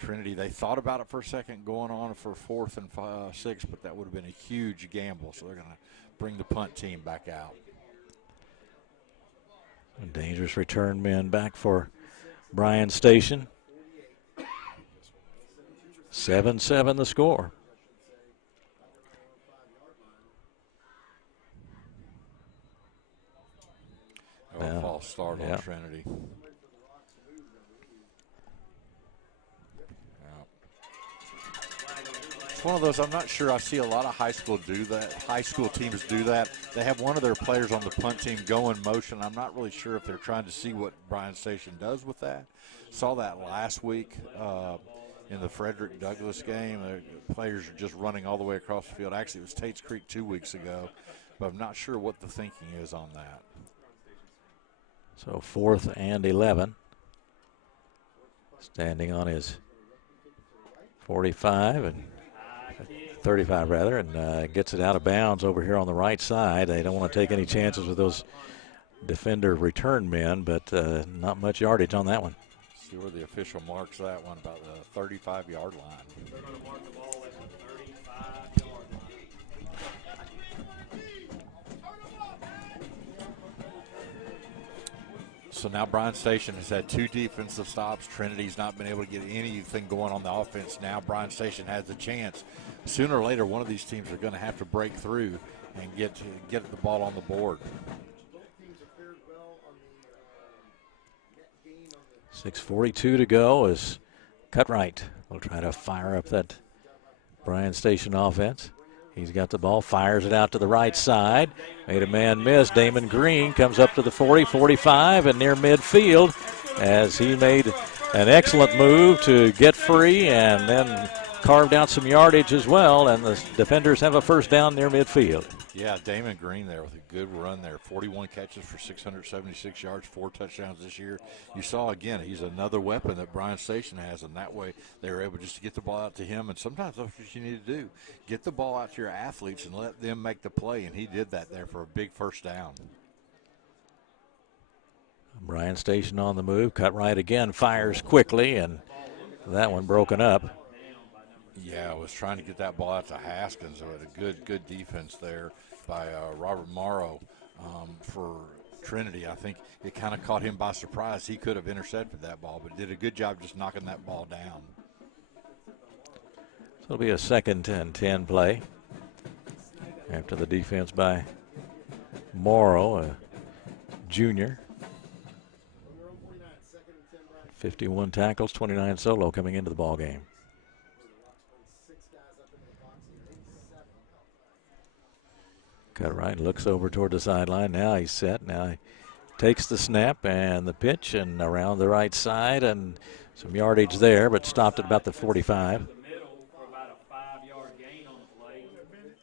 Trinity, they thought about it for a second going on for 4th and 6, but that would have been a huge gamble, so they're going to bring the punt team back out. A dangerous return man back for Bryan Station. 7-7 the score. False start on Trinity. one of those, I'm not sure. I see a lot of high school teams do that. They have one of their players on the punt team go in motion. I'm not really sure if they're trying to see what Bryan Station does with that. Saw that last week in the Frederick Douglass game. The players are just running all the way across the field. Actually, it was Tate's Creek 2 weeks ago, but I'm not sure what the thinking is on that. So 4th and 11. Standing on his 45 and 35 rather, and gets it out of bounds over here on the right side. They don't want to take any chances with those defender return men, but not much yardage on that one. See where the official marks that one, about the 35-yard line. So now Bryan Station has had 2 defensive stops. Trinity's not been able to get anything going on the offense. Now Bryan Station has a chance. Sooner or later, one of these teams are going to have to break through and get the ball on the board. 6:42 to go as Cutright will try to fire up that Bryan Station offense. He's got the ball, fires it out to the right side. Made a man miss. Damon Green comes up to the 40, 45, and near midfield as he made an excellent move to get free and then carved out some yardage as well, and the defenders have a first down near midfield. Yeah, Damon Green there with a good run there. 41 catches for 676 yards, 4 touchdowns this year. You saw, again, he's another weapon that Bryan Station has, and that way they were able just to get the ball out to him. And sometimes that's what you need to do. Get the ball out to your athletes and let them make the play, and he did that there for a big first down. Bryan Station on the move. Cutright again fires quickly, and that one broken up. Yeah, I was trying to get that ball out to Haskins. A good defense there by Robert Morrow for Trinity. I think it kind of caught him by surprise. He could have intercepted that ball, but did a good job just knocking that ball down. So it'll be a 2nd and 10 play after the defense by Morrow, a junior. 51 tackles, 29 solo coming into the ball game. Cutright looks over toward the sideline. Now he's set. Now he takes the snap and the pitch and around the right side and some yardage there, but stopped at about the 45.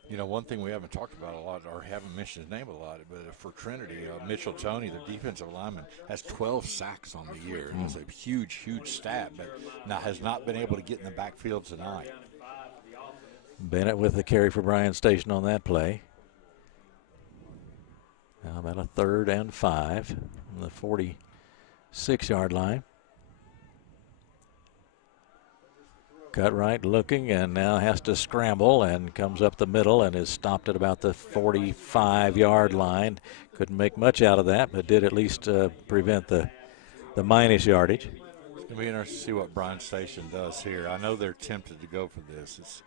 You know, one thing we haven't talked about a lot, or haven't mentioned his name a lot, but for Trinity, Mitchell Toney, the defensive lineman, has 12 sacks on the year. It's a huge, huge stat, but now has not been able to get in the backfield tonight. Bennett with the carry for Bryan Station on that play. Now about a 3rd and 5 from the 46-yard line. Cutright looking and now has to scramble and comes up the middle and is stopped at about the 45-yard line. Couldn't make much out of that, but did at least prevent the minus yardage. It's going to be interesting to see what Bryan Station does here. I know they're tempted to go for this. It's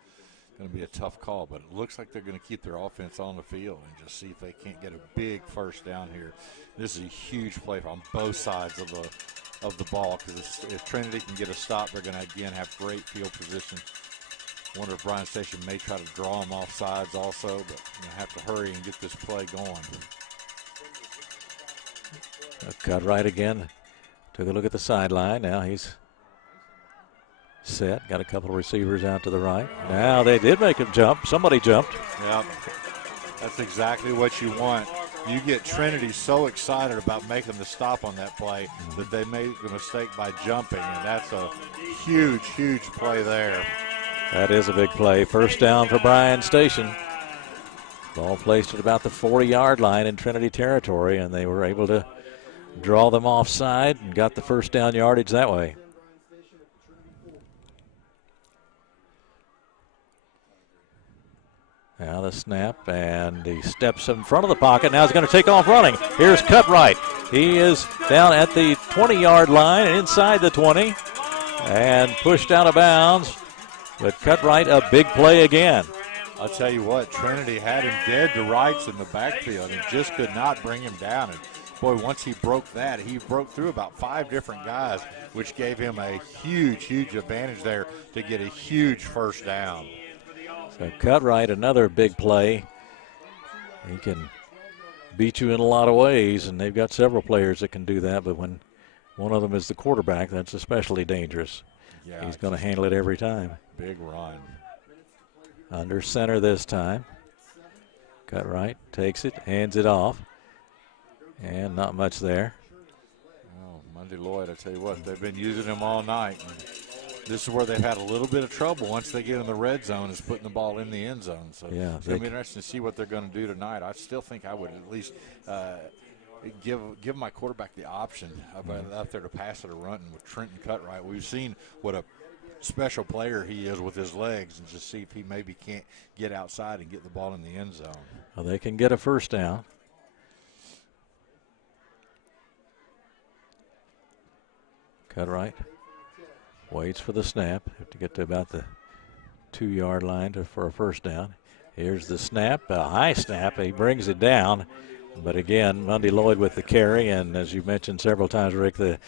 going to be a tough call, but it looks like they're going to keep their offense on the field and just see if they can't get a big first down here. This is a huge play on both sides of the ball, because if Trinity can get a stop, they're going to again have great field position. Wonder if Bryan Station may try to draw them off sides also, but going to have to hurry and get this play going. Cutright again. Took a look at the sideline. Now he's set. Got a couple of receivers out to the right. Now they did make him jump. Somebody jumped. Yep. That's exactly what you want. You get Trinity so excited about making the stop on that play that they made the mistake by jumping, and that's a huge, huge play there. That is a big play. First down for Bryan Station. Ball placed at about the 40-yard line in Trinity territory, and they were able to draw them offside and got the first down yardage that way. Now the snap, and he steps in front of the pocket. Now he's going to take off running. Here's Cutright. He is down at the 20-yard line and inside the 20 and pushed out of bounds. But Cutright, a big play again. I'll tell you what, Trinity had him dead to rights in the backfield and just could not bring him down. And boy, once he broke that, he broke through about 5 different guys, which gave him a huge, huge advantage there to get a huge first down. So Cutright, another big play. He can beat you in a lot of ways, and they've got several players that can do that, but when one of them is the quarterback, that's especially dangerous. Yeah, he's going to handle it every time. Big run. Under center this time. Cutright takes it, hands it off, and not much there. Oh, Monday Lloyd, I tell you what, they've been using him all night. And this is where they've had a little bit of trouble once they get in the red zone, is putting the ball in the end zone. So yeah, it's going to be interesting to see what they're going to do tonight. I still think I would at least give my quarterback the option out there to pass it or run with Trenton Cutright. We've seen what a special player he is with his legs, and just see if he maybe can't get outside and get the ball in the end zone. Well, they can get a first down. Cutright waits for the snap. Have to get to about the 2-yard line for a first down. Here's the snap, a high snap. He brings it down. But again, Monday Lloyd with the carry, and as you mentioned several times, Rick, the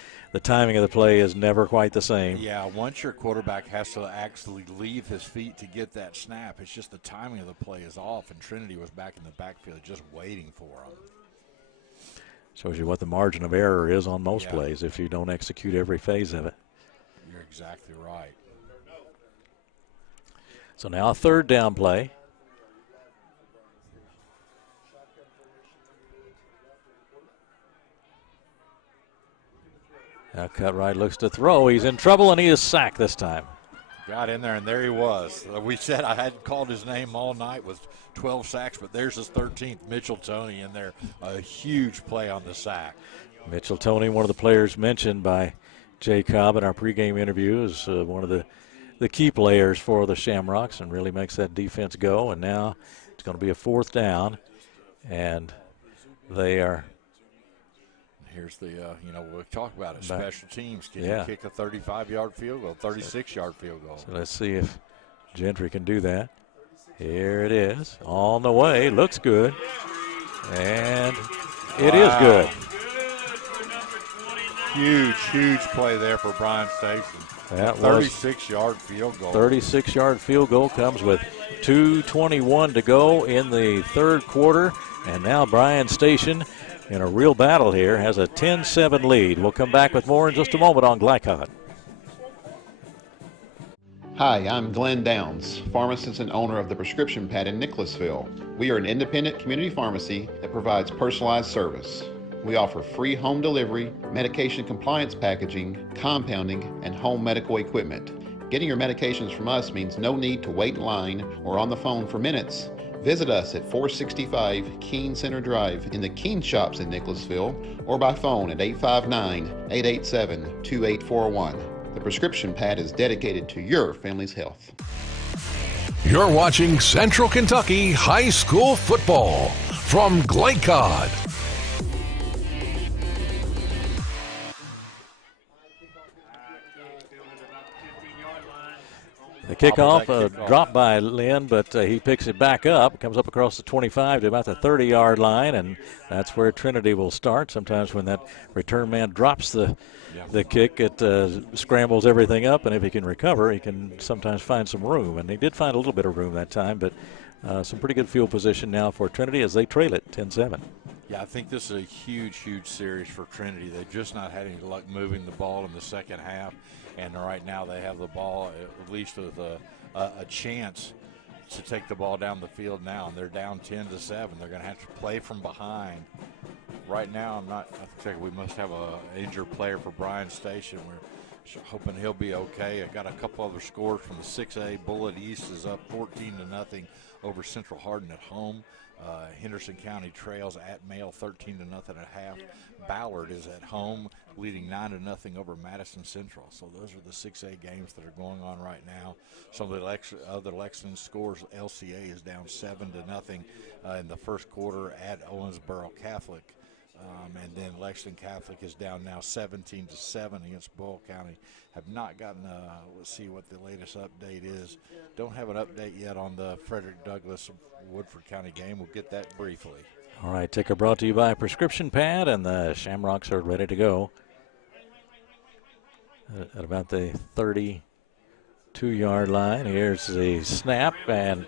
timing of the play is never quite the same. Yeah, once your quarterback has to actually leave his feet to get that snap, it's just the timing of the play is off, and Trinity was back in the backfield just waiting for him. Shows you what the margin of error is on most plays if you don't execute every phase of it. You're exactly right. So now a third down play. Now Cutright looks to throw. He's in trouble, and he is sacked this time. Got in there, and there he was. We said I hadn't called his name all night with 12 sacks, but there's his 13th, Mitchell Toney, in there. A huge play on the sack. Mitchell Toney, one of the players mentioned by Jay Cobb in our pregame interview, is one of the key players for the Shamrocks and really makes that defense go. And now it's going to be a fourth down, and they are. Here's the, we'll talk about it, special teams. Can you kick a 35-yard field goal, 36-yard field goal? So let's see if Gentry can do that. Here it is, on the way, looks good, and it is good. Huge play there for Bryan Station. That 36-yard field goal. 36-yard field goal comes with 2:21 to go in the third quarter, and now Bryan Station in a real battle here has a 10-7 lead. We'll come back with more in just a moment on Glycod. Hi, I'm Glenn Downs, pharmacist and owner of the Prescription Pad in Nicholasville. We are an independent community pharmacy that provides personalized service. We offer free home delivery, medication compliance packaging, compounding, and home medical equipment. Getting your medications from us means no need to wait in line or on the phone for minutes. Visit us at 465 Keene Center Drive in the Keene Shops in Nicholasville or by phone at 859-887-2841. The Prescription Pad is dedicated to your family's health. You're watching Central Kentucky High School Football from Glycod. The kickoff dropped by Lynn, but he picks it back up, comes up across the 25 to about the 30-yard line, and that's where Trinity will start. Sometimes when that return man drops the kick, it scrambles everything up, and if he can recover, he can sometimes find some room. And he did find a little bit of room that time, but some pretty good field position now for Trinity as they trail it 10-7. Yeah, I think this is a huge series for Trinity. They've just not had any luck moving the ball in the second half. And right now they have the ball at least with a chance to take the ball down the field now. And they're down 10-7. They're going to have to play from behind. Right now, I think we must have an injured player for Bryan Station. We're hoping he'll be okay. I got a couple other scores from the 6A. Bullitt East is up 14-0 over Central Hardin at home. Henderson County trails at Male 13-0 at half. Ballard is at home leading 9-0 over Madison Central. So those are the 6A games that are going on right now. Some of the other Lexington scores, LCA is down 7-0 in the first quarter at Owensboro Catholic. And then Lexington Catholic is down now 17-7 against Boyle County. Have not gotten let's see what the latest update is. Don't have an update yet on the Frederick Douglass Woodford County game. We'll get that briefly. All right, ticker brought to you by Prescription Pad, and the Shamrocks are ready to go at about the 30 2-yard line. Here's the snap, and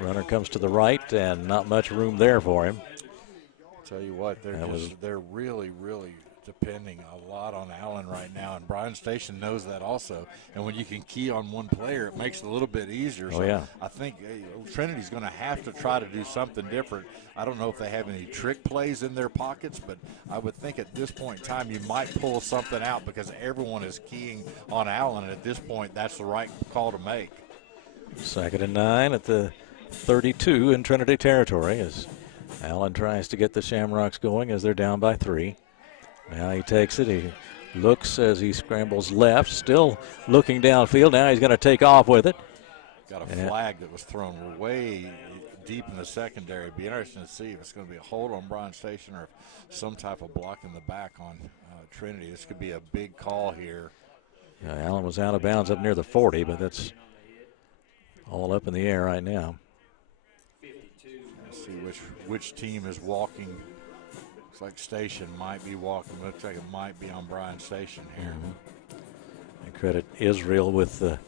runner comes to the right, and not much room there for him. Tell you what, they're really, really depending a lot on Allen right now, and Bryan Station knows that also. And when you can key on one player, it makes it a little bit easier. Oh, so yeah. I think Trinity's going to have to try to do something different. I don't know if they have any trick plays in their pockets, but I would think at this point in time you might pull something out because everyone is keying on Allen, and at this point that's the right call to make. 2nd and 9 at the 32 in Trinity territory as Allen tries to get the Shamrocks going as they're down by 3. Now he takes it. He looks as he scrambles left, still looking downfield. Now he's going to take off with it. Got a flag that was thrown way deep in the secondary. It'd be interesting to see if it's going to be a hold on Bryan Station or if some type of block in the back on Trinity. This could be a big call here. Yeah, Allen was out of bounds up near the 40, but that's all up in the air right now. Let's see which team is walking. Looks like Station might be walking. Looks like it might be on Bryan Station here. And credit Israel with the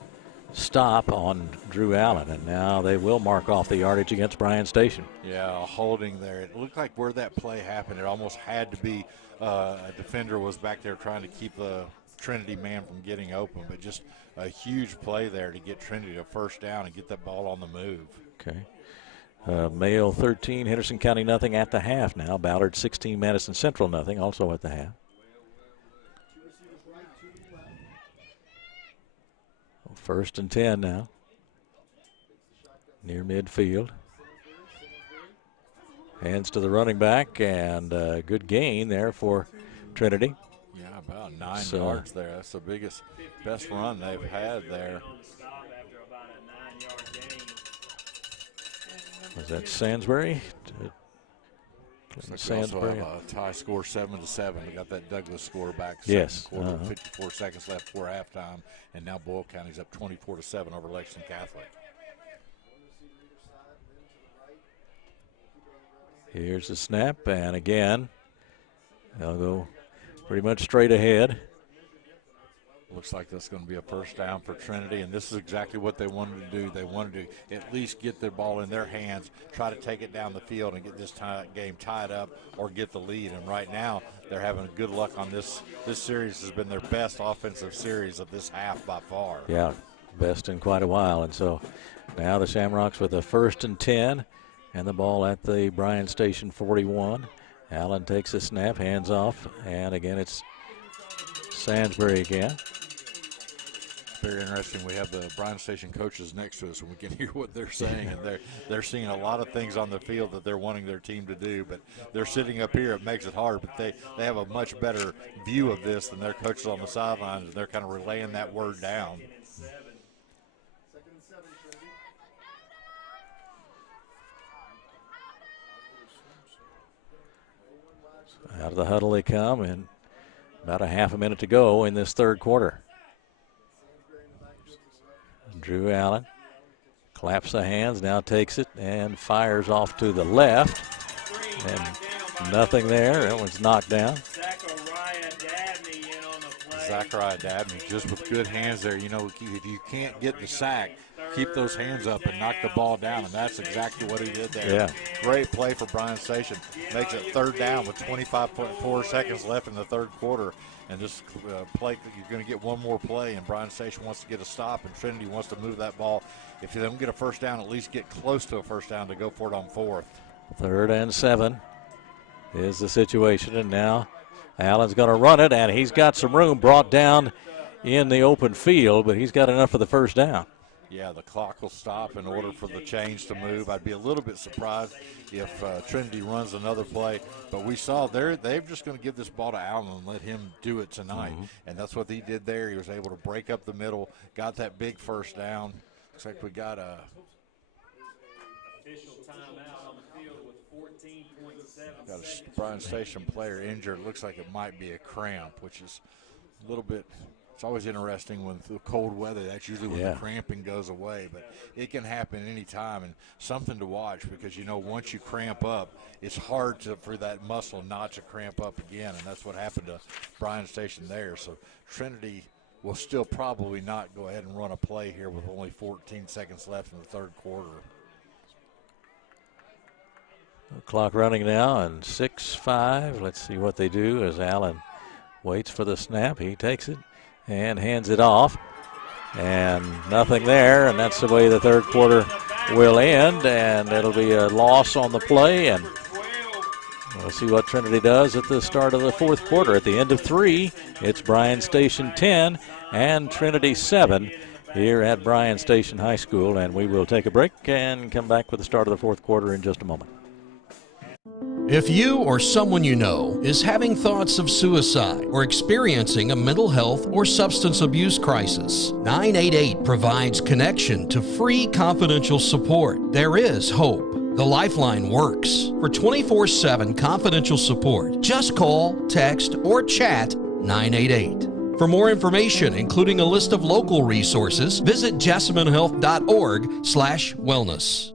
stop on Drew Allen, and now they will mark off the yardage against Bryan Station. Yeah, holding there. It looked like where that play happened, it almost had to be a defender was back there trying to keep the Trinity man from getting open, but just a huge play there to get Trinity to first down and get that ball on the move. Okay. Mayo 13, Henderson County nothing at the half now. Ballard 16, Madison Central nothing, also at the half. First and 10 now. Near midfield. Hands to the running back, and good gain there for Trinity. Yeah, about 9 yards there. That's the best run they've had there. Was that Sainsbury? Sainsbury. A tie score 7-7. We got that Douglas score back. Yes. 54 seconds left before halftime, and now Boyle County's up 24-7 over Lexington Catholic. Here's the snap, and again, they'll go pretty much straight ahead. Looks like that's going to be a first down for Trinity, and this is exactly what they wanted to do. They wanted to at least get the ball in their hands, try to take it down the field and get this game tied up or get the lead. And right now they're having good luck on this. This series has been their best offensive series of this half by far. Yeah, best in quite a while. And so now the Shamrocks with a 1st and 10 and the ball at the Bryan Station 41. Allen takes a snap, hands off, and again it's Sainsbury again. Very interesting. We have the Bryan Station coaches next to us, and we can hear what they're saying. And they're seeing a lot of things on the field that they're wanting their team to do, but they're sitting up here. It makes it hard, but they have a much better view of this than their coaches on the sidelines, and they're kind of relaying that word down. Out of the huddle they come, and about a half a minute to go in this third quarter. Drew Allen claps the hands, now takes it and fires off to the left. And nothing there. That one's knocked down. Zachariah Dabney just with good hands there. You know, if you can't get the sack, keep those hands up and knock the ball down, and that's exactly what he did there. Yeah. Great play for Bryan Station. Makes it third down with 25.4 seconds left in the third quarter. And this play, you're going to get one more play, and Bryan Station wants to get a stop, and Trinity wants to move that ball. If they don't get a first down, at least get close to a first down to go for it on 4th. 3rd and 7 is the situation, and now Allen's going to run it, and he's got some room brought down in the open field, but he's got enough for the first down. Yeah, the clock will stop in order for the chains to move. I'd be a little bit surprised if Trinity runs another play. But we saw they're just going to give this ball to Allen and let him do it tonight. And that's what he did there. He was able to break up the middle, got that big first down. Looks like we got a official timeout on the field with 14.7 got a Bryan Station player injured. Looks like it might be a cramp, which is a little bit – it's always interesting when the cold weather. That's usually when the cramping goes away, but it can happen any time, and something to watch because, you know, once you cramp up, it's hard for that muscle not to cramp up again, and that's what happened to Bryan Station there. So Trinity will still probably not go ahead and run a play here with only 14 seconds left in the third quarter. Clock running now, and 6-5. Let's see what they do as Allen waits for the snap. He takes it and hands it off. And nothing there, and that's the way the third quarter will end, and it'll be a loss on the play, and we'll see what Trinity does at the start of the fourth quarter. At the end of 3, it's Bryan Station 10 and Trinity 7 here at Bryan Station High School, and we will take a break and come back with the start of the fourth quarter in just a moment. If you or someone you know is having thoughts of suicide or experiencing a mental health or substance abuse crisis, 988 provides connection to free confidential support. There is hope. The Lifeline works. For 24/7 confidential support, just call, text, or chat 988. For more information, including a list of local resources, visit jessamynhealth.org/wellness.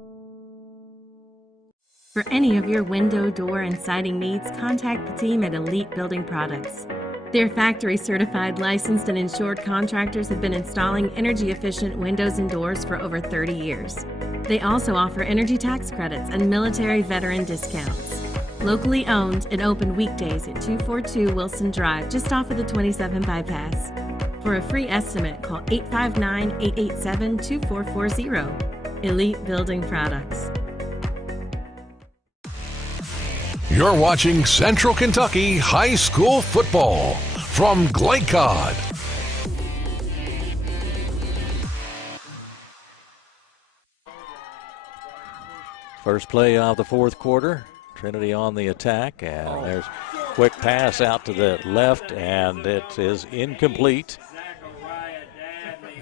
For any of your window, door, and siding needs, contact the team at Elite Building Products. Their factory-certified, licensed, and insured contractors have been installing energy-efficient windows and doors for over 30 years. They also offer energy tax credits and military veteran discounts. Locally owned and open weekdays at 242 Wilson Drive, just off of the 27 bypass. For a free estimate, call 859-887-2440. Elite Building Products. You're watching Central Kentucky High School Football from Glycod. First play of the fourth quarter. Trinity on the attack, and there's a quick pass out to the left, and it is incomplete.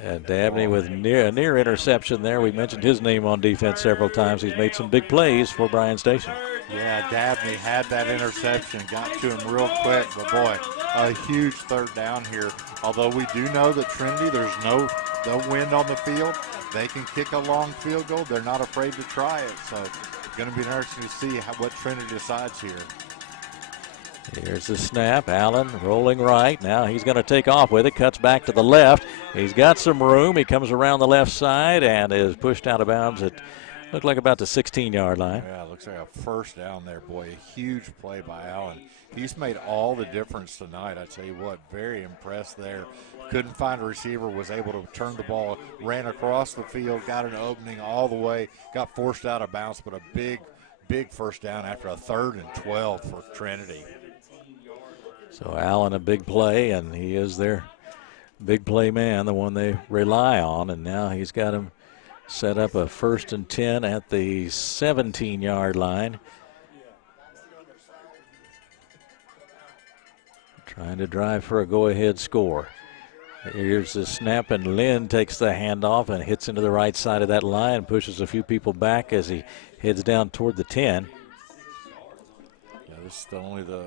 And Dabney with a near interception there. We mentioned his name on defense several times. He's made some big plays for Bryan Station. Yeah, Dabney had that interception, got to him real quick, but boy, a huge third down here. Although we do know that Trinity, there's no wind on the field. They can kick a long field goal. They're not afraid to try it. So it's going to be interesting to see what Trinity decides here. Here's the snap. Allen rolling right. Now he's going to take off with it. Cuts back to the left. He's got some room. He comes around the left side and is pushed out of bounds at looked like about the 16-yard line. Yeah, looks like a first down there, boy. A huge play by Allen. He's made all the difference tonight. I tell you what, very impressed there. Couldn't find a receiver, was able to turn the ball, ran across the field, got an opening all the way, got forced out of bounds, but a big first down after a 3rd and 12 for Trinity. So Allen, a big play, and he is their big play man, the one they rely on, and now he's got him set up a 1st and 10 at the 17-yard line. Trying to drive for a go-ahead score. Here's the snap, and Lynn takes the handoff and hits into the right side of that line, pushes a few people back as he heads down toward the 10. Yeah, this is only the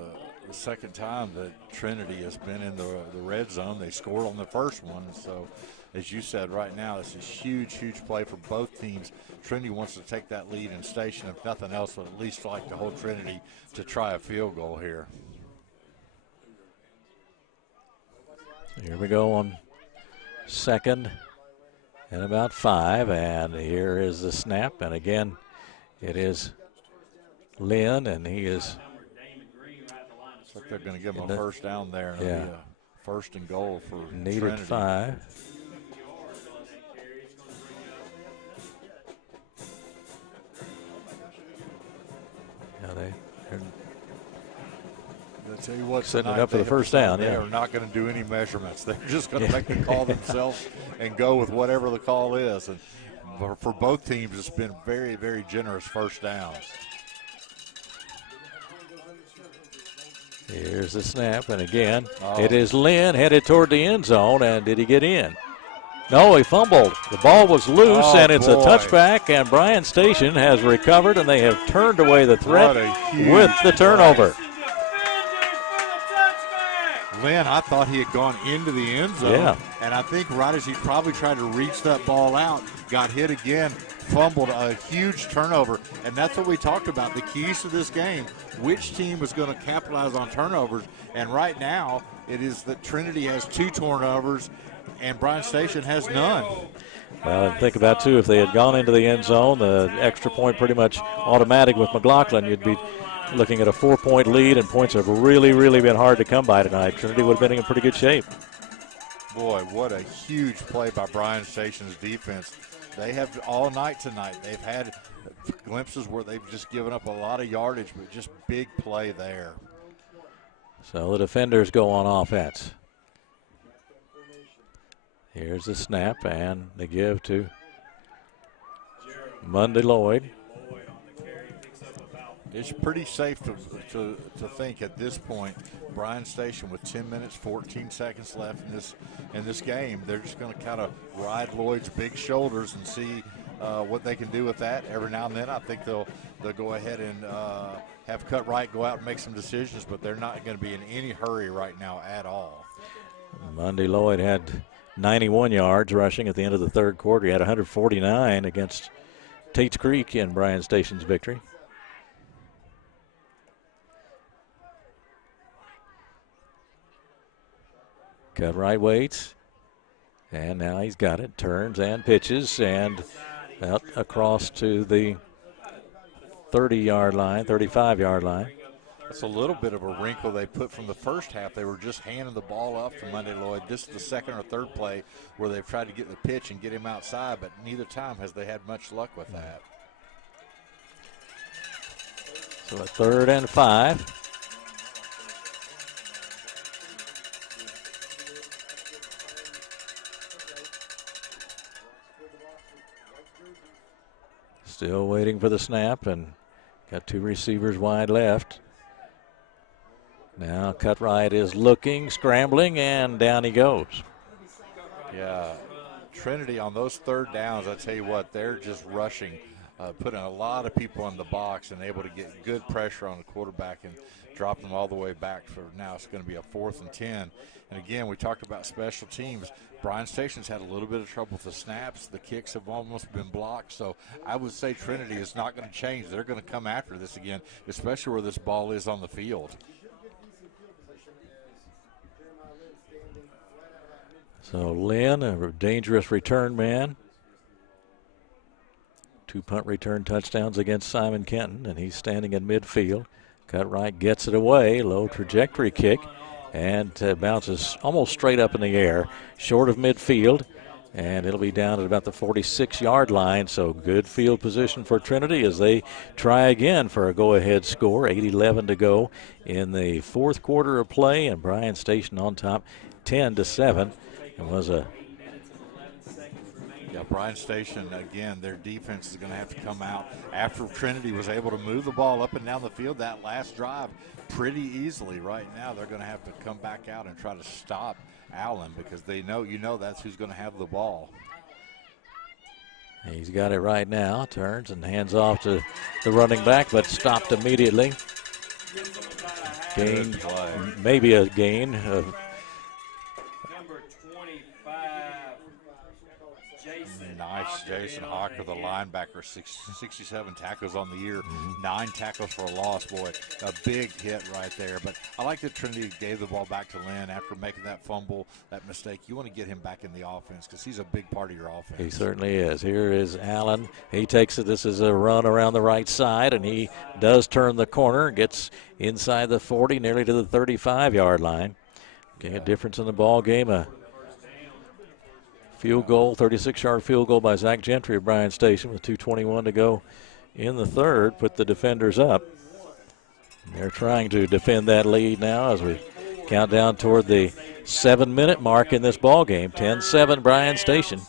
second time that Trinity has been in the red zone. They scored on the first one, so as you said right now, this is huge play for both teams. Trinity wants to take that lead in station, if nothing else, but at least like to hold Trinity to try a field goal here. Here we go on 2nd and about 5, and here is the snap, and again it is Lynn, and he is. Looks like they're going to give him a first down there. And yeah. Be a 1st and goal for needed Trinity. 5. Yeah, they're I'll tell you what, setting it up for the first down. They are not going to do any measurements. They're just going to make the call themselves and go with whatever the call is. And for both teams, it's been very generous first downs. Here's the snap, and again, it is Lynn headed toward the end zone, and did he get in? No, he fumbled. The ball was loose, and it's a touchback, and Bryan Station has recovered, and they have turned away the threat with the turnover. Lynn, I thought he had gone into the end zone, and I think right as he probably tried to reach that ball out, got hit again, fumbled a huge turnover, and that's what we talked about. The keys to this game, which team is going to capitalize on turnovers, and right now it is that Trinity has 2 turnovers and Bryan Station has none. Well, and think about, too, if they had gone into the end zone, the extra point pretty much automatic with McLaughlin, you'd be looking at a 4-point lead, and points have really, really been hard to come by tonight. Trinity would have been in pretty good shape. Boy, what a huge play by Bryan Station's defense. They have all night tonight. They've had glimpses where they've just given up a lot of yardage, but just big play there. So the defenders go on offense. Here's the snap, and the give to Monday Lloyd. It's pretty safe to think at this point, Bryan Station with 10 minutes, 14 seconds left in this game, they're just going to kind of ride Lloyd's big shoulders and see what they can do with that. Every now and then, I think they'll go ahead and have Cutright go out and make some decisions, but they're not going to be in any hurry right now at all. Monday Lloyd had 91 yards rushing at the end of the third quarter. He had 149 against Tate's Creek in Bryan Station's victory. Cutright waits, and now he's got it. Turns and pitches, and out across to the 30-yard line, 35-yard line. That's a little bit of a wrinkle they put from the first half. They were just handing the ball off to Monday Lloyd. This is the second or third play where they've tried to get the pitch and get him outside, but neither time has they had much luck with that. So a 3rd and 5. Still waiting for the snap, and got 2 receivers wide left. Now Cutright is looking, scrambling, and down he goes. Yeah, Trinity on those 3rd downs, I tell you what, they're just rushing, putting a lot of people in the box and able to get good pressure on the quarterback and drop them all the way back. For now it's going to be a 4th and 10. And again, we talked about special teams. Bryan Station's had a little bit of trouble with the snaps. The kicks have almost been blocked. So I would say Trinity is not going to change. They're going to come after this again, especially where this ball is on the field. So Lynn, a dangerous return man. 2 punt return touchdowns against Simon Kenton, and he's standing in midfield. Cutright gets it away, low trajectory kick, and bounces almost straight up in the air, short of midfield, and it'll be down at about the 46-yard line. So good field position for Trinity as they try again for a go-ahead score. 8:11 to go in the 4th quarter of play, and Bryan Station on top 10-7. It was a Bryan Station, again, their defense is going to have to come out after Trinity was able to move the ball up and down the field that last drive pretty easily. Right now they're going to have to come back out and try to stop Allen because they know, that's who's going to have the ball. He's got it right now, turns and hands off to the running back, but stopped immediately. Gain, maybe a gain of Nice, Jason Hawker, the linebacker, 67 tackles on the year, 9 tackles for a loss. Boy, a big hit right there. But I like that Trinity gave the ball back to Lynn after making that fumble, that mistake. You want to get him back in the offense because he's a big part of your offense. He certainly is. Here is Allen. He takes it. This is a run around the right side, and he does turn the corner, gets inside the 40, nearly to the 35-yard line. Okay, a difference in the ball game. A field goal, 36-yard field goal by Zach Gentry of Bryan Station with 2:21 to go in the 3rd. Put the defenders up. They're trying to defend that lead now as we count down toward the 7-minute mark in this ball game. 10-7 Bryan Station.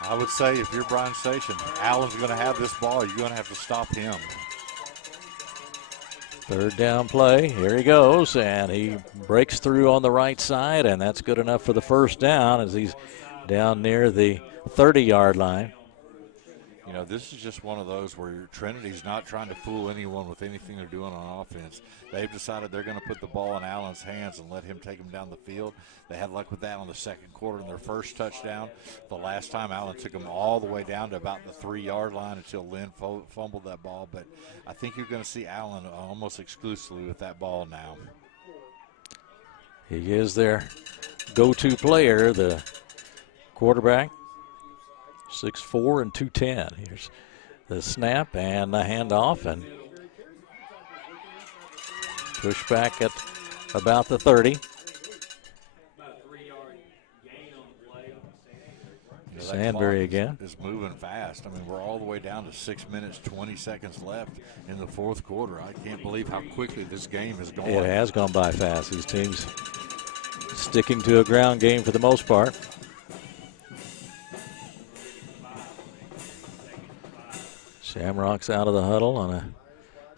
I would say if you're Bryan Station, Allen's going to have this ball. You're going to have to stop him. 3rd down play. Here he goes, and he breaks through on the right side, and that's good enough for the 1st down as he's down near the 30-yard line. You know, this is just one of those where Trinity's not trying to fool anyone with anything they're doing on offense. They've decided they're going to put the ball in Allen's hands and let him take them down the field. They had luck with that on the second quarter in their first touchdown. The last time, Allen took them all the way down to about the 3-yard line until Lynn fumbled that ball. But I think you're going to see Allen almost exclusively with that ball now. He is their go-to player, the quarterback. 6'4" and 210. Here's the snap and the handoff, and push back at about the 30. Sandberry again. Is moving fast. I mean, we're all the way down to 6 minutes, 20 seconds left in the fourth quarter. I can't believe how quickly this game is going. It has gone by fast. These teams sticking to a ground game for the most part. Shamrocks out of the huddle on a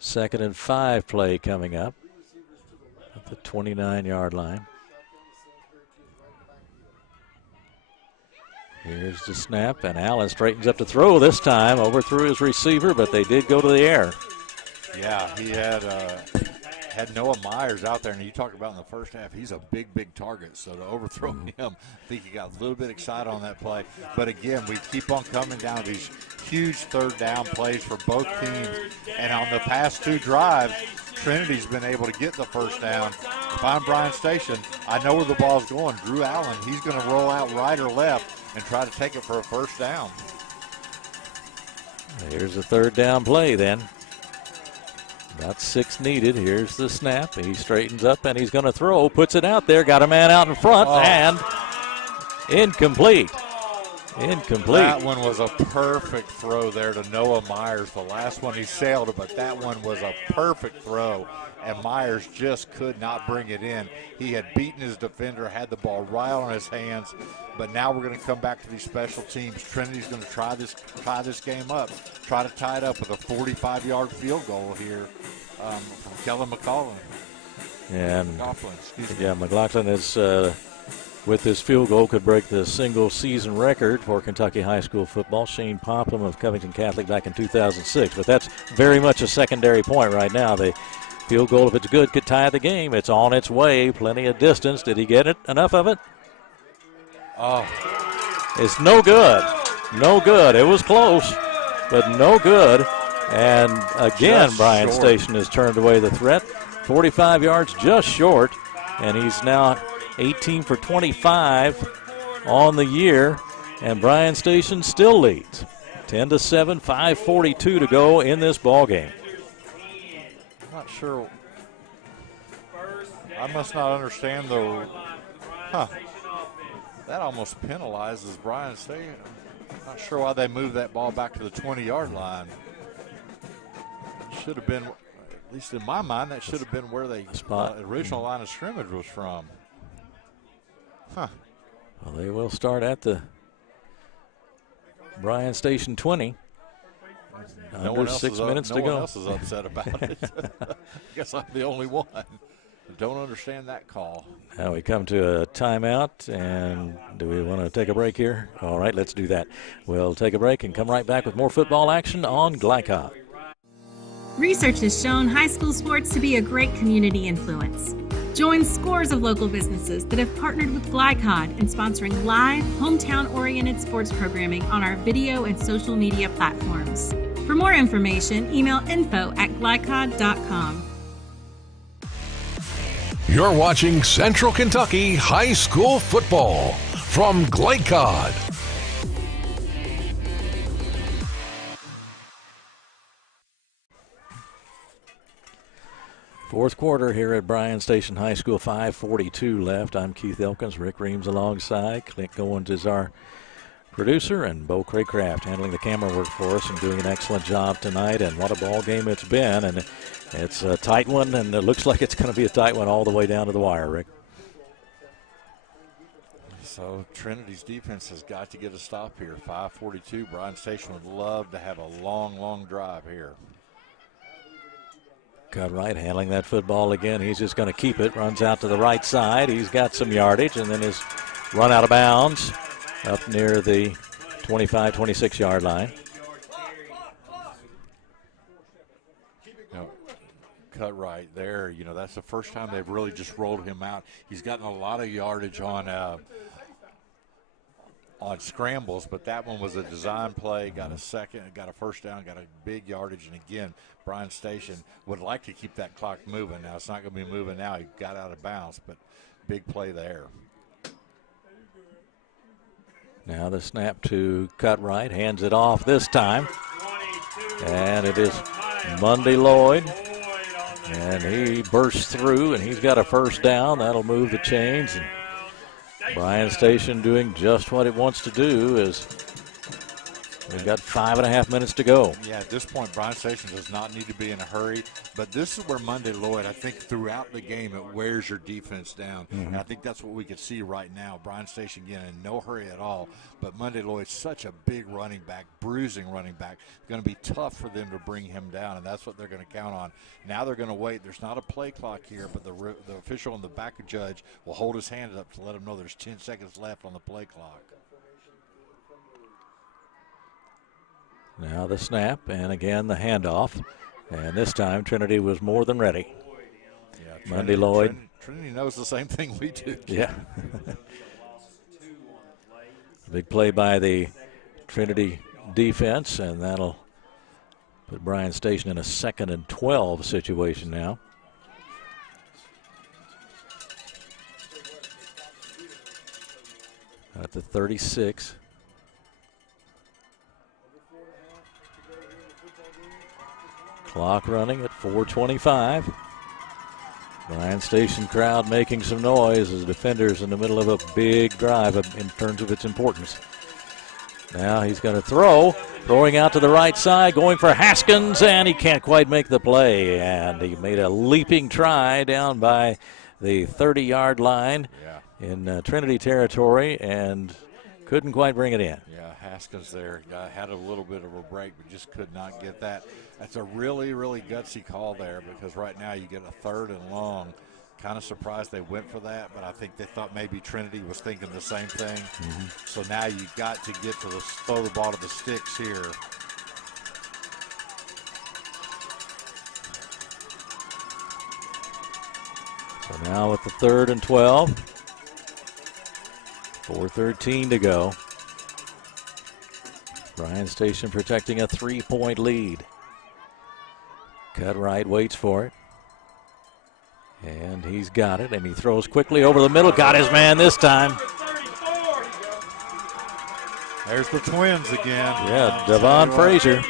2nd and 5 play coming up at the 29-yard line. Here's the snap, and Allen straightens up to throw this time, overthrew his receiver, but they did go to the air. Yeah, he had Noah Myers out there, and you talked about in the first half, he's a big, big target. So to overthrow him, I think he got a little bit excited on that play. But again, we keep on coming down to these huge third down plays for both teams. And on the past 2 drives, Trinity's been able to get the first down. If I'm Bryan Station, I know where the ball's going. Drew Allen, he's going to roll out right or left and try to take it for a first down. Here's a 3rd down play then. About 6 needed. Here's the snap. He straightens up and he's going to throw. Puts it out there. Got a man out in front and incomplete. Incomplete. That one was a perfect throw there to Noah Myers. The last one he sailed, but that one was a perfect throw, and Myers just could not bring it in. He had beaten his defender, had the ball right on his hands, but now we're going to come back to these special teams. Trinity's going to try this game up, try to tie it up with a 45-yard field goal here from Kellen McCollum. And McLaughlin is with this field goal could break the single season record for Kentucky high school football. Shane Popham of Covington Catholic back in 2006. But that's very much a secondary point right now. The field goal, if it's good, could tie the game. It's on its way. Plenty of distance. Did he get it? Enough of it? Oh. It's no good. No good. It was close, but no good. And again, Bryan Station has turned away the threat. 45 yards just short. And he's now 18 for 25 on the year, and Bryan Station still leads 10-7, 5:42 to go in this ball game. I'm not sure. I must not understand the. That almost penalizes Bryan Station. Not sure why they moved that ball back to the 20-yard line. Should have been, at least in my mind, that should have been where the original line of scrimmage was from. Well, they will start at the Bryan Station 20. Under 6 minutes to go. No one else is upset about it. I guess I'm the only one. Don't understand that call. Now we come to a timeout, and do we want to take a break here? All right, let's do that. We'll take a break and come right back with more football action on Glycod. Research has shown high school sports to be a great community influence. Join scores of local businesses that have partnered with Glycod in sponsoring live, hometown-oriented sports programming on our video and social media platforms. For more information, email info@glycod.com. You're watching Central Kentucky High School Football from Glycod. Fourth quarter here at Bryan Station High School, 5:42 left. I'm Keith Elkins, Rick Reams alongside. Clint Goins is our producer, and Bo Craycraft handling the camera work for us and doing an excellent job tonight. And what a ball game it's been. And it's a tight one, and it looks like it's going to be a tight one all the way down to the wire, Rick. So Trinity's defense has got to get a stop here. 5:42. Bryan Station would love to have a long, long drive here. Cartwright handling that football again. He's just going to keep it. Runs out to the right side. He's got some yardage, and then his run out of bounds up near the 25, 26-yard line. Cutright there. You know, that's the first time they've really just rolled him out. He's gotten a lot of yardage on scrambles, but that one was a design play, got a second, got a first down, got a big yardage, and again, Bryan Station would like to keep that clock moving. Now, it's not going to be moving now. He got out of bounds, but big play there. Now the snap to Cutright, hands it off this time, and it is Monday Lloyd, and he bursts through, and he's got a first down. That'll move the chains, and Bryan Station doing just what it wants to do is we've got 5.5 minutes to go. Yeah, at this point, Bryan Station does not need to be in a hurry, but this is where Monday Lloyd, I think throughout the game, it wears your defense down. And I think that's what we can see right now. Bryan Station, again, in no hurry at all, but Monday Lloyd's such a big running back, bruising running back. It's going to be tough for them to bring him down, and that's what they're going to count on. Now they're going to wait. There's not a play clock here, but the official and the back judge will hold his hand up to let him know there's 10 seconds left on the play clock. Now the snap, and again the handoff. And this time Trinity was more than ready. Yeah, Monday Lloyd. Trinity knows the same thing we do. Yeah. Big play by the Trinity defense, and that'll put Bryan Station in a 2nd and 12 situation now. At the 36. Clock running at 4:25. Bryan Station crowd making some noise as defenders in the middle of a big drive in terms of its importance. Now he's going to throw, throwing out to the right side, going for Haskins, and he can't quite make the play. And he made a leaping try down by the 30-yard line in Trinity territory and couldn't quite bring it in. Yeah, Haskins there had a little bit of a break, but just could not get that. That's a really, really gutsy call there because right now you get a 3rd and long. Kind of surprised they went for that, but I think they thought maybe Trinity was thinking the same thing. So now you got to get to throw the ball to the sticks here. So now with the 3rd and 12. 4:13 to go. Bryan Station protecting a 3-point lead. Cutright waits for it. And he's got it, and he throws quickly over the middle. Got his man this time. There's the twins again. Yeah, Devon Frazier.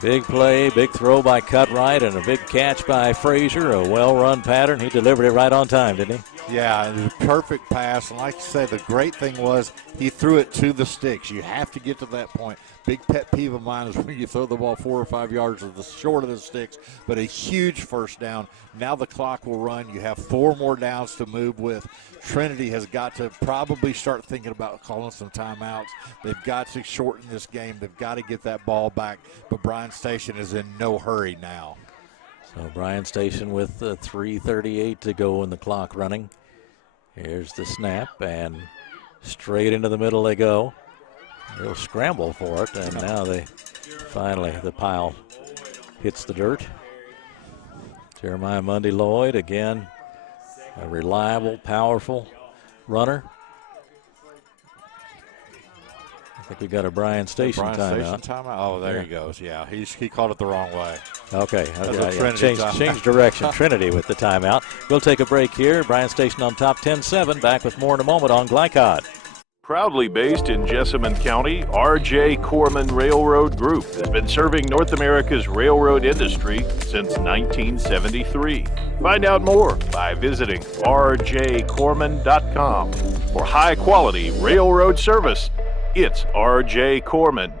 Big play, big throw by Cutright, and a big catch by Frazier. A well-run pattern. He delivered it right on time, didn't he? Yeah, it was a perfect pass. And like you say, the great thing was he threw it to the sticks. You have to get to that point. Big pet peeve of mine is when you throw the ball 4 or 5 yards of the short of the sticks, but a huge first down. Now the clock will run. You have 4 more downs to move with. Trinity has got to probably start thinking about calling some timeouts. They've got to shorten this game. They've got to get that ball back, but Bryan Station is in no hurry now. So Bryan Station with 3:38 to go in the clock running. Here's the snap, and straight into the middle they go. They'll scramble for it, and now they finally, the pile hits the dirt. Jeremiah Monday Lloyd, again, a reliable, powerful runner. I think we got a Bryan Station timeout. Oh, there he goes. Yeah, he called it the wrong way. Okay. Yeah, change direction. Trinity with the timeout. We'll take a break here. Bryan Station on top 10-7. Back with more in a moment on Glycod. Proudly based in Jessamine County, R.J. Corman Railroad Group has been serving North America's railroad industry since 1973. Find out more by visiting rjcorman.com. For high-quality railroad service, it's R.J. Corman.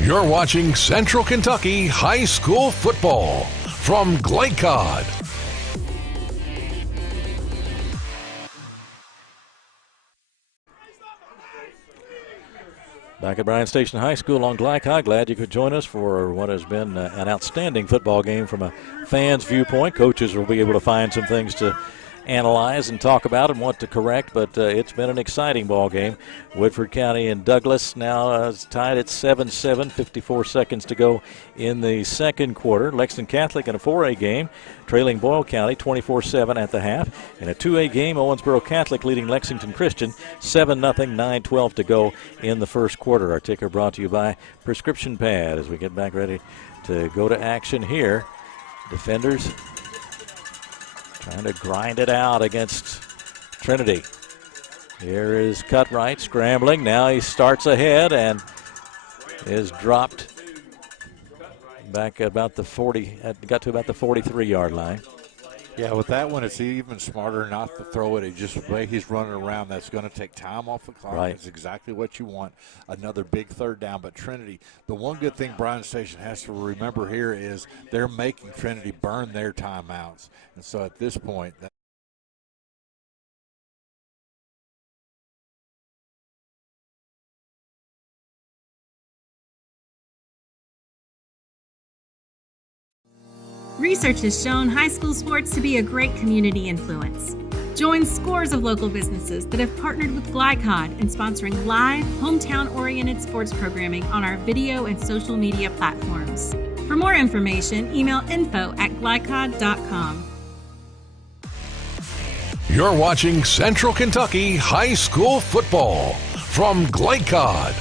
You're watching Central Kentucky High School Football from Glycod. Back at Bryan Station High School on Glycod. Glad you could join us for what has been an outstanding football game from a fan's viewpoint. Coaches will be able to find some things to analyze and talk about and what to correct, but it's been an exciting ball game. Woodford County and Douglas now is tied at 7-7, 54 seconds to go in the second quarter. Lexington Catholic in a 4A game, trailing Boyle County 24-7 at the half. In a 2A game, Owensboro Catholic leading Lexington Christian 7-0, 9:12 to go in the first quarter. Our ticker brought to you by Prescription Pad as we get back ready to go to action here. Defenders trying to grind it out against Trinity. Here is Cutright scrambling. Now he starts ahead and is dropped back about the 40, got to about the 43-yard line. Yeah, with that one, it's even smarter not to throw it. It just the way he's running around, that's going to take time off the clock. Right. It's exactly what you want. Another big third down. But Trinity, the one good thing Bryan Station has to remember here is they're making Trinity burn their timeouts. And so at this point, Research has shown high school sports to be a great community influence. Join scores of local businesses that have partnered with Glycod in sponsoring live, hometown-oriented sports programming on our video and social media platforms. For more information, email info@glycod.com. You're watching Central Kentucky High School Football from Glycod.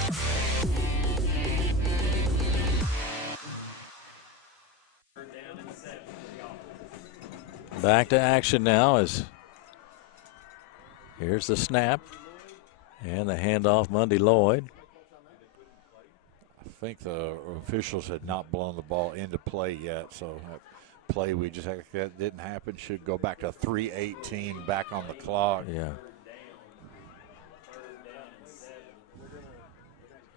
Back to action now as here's the snap and the handoff. Mundy Lloyd. I think the officials had not blown the ball into play yet, so that play we just had, that didn't happen. Should go back to 3:18 back on the clock. Yeah.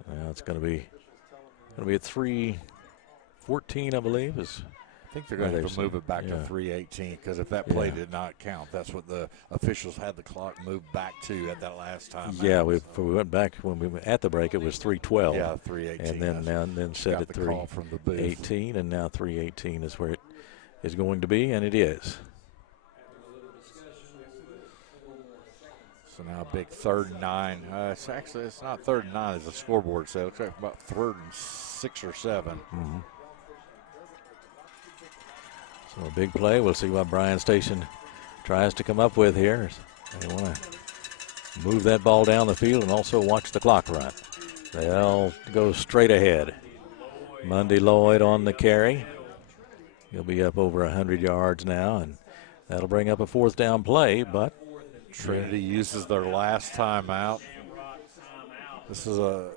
Now it's going to be at 3:14, I believe. I think they're going to have to move it back to 3:18 because if that play did not count, that's what the officials had the clock moved back to at that last time. Yeah, we went back when we were at the break. It was 3:12. Yeah, 3:18. And then set at 3:18, and now 3:18 is where it is going to be, and it is. So now big 3rd and 9. It's not 3rd and 9 as the scoreboard said. It looks like about 3rd and 6 or 7. Mm-hmm. So a big play. We'll see what Bryan Station tries to come up with here. They want to move that ball down the field and also watch the clock run. They'll go straight ahead. Mundy Lloyd on the carry. He'll be up over 100 yards now, and that'll bring up a 4th down play, but Trinity uses their last timeout. This is a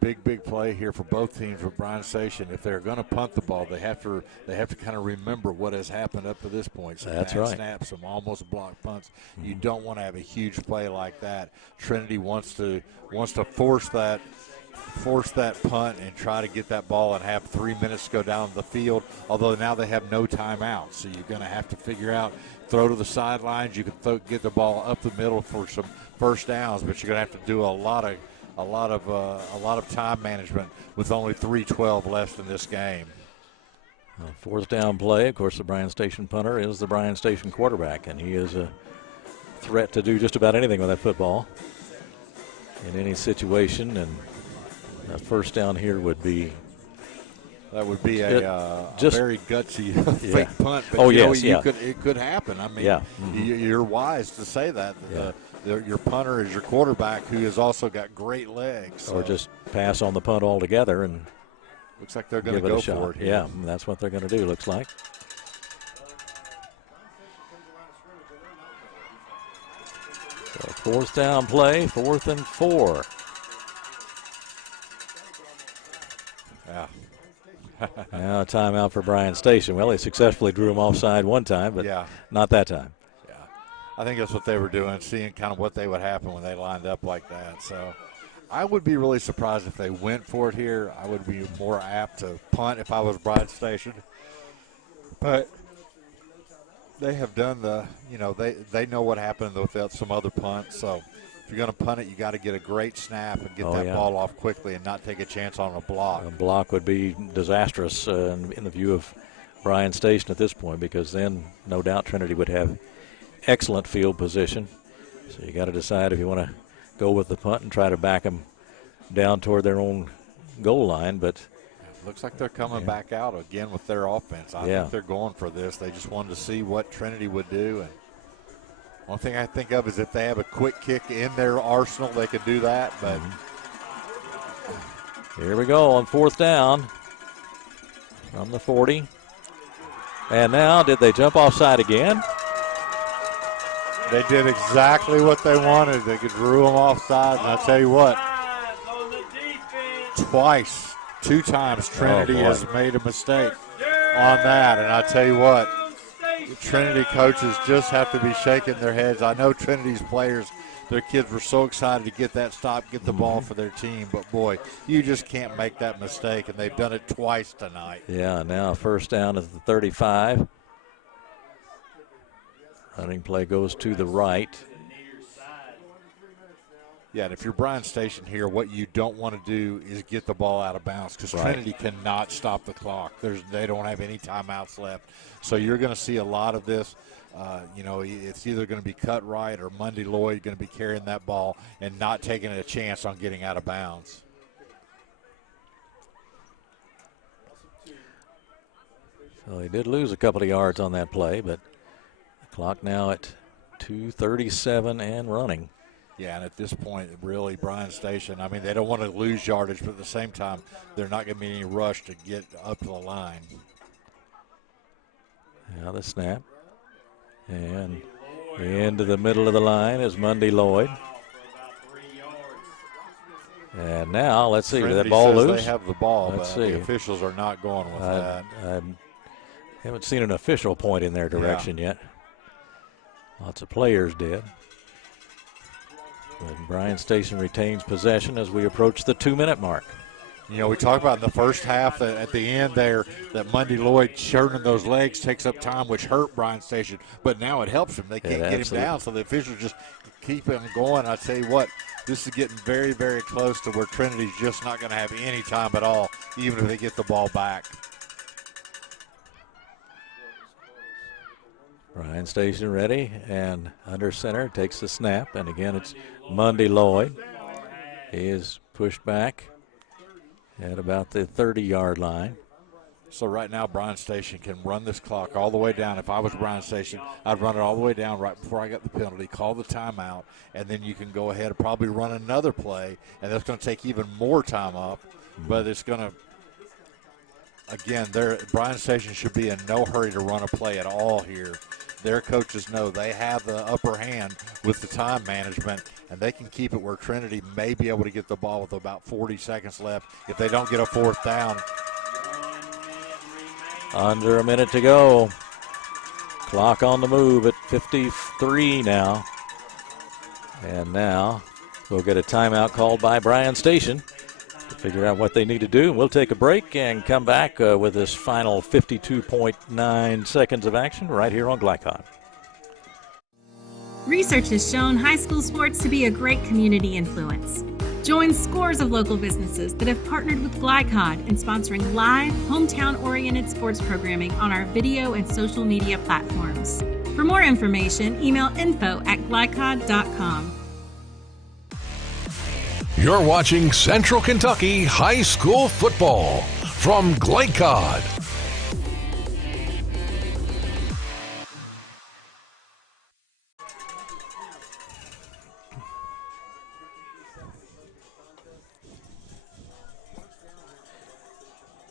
big play here for both teams with Bryan Station. If they're going to punt the ball, they have to kind of remember what has happened up to this point. Some That's bad right. snaps, some almost blocked punts. Mm-hmm. You don't want to have a huge play like that. Trinity wants to force that punt and try to get that ball and have 3 minutes to go down the field, although now they have no timeouts. So you're going to have to figure out, throw to the sidelines. You can get the ball up the middle for some first downs, but you're going to have to do a lot of time management with only 3:12 left in this game. 4th down play. Of course, the Bryan Station punter is the Bryan Station quarterback, and he is a threat to do just about anything with that football in any situation. And that 1st down here would be. That would be a very gutsy fake punt. But it could happen. I mean, you're wise to say that. Your punter is your quarterback, who has also got great legs. Or just pass on the punt altogether, and looks like they're going to go for it here. Yeah, that's what they're going to do, looks like. So 4th down play, 4th and 4. Yeah. Now a timeout for Bryan Station. Well, they successfully drew him offside one time, but not that time. Yeah, I think that's what they were doing, seeing kind of what they would happen when they lined up like that. So I would be really surprised if they went for it here. I would be more apt to punt if I was Bryan Station. But they have done they know what happened with some other punts. So if you're going to punt it, you got to get a great snap and get that ball off quickly and not take a chance on a block. A block would be disastrous in the view of Bryan Station at this point, because then no doubt Trinity would have excellent field position. So you got to decide if you want to go with the punt and try to back them down toward their own goal line. But looks like they're coming back out again with their offense. I think they're going for this. They just wanted to see what Trinity would do. And one thing I think of is if they have a quick kick in their arsenal, they could do that. But here we go on 4th down from the 40. And now, did they jump offside again? They did exactly what they wanted. They drew them offside, and I'll tell you what, twice, 2 times, Trinity has made a mistake on that. And I'll tell you what, the Trinity coaches just have to be shaking their heads. I know Trinity's players, their kids were so excited to get that stop, get the ball for their team. But, boy, you just can't make that mistake, and they've done it twice tonight. Yeah, now 1st down at the 35. Running play goes to the right. Yeah, and if you're Bryan Station here, what you don't want to do is get the ball out of bounds because Trinity cannot stop the clock. They don't have any timeouts left. So you're going to see a lot of this. It's either going to be cut right or Monday Lloyd going to be carrying that ball and not taking a chance on getting out of bounds. So he did lose a couple of yards on that play, but the clock now at 2:37 and running. Yeah, and at this point, really, Bryan Station, I mean, they don't want to lose yardage, but at the same time, they're not going to be any rush to get up to the line. Now the snap. And into the middle of the line is Monday Lloyd. And now, let's see, did that ball lose? They have the ball, let's but see. The officials are not going with that. I haven't seen an official point in their direction yet. Lots of players did. But Bryan Station retains possession as we approach the 2-minute mark. You know, we talked about in the first half that at the end there that Monday Lloyd shortening those legs takes up time, which hurt Bryan Station. But now it helps him. They can't get him down, so the officials just keep him going. I tell you what, this is getting very, very close to where Trinity's just not going to have any time at all, even if they get the ball back. Bryan Station ready, and under center takes the snap, and again it's Monday Lloyd. He is pushed back at about the 30-yard line. So right now Bryan Station can run this clock all the way down. If I was Bryan Station, I'd run it all the way down right before I got the penalty, call the timeout, and then you can go ahead and probably run another play, and that's going to take even more time up, but it's going to, again, Bryan Station should be in no hurry to run a play at all here. Their coaches know they have the upper hand with the time management, and they can keep it where Trinity may be able to get the ball with about 40 seconds left if they don't get a 4th down. Under a minute to go. Clock on the move at 53 now. And now we'll get a timeout called by Bryan Station to figure out what they need to do. We'll take a break and come back with this final 52.9 seconds of action right here on Glycod. Research has shown high school sports to be a great community influence. Join scores of local businesses that have partnered with Glycod in sponsoring live, hometown-oriented sports programming on our video and social media platforms. For more information, email info@glycod.com. You're watching Central Kentucky High School Football from Glycod.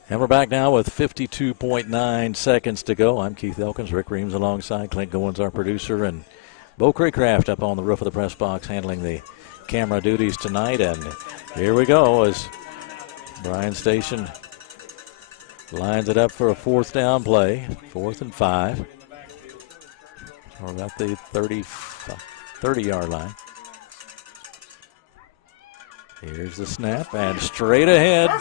And we're back now with 52.9 seconds to go. I'm Keith Elkins, Rick Reams alongside Clint Goins, our producer, and Bo Craycraft up on the roof of the press box handling the camera duties tonight. And here we go as Bryan Station lines it up for a 4th down play, 4th and 5. We're about the 30-yard line. Here's the snap, and straight ahead,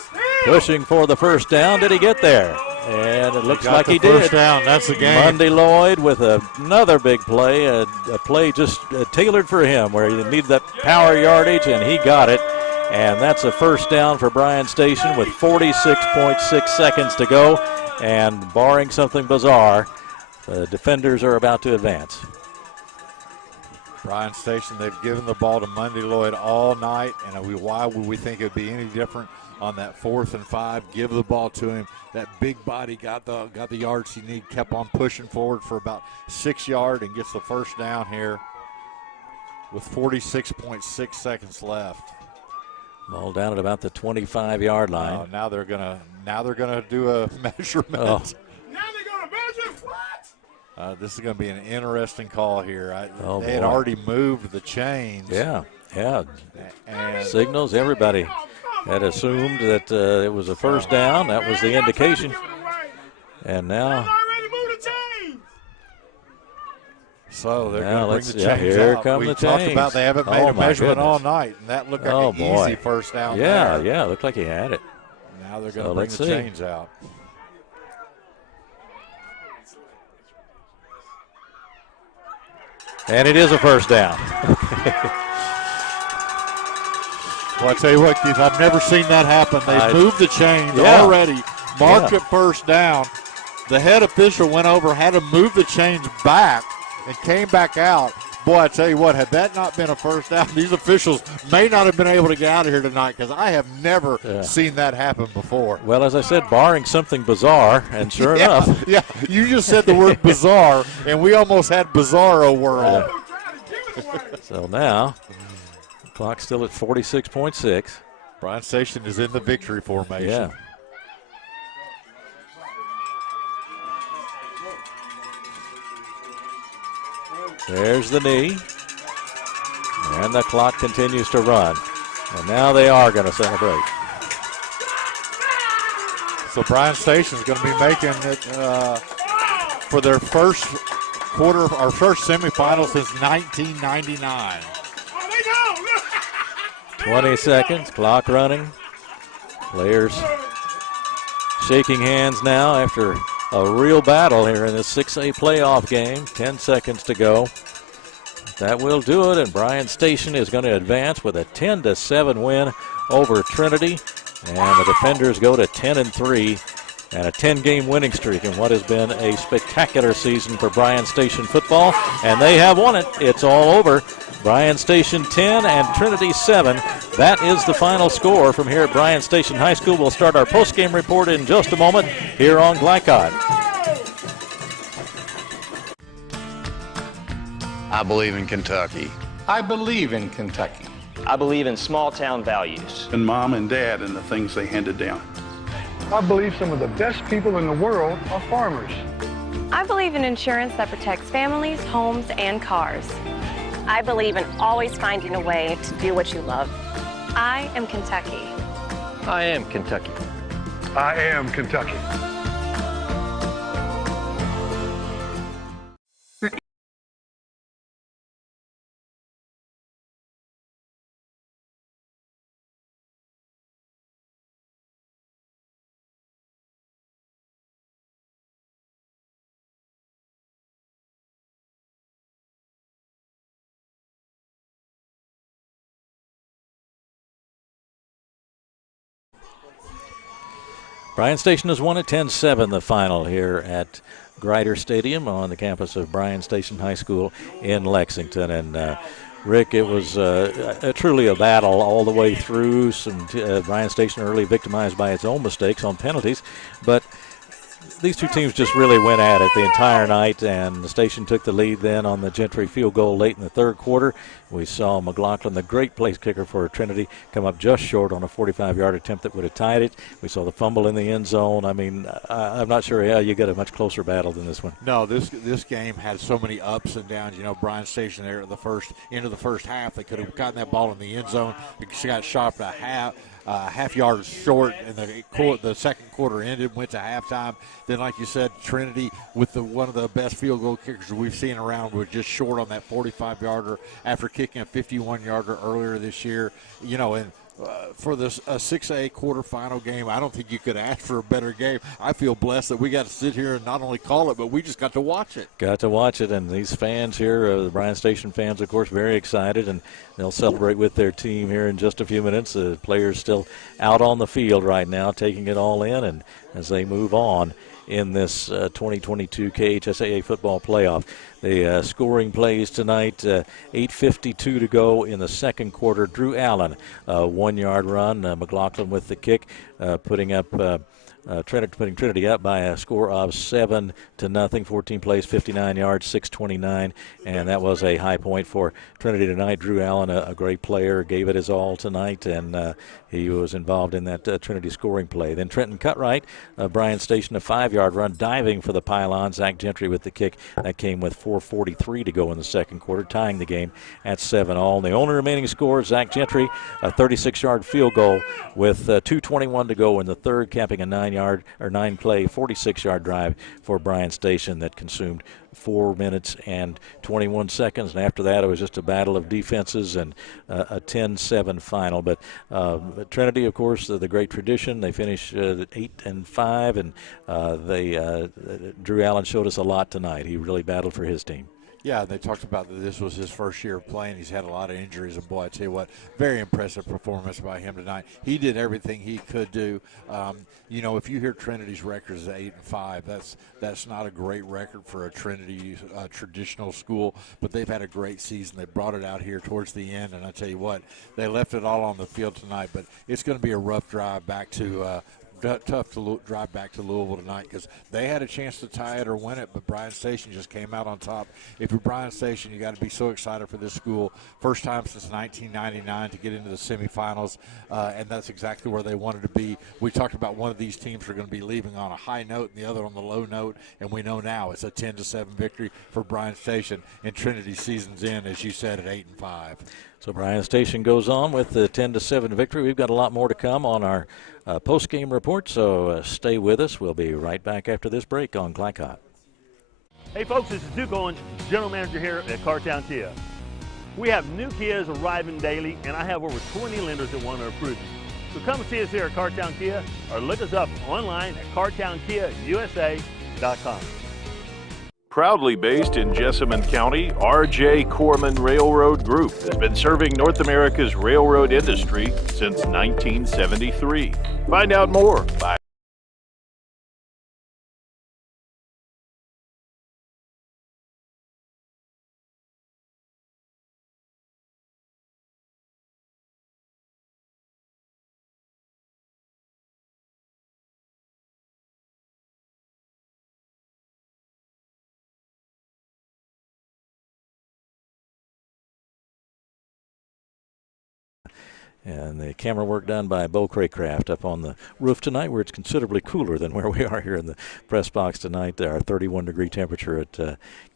pushing for the 1st down. Did he get there? And it looks like he did. 1st down, that's the game. Monday Lloyd with another big play, a play just tailored for him where he needed that power yardage, and he got it. And that's a 1st down for Bryan Station with 46.6 seconds to go. And barring something bizarre, the defenders are about to advance. Bryan Station, they've given the ball to Monday Lloyd all night, and why would we think it would be any different on that 4th and 5? Give the ball to him. That big body got the yards he needed, kept on pushing forward for about 6 yards and gets the first down here with 46.6 seconds left. Ball down at about the 25-yard line. Now they're gonna do a measurement. Oh. Now they're going to measure what? This is going to be an interesting call here. They had boy. already moved the chains. Yeah. And Signals, everybody had assumed that it was a first down. That was the indication. And now. So they're Now going to bring the chains here out. come We the talked chains. about they haven't made a my measurement goodness. all night, and that looked like an easy first down there. Yeah, looked like he had it. Now they're going to bring the chains out. And it is a first down. Well, I tell you what, Keith, I've never seen that happen. They moved the chains already, marked it first down. The head official went over, had to move the chains back, and came back out. Boy, I tell you what, had that not been a first down, these officials may not have been able to get out of here tonight, because I have never seen that happen before. Well, as I said, barring something bizarre, and sure enough. Yeah, you just said the word bizarre, and we almost had bizarro world. So now, the clock's still at 46.6. Bryan Station is in the victory formation. Yeah. There's the knee. And the clock continues to run. And now they are going to celebrate. So Bryan Station is going to be making it for their first quarter, our first semifinal since 1999. 20 seconds, clock running. Players shaking hands now after a real battle here in this 6A playoff game. 10 seconds to go. That will do it, and Bryan Station is going to advance with a 10-7 win over Trinity. And the defenders go to 10-3 and a 10-game winning streak in what has been a spectacular season for Bryan Station football. And they have won it. It's all over. Bryan Station 10 and Trinity 7. That is the final score from here at Bryan Station High School. We'll start our postgame report in just a moment here on Glycod. I believe in Kentucky. I believe in Kentucky. I believe in small town values. And mom and dad and the things they handed down. I believe some of the best people in the world are farmers. I believe in insurance that protects families, homes, and cars. I believe in always finding a way to do what you love. I am Kentucky. I am Kentucky. I am Kentucky. Bryan Station has won at 10-7 the final here at Grider Stadium on the campus of Bryan Station High School in Lexington. And Rick, it was truly a battle all the way through. Bryan Station early victimized by its own mistakes on penalties, but these two teams just really went at it the entire night, and the Station took the lead then on the Gentry field goal late in the third quarter. We saw McLaughlin, the great place kicker for Trinity, come up just short on a 45-yard attempt that would have tied it. We saw the fumble in the end zone. I mean, I'm not sure how you get a much closer battle than this one. No, this game had so many ups and downs. You know, Bryan Station there at the end of the first half, they could have gotten that ball in the end zone. She got shot a half yard short, and the second quarter ended, went to halftime. Then, like you said, Trinity with one of the best field goal kickers we've seen around was just short on that 45-yarder after kicking a 51-yarder earlier this year. You know, and for this 6A quarterfinal game, I don't think you could ask for a better game. I feel blessed that we got to sit here and not only call it, but we just got to watch it. Got to watch it, and these fans here, the Bryan Station fans, of course, very excited, and they'll celebrate with their team here in just a few minutes. The players still out on the field right now, taking it all in, and as they move on in this 2022 KHSAA football playoff. The scoring plays tonight, 8:52 to go in the second quarter. Drew Allen, 1-yard run. McLaughlin with the kick, putting Trinity up by a score of 7-0. 14 plays, 59 yards, 629, and that was a high point for Trinity tonight. Drew Allen, a great player, gave it his all tonight, and he was involved in that Trinity scoring play. Then Trenton Cutright, Bryan Station, a 5-yard run, diving for the pylon. Zach Gentry with the kick. That came with 4:43 to go in the second quarter, tying the game at 7-all. And the only remaining score, Zach Gentry, a 36-yard field goal with 2:21 to go in the third, capping a 9-play, 46-yard drive for Bryan Station that consumed 4 minutes and 21 seconds. And after that, it was just a battle of defenses and a 10-7 final. But Trinity, of course, the great tradition. They finished 8-5, and Drew Allen showed us a lot tonight. He really battled for his team. Yeah, they talked about that this was his first year of playing. He's had a lot of injuries, and boy, I tell you what, very impressive performance by him tonight. He did everything he could do. If you hear Trinity's record is 8-5, that's not a great record for a Trinity traditional school, but they've had a great season. They brought it out here towards the end, and I tell you what, they left it all on the field tonight. But it's going to be a rough drive back to tough to drive back to Louisville tonight because they had a chance to tie it or win it, but Bryan Station just came out on top. If you're Bryan Station, you got to be so excited for this school. First time since 1999 to get into the semifinals, and that's exactly where they wanted to be. We talked about one of these teams are going to be leaving on a high note and the other on the low note, and we know now it's a 10-7 victory for Bryan Station, and Trinity season's in, as you said, at 8-5. So Bryan Station goes on with the 10-7 victory. We've got a lot more to come on our post-game report, so stay with us. We'll be right back after this break on Glycott. Hey folks, this is Duke Owens, General Manager here at Cartown Kia. We have new Kias arriving daily, and I have over 20 lenders that want to approve you. So come and see us here at Cartown Kia, or look us up online at cartownkiausa.com. Proudly based in Jessamine County, R.J. Corman Railroad Group has been serving North America's railroad industry since 1973. Find out more by And the camera work done by Bo Craycraft up on the roof tonight, where it's considerably cooler than where we are here in the press box tonight. Our 31-degree temperature at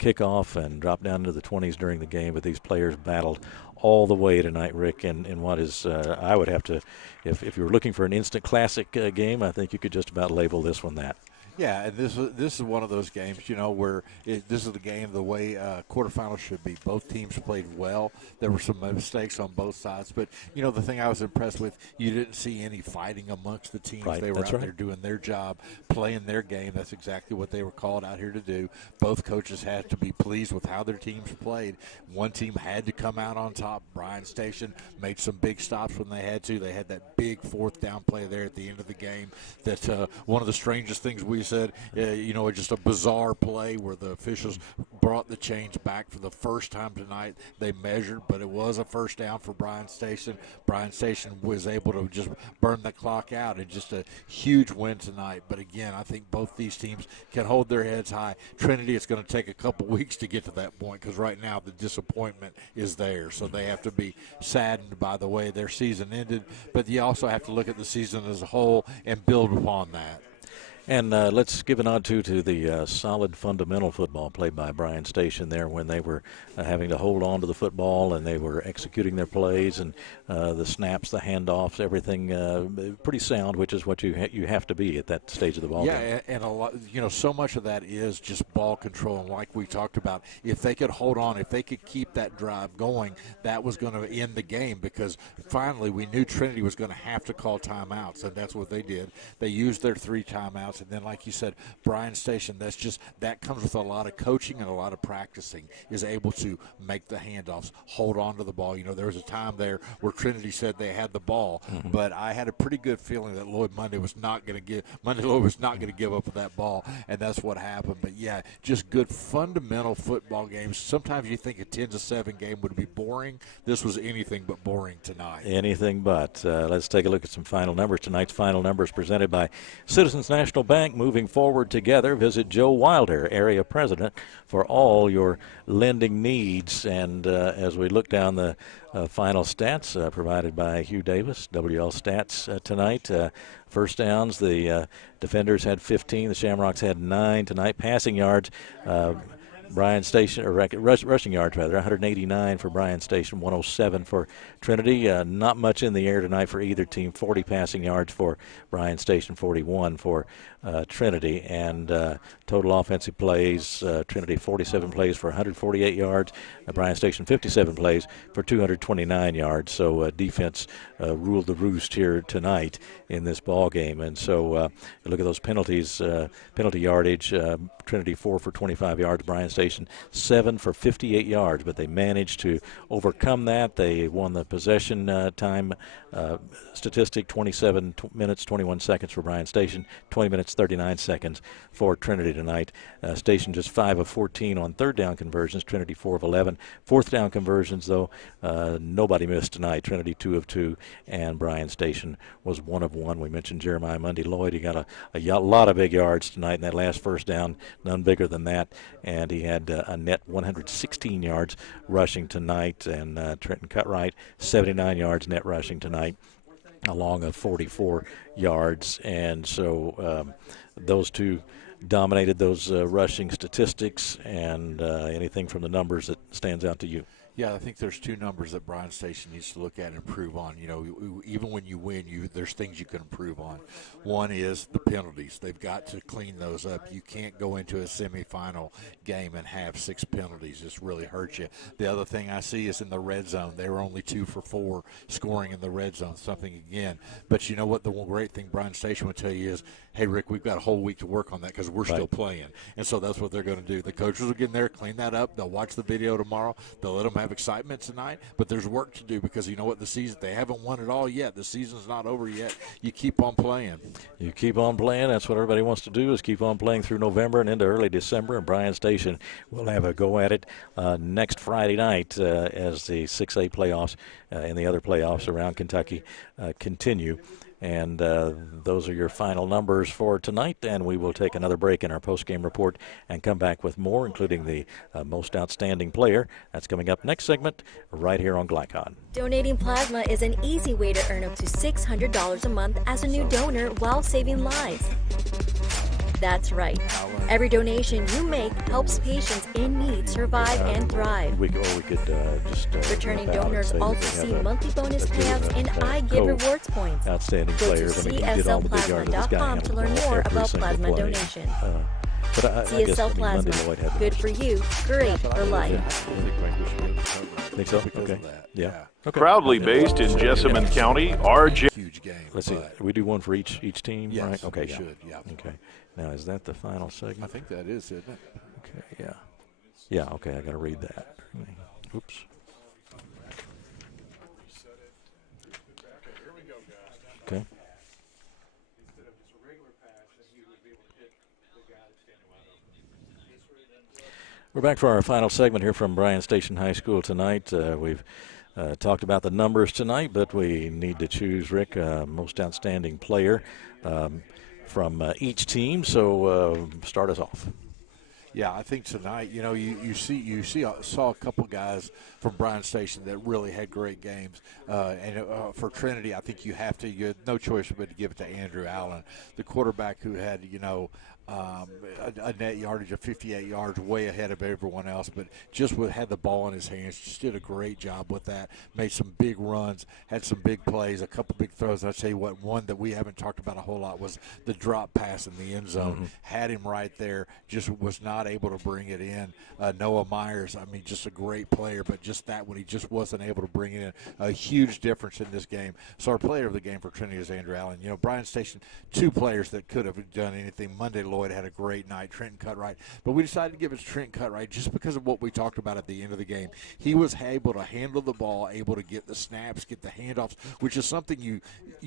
kickoff and dropped down into the 20s during the game. But these players battled all the way tonight, Rick, in what is, I would have to, if you were looking for an instant classic game, I think you could just about label this one that. Yeah, and this is one of those games, where this is the game the way quarterfinals should be. Both teams played well. There were some mistakes on both sides, but the thing I was impressed with, you didn't see any fighting amongst the teams. Right, they were out there doing their job, playing their game. That's exactly what they were called out here to do. Both coaches had to be pleased with how their teams played. One team had to come out on top. Bryan Station made some big stops when they had to. They had that big fourth down play there at the end of the game. That one of the strangest things we said, just a bizarre play where the officials brought the chains back for the first time tonight. They measured, but it was a first down for Bryan Station. Bryan Station was able to just burn the clock out, and just a huge win tonight. But again, I think both these teams can hold their heads high. Trinity, it's going to take a couple weeks to get to that point because right now the disappointment is there. So they have to be saddened by the way their season ended. But you also have to look at the season as a whole and build upon that. And let's give a nod to the solid fundamental football played by Bryan Station there when they were having to hold on to the football and they were executing their plays and the snaps, the handoffs, everything pretty sound, which is what you have to be at that stage of the ball game. Yeah, and a lot, so much of that is just ball control. And like we talked about, if they could hold on, if they could keep that drive going, that was going to end the game because finally we knew Trinity was going to have to call timeouts, and that's what they did. They used their 3 timeouts. handoffs. And then, like you said, Bryan Station, that comes with a lot of coaching and a lot of practicing, is able to make the handoffs, hold on to the ball. You know, there was a time there where Trinity said they had the ball, but I had a pretty good feeling that Monday Lloyd was not going to give up that ball, and that's what happened. But yeah, just good fundamental football games. Sometimes you think a 10-7 game would be boring. This was anything but boring tonight. Anything but. Let's take a look at some final numbers. Tonight's final numbers presented by Citizens National Bank. Moving forward together, visit Joe Wilder, area president, for all your lending needs. And as we look down the final stats provided by Hugh Davis, WL Stats tonight. First downs, the Defenders had 15, the Shamrocks had 9 tonight. Passing yards, Bryan Station, or rushing yards rather, 189 for Bryan Station, 107 for Trinity. Not much in the air tonight for either team. 40 passing yards for Bryan Station, 41 for Trinity. And total offensive plays, Trinity 47 plays for 148 yards. Bryan Station 57 plays for 229 yards. So defense ruled the roost here tonight in this ball game. And so you look at those penalties, penalty yardage. Trinity 4 for 25 yards. Bryan Station 7 for 58 yards. But they managed to overcome that. They won the possession time statistic, 27 minutes, 21 seconds for Bryan Station, 20 minutes, 39 seconds for Trinity tonight. Station just 5 of 14 on third down conversions. Trinity 4 of 11. Fourth down conversions, though, nobody missed tonight. Trinity 2 of 2, and Bryan Station was 1 of 1. We mentioned Jeremiah Monday Lloyd. He got a lot of big yards tonight in that last first down, none bigger than that. And he had a net 116 yards rushing tonight. And Trenton Cutright, 79 yards net rushing tonight, along of 44 yards. And so those two dominated those rushing statistics. And anything from the numbers that stands out to you? Yeah, I think there's two numbers that Bryan Station needs to look at and improve on. You know, even when you win, there's things you can improve on. One is the penalties. They've got to clean those up. You can't go into a semifinal game and have 6 penalties. This really hurts you. The other thing I see is in the red zone. They were only 2 for 4 scoring in the red zone, something again. But you know what? The one great thing Bryan Station would tell you is, hey, Rick, we've got a whole week to work on that because we're still playing. And so that's what they're going to do. The coaches will get in there, clean that up. They'll watch the video tomorrow. They'll let them have excitement tonight, but there's work to do because you know what, the season, they haven't won it all yet. The season's not over yet. You keep on playing. You keep on playing. That's what everybody wants to do, is keep on playing through November and into early December. And Bryan Station will have a go at it next Friday night as the 6A playoffs and the other playoffs around Kentucky continue. And those are your final numbers for tonight. And we will take another break in our post-game report and come back with more, including the most outstanding player. That's coming up next segment right here on Glycon. Donating plasma is an easy way to earn up to $600 a month as a new donor while saving lives. That's right. Every donation you make helps patients in need survive and thrive. We could just returning donors also see monthly bonus payouts and I Give Rewards points. Outstanding Go players. to CSLplasma.com to learn more about plasma donation. CSL Plasma. Good for you, great for life. Think so? Okay. Yeah. Okay. Proudly based in Jessamine County, RJ. Huge game. Let's see. We do one for each team, yes, right? Okay. We should. Yeah. Okay. Now, is that the final segment? I think that is, isn't it? Okay. Yeah. Yeah. Okay. I got to read that. Oops. Okay. We're back for our final segment here from Bryan Station High School tonight. We've talked about the numbers tonight, but we need to choose, Rick, most outstanding player from each team. So start us off. Yeah, I think tonight, you know, you saw a couple guys from Bryan Station that really had great games. And for Trinity, I think you had no choice but to give it to Andrew Allen, the quarterback who had, you know, a net yardage of 58 yards, way ahead of everyone else, but just had the ball in his hands, just did a great job with that, made some big runs, had some big plays, a couple big throws. I'll tell you what, one that we haven't talked about a whole lot was the drop pass in the end zone. Had him right there, just was not able to bring it in. Noah Myers, I mean, just a great player, but just that one, he just wasn't able to bring it in. A huge difference in this game. So our player of the game for Trinity is Andrew Allen. You know, Bryan Station, two players that could have done anything. Monday Lloyd had a great night, Trenton Cutright, but we decided to give it to Trenton Cutright just because of what we talked about at the end of the game. He was able to handle the ball, able to get the snaps, get the handoffs, which is something you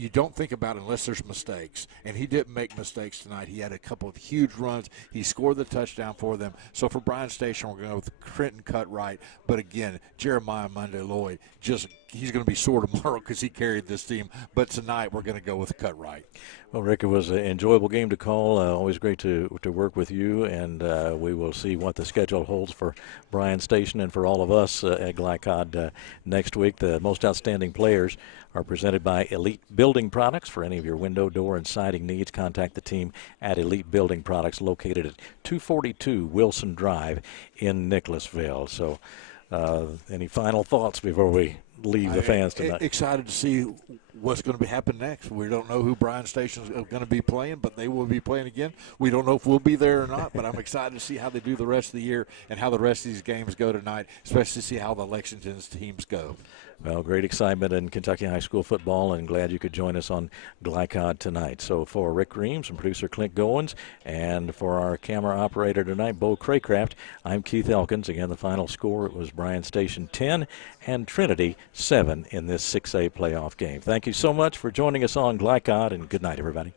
don't think about unless there's mistakes, and he didn't make mistakes tonight. He had a couple of huge runs. He scored the touchdown for them. So for Bryan Station, we're going to go with Trenton Cutright, but again, Jeremiah Monday Lloyd, he's going to be sore tomorrow because he carried this team, but tonight we're going to go with Cutright. Well, Rick, it was an enjoyable game to call. Always great to work with you, and we will see what the schedule holds for Bryan Station and for all of us at Glycod next week. The most outstanding players are presented by Elite Building Products. For any of your window, door, and siding needs, contact the team at Elite Building Products, located at 242 Wilson Drive in Nicholasville. So any final thoughts before we leave the fans tonight? Excited to see what's going to happen next. We don't know who Bryan Station is going to be playing, but they will be playing again. We don't know if we'll be there or not, but I'm excited to see how they do the rest of the year and how the rest of these games go tonight, especially to see how the Lexington's teams go. Well, great excitement in Kentucky high school football, and glad you could join us on Glycod tonight. So for Rick Reams and producer Clint Goins, and for our camera operator tonight, Bo Craycraft, I'm Keith Elkins. Again, the final score, it was Bryan Station 10 and Trinity 7 in this 6A playoff game. Thank you so much for joining us on Glycod, and good night, everybody.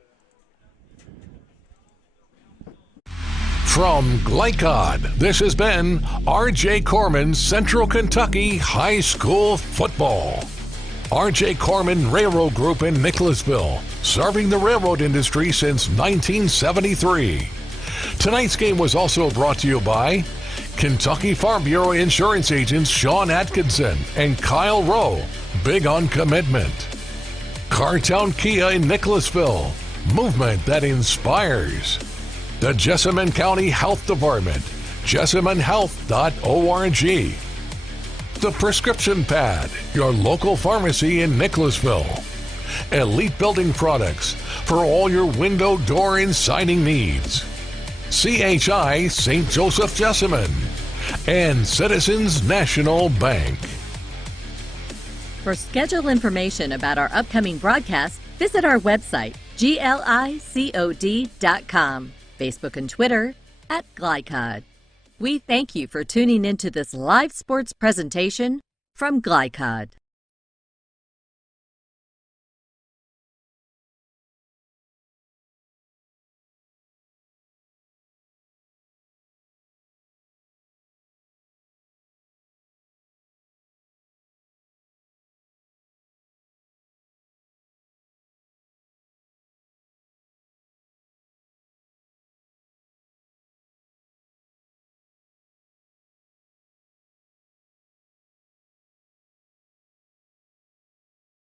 From Glycod, this has been R.J. Corman's Central Kentucky High School Football. R.J. Corman Railroad Group in Nicholasville, serving the railroad industry since 1973. Tonight's game was also brought to you by Kentucky Farm Bureau insurance agents Sean Atkinson and Kyle Rowe, big on commitment. Cartown Kia in Nicholasville, movement that inspires. The Jessamine County Health Department, jessaminehealth.org. The Prescription Pad, your local pharmacy in Nicholasville. Elite Building Products, for all your window, door, and siding needs. CHI St. Joseph Jessamine. And Citizens National Bank. For schedule information about our upcoming broadcast, visit our website, glicod.com. Facebook and Twitter @Glycod. We thank you for tuning into this live sports presentation from Glycod.